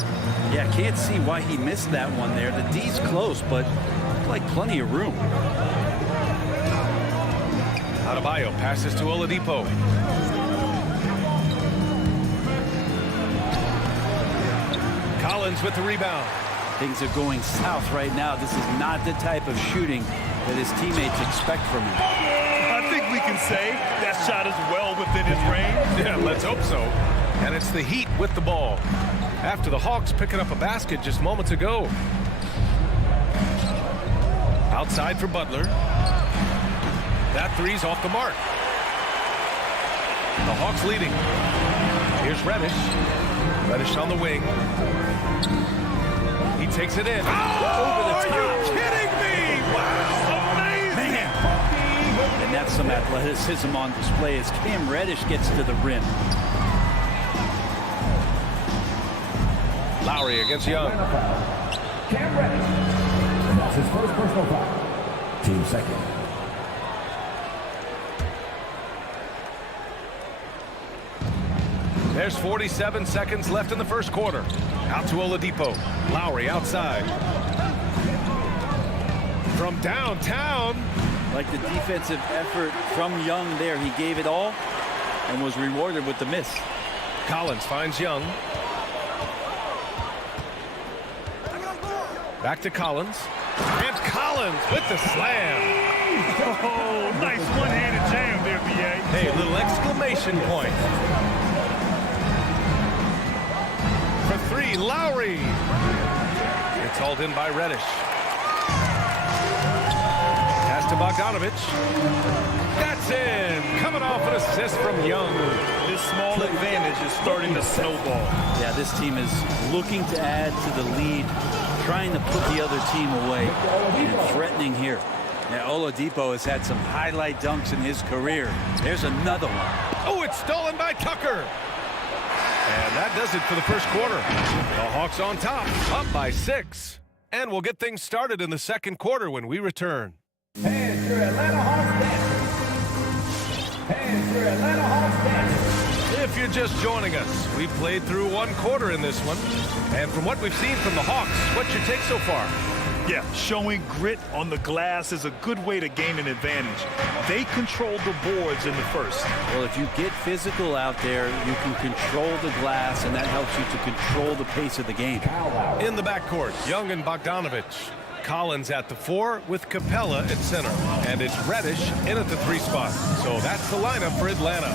Yeah, can't see why he missed that one there. The D's close, but like plenty of room. Adebayo passes to Oladipo. Collins with the rebound. Things are going south right now. This is not the type of shooting that his teammates expect from him. I think we can say that shot is well within his range. Yeah, let's hope so. And it's the Heat with the ball. After the Hawks picking up a basket just moments ago. Outside for Butler. That 3's off the mark. The Hawks leading. Here's Reddish. Reddish on the wing. He takes it in. Oh, are you kidding me? Wow, amazing! Man. And that's some athleticism on display as Cam Reddish gets to the rim. Lowry against Young. Cam Reddish. And that's his first personal foul. Team second. There's 47 seconds left in the first quarter. Out to Oladipo. Lowry outside. From downtown. Like the defensive effort from Young there. He gave it all and was rewarded with the miss. Collins finds Young. Back to Collins. And Collins with the slam. Oh, nice one-handed jam there, B.A. Hey, a little exclamation point. For three, Lowry. It's hauled in by Reddish. Pass to Bogdanovich. That's in. Coming off an assist from Young. This small advantage is starting to snowball. Yeah, this team is looking to add to the lead, trying to put the other team away, and threatening here. Now, Oladipo has had some highlight dunks in his career. There's another one. Oh, it's stolen by Tucker. And that does it for the first quarter. The Hawks on top, up by 6. And we'll get things started in the second quarter when we return. And your Atlanta Hawks dancers. And your Atlanta Hawks dancers. If you're just joining us, we've played through one quarter in this one. And from what we've seen from the Hawks, what's your take so far? Yeah, showing grit on the glass is a good way to gain an advantage. They controlled the boards in the first. Well, if you get physical out there, you can control the glass, and that helps you to control the pace of the game. In the backcourt, Young and Bogdanovich. Collins at the 4 with Capella at center. And it's Reddish in at the 3 spot. So that's the lineup for Atlanta.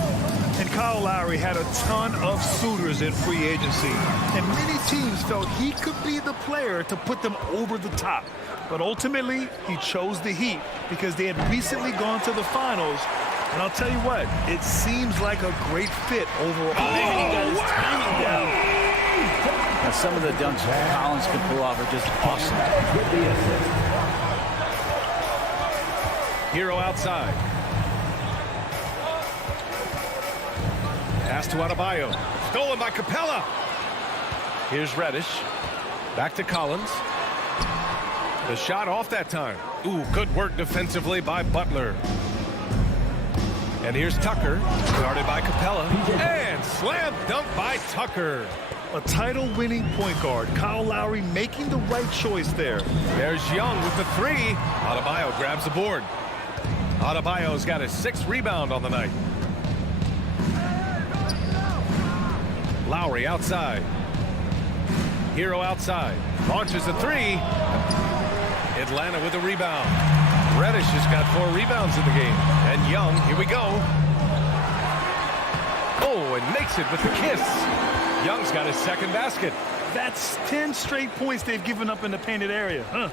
And Kyle Lowry had a ton of suitors in free agency. And many teams felt he could be the player to put them over the top. But ultimately, he chose the Heat because they had recently gone to the finals. And I'll tell you what, it seems like a great fit overall. Oh, wow! Now, some of the dunks Collins can pull off are just awesome. Hero outside. Pass to Adebayo. Stolen by Capella. Here's Reddish. Back to Collins. The shot off that time. Ooh, good work defensively by Butler. And here's Tucker. Guarded by Capella. And slam dunk by Tucker. A title-winning point guard. Kyle Lowry making the right choice there. There's Young with the 3. Adebayo grabs the board. Adebayo's got his 6th rebound on the night. Lowry outside. Hero outside. Launches a 3. Atlanta with a rebound. Reddish has got 4 rebounds in the game. And Young, here we go. Oh, and makes it with the kiss. Young's got his 2nd basket. That's 10 straight points they've given up in the painted area. Huh?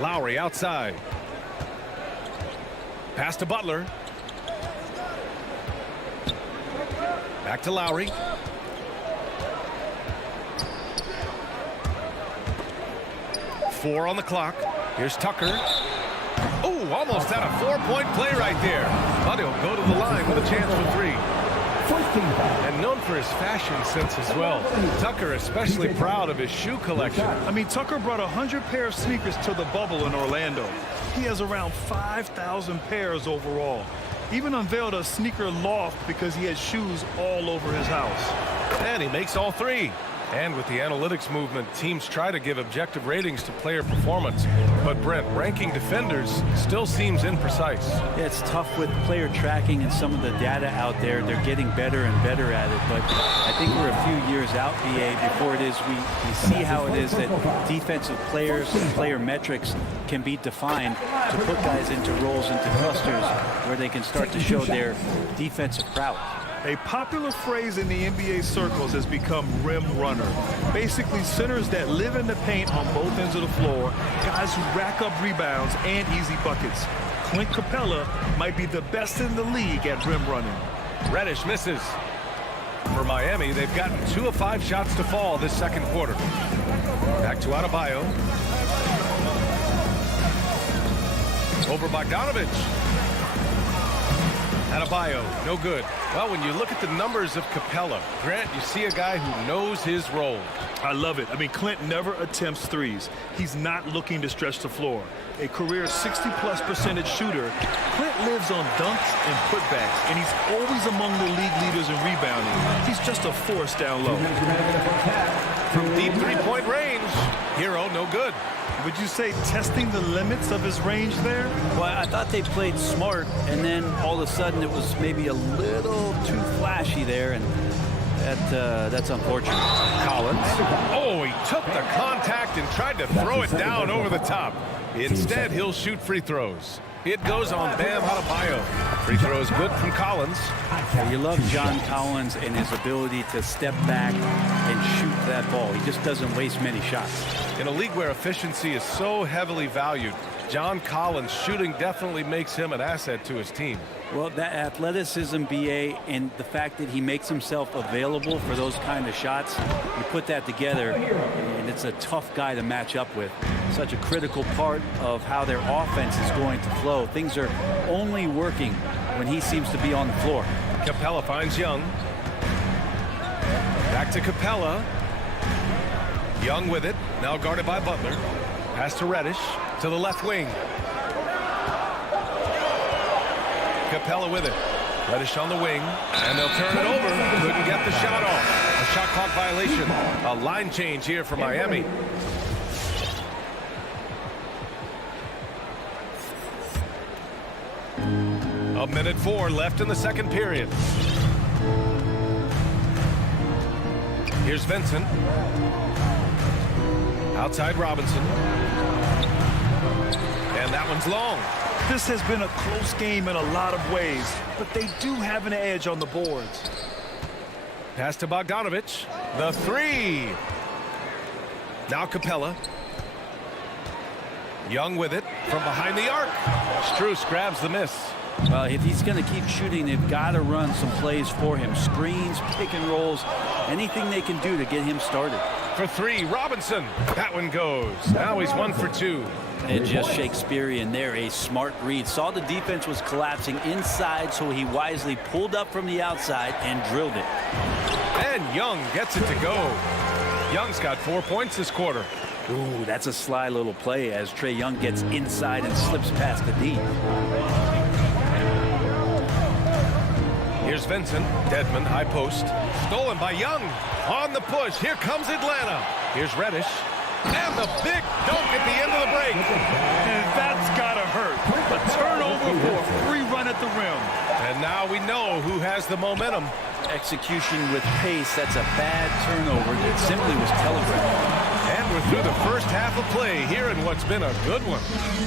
Lowry outside. Pass to Butler. Back to Lowry. Four on the clock. Here's Tucker. Oh, almost had a 4-point play right there. But he'll go to the line with a chance for 3. And known for his fashion sense as well. Tucker especially proud of his shoe collection. I mean, Tucker brought 100 pair of sneakers to the bubble in Orlando. He has around 5,000 pairs overall. Even unveiled a sneaker loft because he had shoes all over his house. And he makes all 3. And with the analytics movement, teams try to give objective ratings to player performance. But Brent, ranking defenders still seems imprecise. Yeah, it's tough with player tracking and some of the data out there. They're getting better and better at it. But I think we're a few years out, BA, before it is we see how it is that defensive players and player metrics can be defined to put guys into roles, into clusters, where they can start to show their defensive prowess. A popular phrase in the NBA circles has become rim runner. Basically, centers that live in the paint on both ends of the floor, guys who rack up rebounds and easy buckets. Clint Capella might be the best in the league at rim running. Reddish misses. For Miami, they've gotten 2 of 5 shots to fall this second quarter. Back to Adebayo. Over Bogdanovich. Adebayo, no good. Well, when you look at the numbers of Capella, Grant, you see a guy who knows his role. I love it. I mean, Clint never attempts threes. He's not looking to stretch the floor. A career 60+% shooter, Clint lives on dunks and putbacks, and he's always among the league leaders in rebounding. He's just a force down low. From deep three-point range, Hero, no good. Would you say testing the limits of his range there? Well, I thought they played smart, and then all of a sudden it was maybe a little too flashy there, and that's unfortunate. Collins. Oh, he took the contact and tried to throw it down over the top. Instead, he'll shoot free throws. It goes on Bam Adebayo. Free throw is good from Collins. You love John Collins and his ability to step back and shoot that ball. He just doesn't waste many shots. In a league where efficiency is so heavily valued, John Collins' shooting definitely makes him an asset to his team. Well, that athleticism, BA, and the fact that he makes himself available for those kind of shots, you put that together, and it's a tough guy to match up with. Such a critical part of how their offense is going to flow. Things are only working when he seems to be on the floor. Capella finds Young. Back to Capella. Young with it, now guarded by Butler. Pass to Reddish, to the left wing. Capella with it. Reddish on the wing, and they'll turn it over. Couldn't get the shot off. A shot clock violation. A line change here for Miami. A minute 4 left in the second period. Here's Vincent. Outside Robinson. And that one's long. This has been a close game in a lot of ways, but they do have an edge on the boards. Pass to Bogdanovich. The three. Now Capella. Young with it from behind the arc. Strus grabs the miss. Well, if he's going to keep shooting, they've got to run some plays for him. Screens, pick and rolls, anything they can do to get him started. For three, Robinson. That one goes. Now he's 1 for 2. And just Shakespearean there, a smart read. Saw the defense was collapsing inside, so he wisely pulled up from the outside and drilled it. And Young gets it to go. Young's got 4 points this quarter. Ooh, that's a sly little play as Trae Young gets inside and slips past the D. Here's Vincent. Dedmon, high post. Stolen by Young. On the push. Here comes Atlanta. Here's Reddish. And the big dunk at the end of the break. And that's got to hurt. A turnover for a free run at the rim. And now we know who has the momentum. Execution with pace. That's a bad turnover that simply was telegraphed. And we're through the first half of play here in what's been a good one.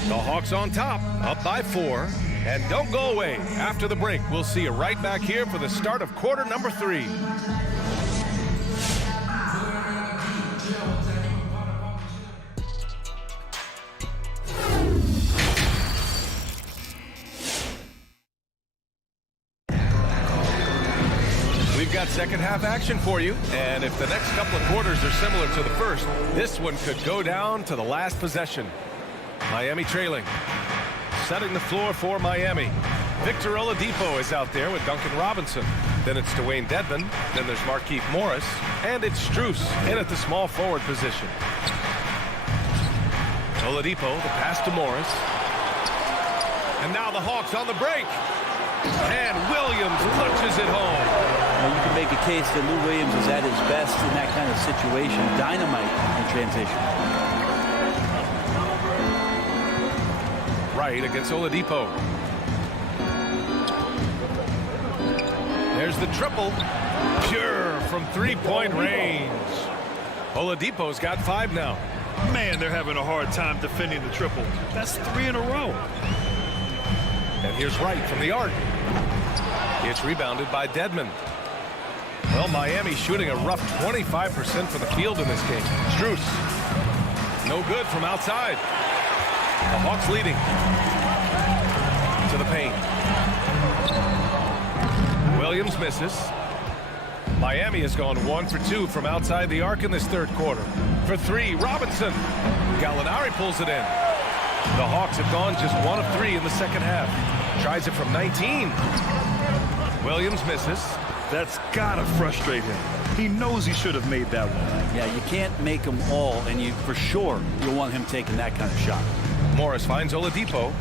The Hawks on top, up by 4. And don't go away. After the break, we'll see you right back here for the start of quarter number 3. We've got second half action for you, and if the next couple of quarters are similar to the first, this one could go down to the last possession. Miami trailing. Setting the floor for Miami. Victor Oladipo is out there with Duncan Robinson. Then it's Dwayne Dedmon. Then there's Markieff Morris. And it's Strus in at the small forward position. Oladipo, the pass to Morris. And now the Hawks on the break. And Williams punches it home. Well, you can make a case that Lou Williams is at his best in that kind of situation. Dynamite in transition. Right against Oladipo. There's the triple. Pure from three-point range. Oladipo's got 5 now. Man, they're having a hard time defending the triple. That's 3 in a row. And here's Wright from the arc. It's rebounded by Dedmon. Well, Miami shooting a rough 25% for the field in this game. Strus. No good from outside. The Hawks leading. to the paint. Williams misses. Miami has gone 1 for 2 from outside the arc in this third quarter. For 3, Robinson. Gallinari pulls it in. The Hawks have gone just 1 of 3 in the second half. Tries it from 19. Williams misses. That's gotta frustrate him. He knows he should have made that one. Yeah, you can't make them all, and you for sure you'll want him taking that kind of shot. Morris finds Oladipo.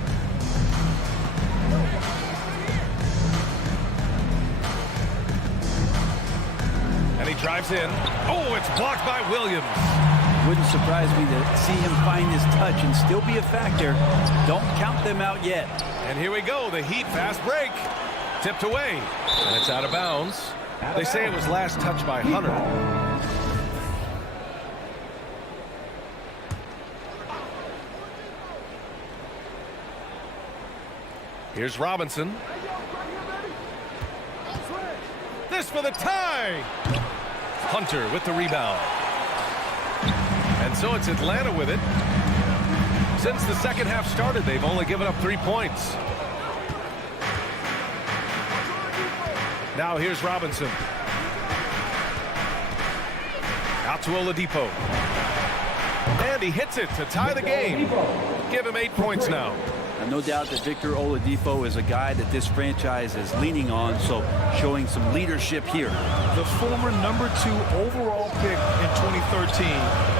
And he drives in. Oh, it's blocked by Williams. Wouldn't surprise me to see him find his touch and still be a factor. Don't count them out yet. And here we go, the Heat fast break. Tipped away, and it's out of bounds. They say it was last touched by Hunter. Here's Robinson. This for the tie. Hunter with the rebound. And so it's Atlanta with it. Since the second half started, they've only given up 3 points. Now here's Robinson. Out to Oladipo. And he hits it to tie the game. Give him 8 points now. And no doubt that Victor Oladipo is a guy that this franchise is leaning on, so showing some leadership here. The former number 2 overall pick in 2013,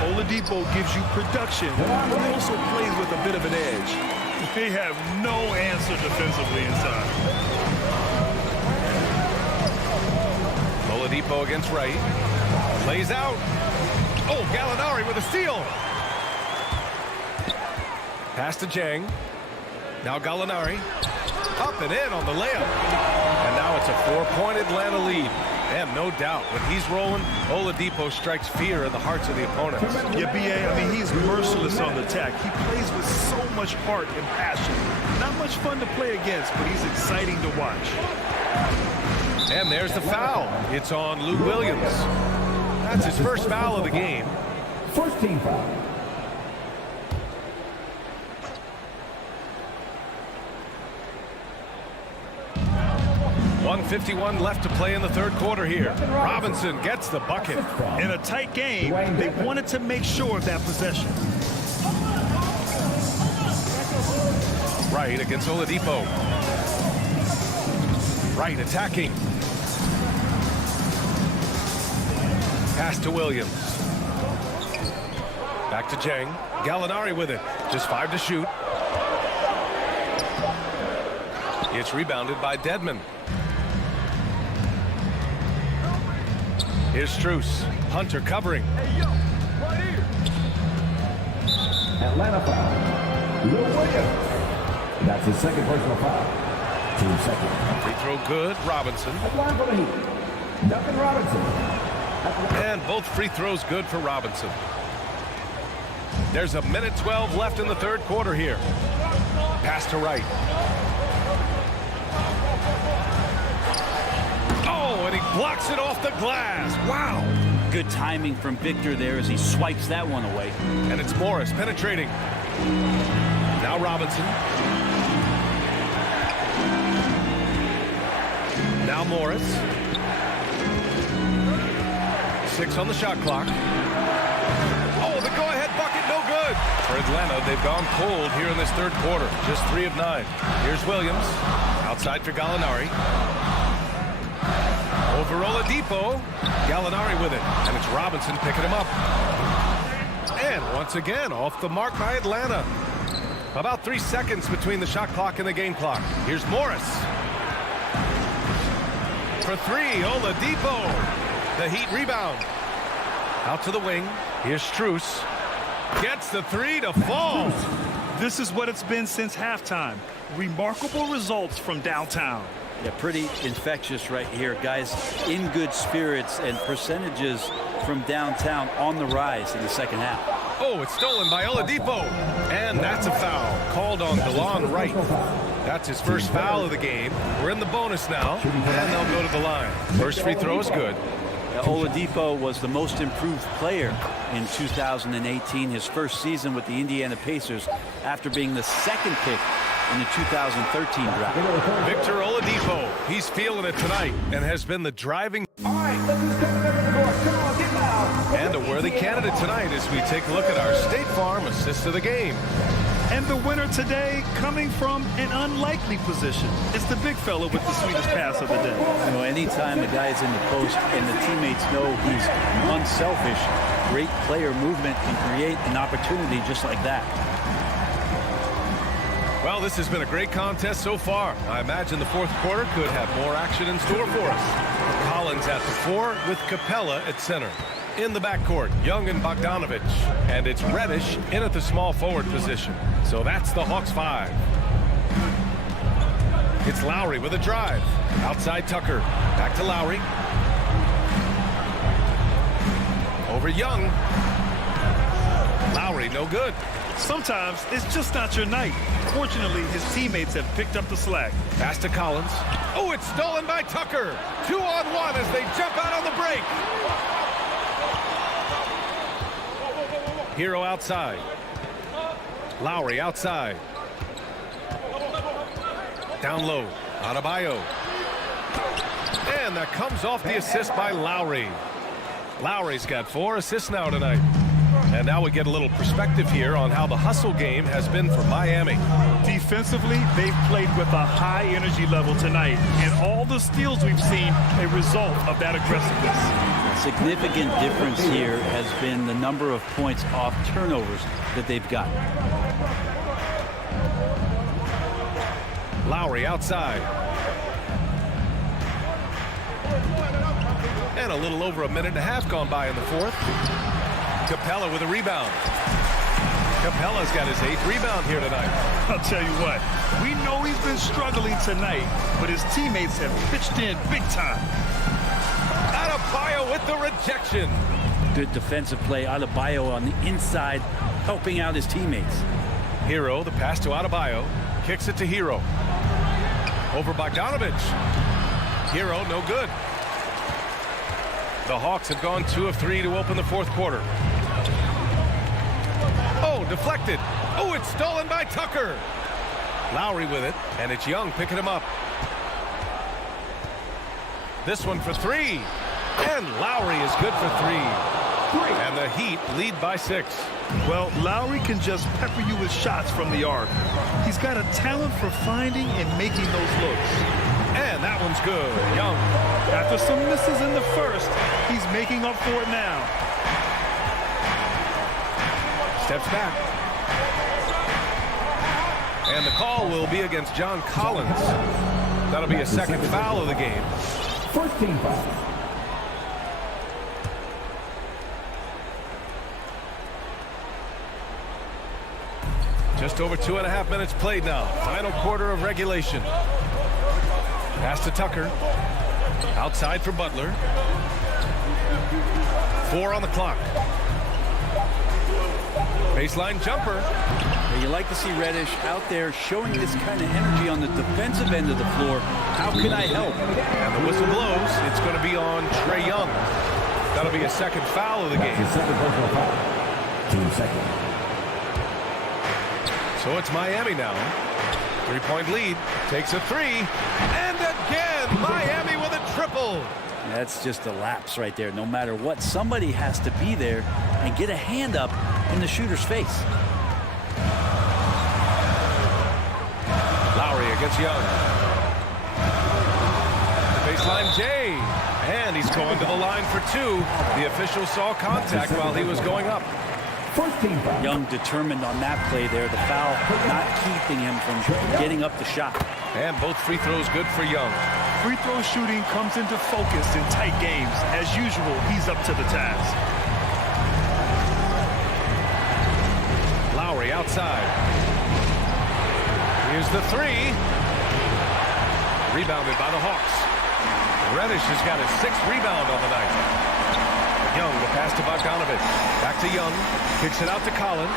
Oladipo gives you production, but he also plays with a bit of an edge. They have no answer defensively inside. Oladipo against Wright. Lays out. Oh, Gallinari with a steal. Pass to Jang. Now Gallinari. Up and in on the layup. And now it's a 4-point Atlanta lead. And no doubt, when he's rolling, Oladipo strikes fear in the hearts of the opponents. Yeah, B.A., I mean, he's merciless on the attack. He plays with so much heart and passion. Not much fun to play against, but he's exciting to watch. And there's the foul. It's on Lou Williams. That's his first foul of the game. First team foul. 1:51 left to play in the third quarter here. Robinson gets the bucket. In a tight game, they wanted to make sure of that possession. Wright against Oladipo. Wright attacking. Pass to Williams. Back to Jang. Gallinari with it. Just 5 to shoot. It's rebounded by Dedmon. Here's Strus. Hunter covering. Atlanta foul. Lou Williams. That's his second personal foul. Team second. Free throw good. Robinson. Atlanta for the Heat. Duncan Robinson. And both free throws good for Robinson. There's a minute 12 left in the third quarter here. Pass to Wright. Oh, and he blocks it off the glass. Wow. Good timing from Victor there as he swipes that one away. And it's Morris penetrating. Now Robinson. Now Morris. 6 on the shot clock. Oh, the go-ahead bucket, no good. For Atlanta, they've gone cold here in this third quarter. Just 3 of 9. Here's Williams. Outside for Gallinari. Over Oladipo. Gallinari with it. And it's Robinson picking him up. And once again, off the mark by Atlanta. About 3 seconds between the shot clock and the game clock. Here's Morris. For 3, Oladipo. The Heat rebound. Out to the wing. Here's Strus. Gets the 3 to fall. This is what it's been since halftime. Remarkable results from downtown. Yeah, pretty infectious right here, guys. In good spirits and percentages from downtown on the rise in the second half. Oh, it's stolen by Oladipo. And that's a foul called on DeLon Wright. That's his first foul of the game. We're in the bonus now, and they'll go to the line. First free throw is good. Oladipo was the most improved player in 2018, his first season with the Indiana Pacers, after being the second pick in the 2013 draft. Victor Oladipo, he's feeling it tonight and has been the driving and a worthy candidate tonight as we take a look at our State Farm assist of the game. And the winner today coming from an unlikely position. It's the big fella with the sweetest pass of the day. You know, anytime a guy's in the post and the teammates know he's unselfish, great player movement can create an opportunity just like that. Well, this has been a great contest so far. I imagine the fourth quarter could have more action in store for us. Collins at the 4 with Capella at center. In the backcourt, Young and Bogdanovich. And it's Reddish in at the small forward position. So that's the Hawks 5. It's Lowry with a drive. Outside Tucker. Back to Lowry. Over Young. Lowry, no good. Sometimes it's just not your night. Fortunately, his teammates have picked up the slack. Pass to Collins. Oh, it's stolen by Tucker. 2-on-1 as they jump out on the break. Hero outside. Lowry outside. Down low. Adebayo. And that comes off the assist by Lowry. Lowry's got 4 assists now tonight. And now we get a little perspective here on how the hustle game has been for Miami. Defensively, they've played with a high energy level tonight. And all the steals we've seen, a result of that aggressiveness. A significant difference here has been the number of points off turnovers that they've gotten. Lowry outside. And a little over a minute and a half gone by in the fourth. Capella with a rebound. Capella's got his 8th rebound here tonight. I'll tell you what, we know he's been struggling tonight, but his teammates have pitched in big time. Adebayo with the rejection. Good defensive play. Adebayo on the inside, helping out his teammates. Hero, the pass to Adebayo. Kicks it to Hero. Over Bogdanovich. Hero, no good. The Hawks have gone 2 of 3 to open the fourth quarter. Oh, deflected. Oh, it's stolen by Tucker. Lowry with it, and it's Young picking him up. This one for 3. And Lowry is good for 3. And the Heat lead by 6. Well, Lowry can just pepper you with shots from the arc. He's got a talent for finding and making those looks. And that one's good. Young. After some misses in the first, he's making up for it now. Steps back. And the call will be against John Collins. That'll be a second foul of the game. First team foul. Just over 2.5 minutes played now. Final quarter of regulation. Pass to Tucker. Outside for Butler. 4 on the clock. Baseline jumper. You like to see Reddish out there showing this kind of energy on the defensive end of the floor. How can I help? And the whistle blows. It's going to be on Trae Young. That'll be a second foul of the game. Second personal foul. Team second. So it's Miami now. 3-point lead. Takes a 3. And again, Miami with a triple. That's just a lapse right there. No matter what, somebody has to be there and get a hand up in the shooter's face. Lowry against Young. Baseline Jay. And he's going to the line for 2. The official saw contact while he was going up. First team foul. Young determined on that play there. The foul not keeping him from getting up the shot. And both free throws good for Young. Free throw shooting comes into focus in tight games. As usual, he's up to the task. Lowry outside. Here's the 3. Rebounded by the Hawks. Reddish has got his 6th rebound on the night. Young, the pass to Bogdanovich. Back to Young. Kicks it out to Collins.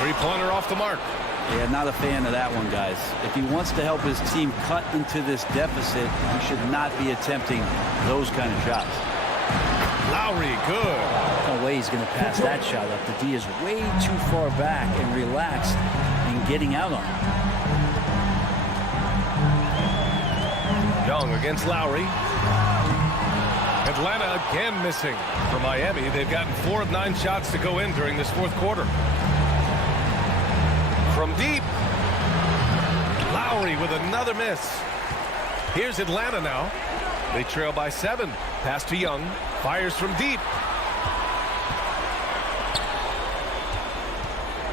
3-pointer off the mark. Yeah, not a fan of that one, guys. If he wants to help his team cut into this deficit, he should not be attempting those kind of shots. Lowry, good. No way he's going to pass that shot up. The D is way too far back and relaxed and and getting out on him. Young against Lowry. Atlanta again missing. For Miami, they've gotten 4 of 9 shots to go in during this fourth quarter. From deep, Lowry with another miss. Here's Atlanta now. They trail by 7. Pass to Young. Fires from deep.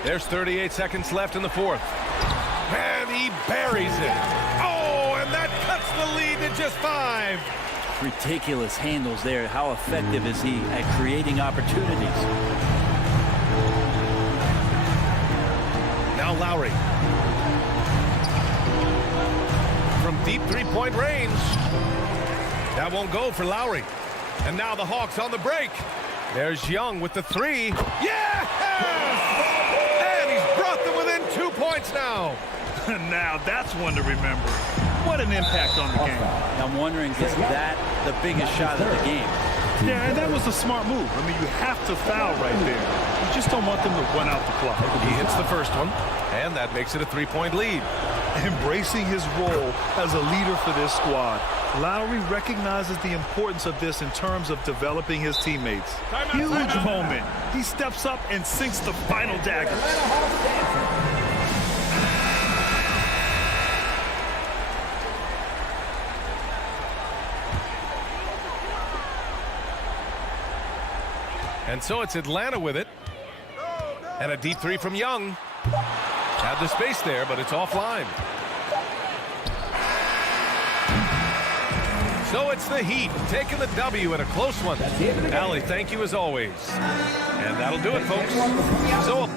There's 38 seconds left in the fourth. And he buries it. Oh, and that cuts the lead to just 5. Ridiculous handles there. How effective is he at creating opportunities? Now Lowry. From deep three-point range. That won't go for Lowry. And now the Hawks on the break. There's Young with the 3. Yes! And he's brought them within 2 points now. Now that's one to remember. What an impact on the game. I'm wondering, is that the biggest shot of the game? Yeah, and that was a smart move. I mean, you have to foul right there. You just don't want them to run out the clock. He hits the first one, and that makes it a 3-point lead. Embracing his role as a leader for this squad, Lowry recognizes the importance of this in terms of developing his teammates. Huge moment. He steps up and sinks the final dagger. And so it's Atlanta with it. And a deep 3 from Young. Had the space there, but it's offline. So it's the Heat taking the W in a close one. Allie, thank you as always. And that'll do it, folks. So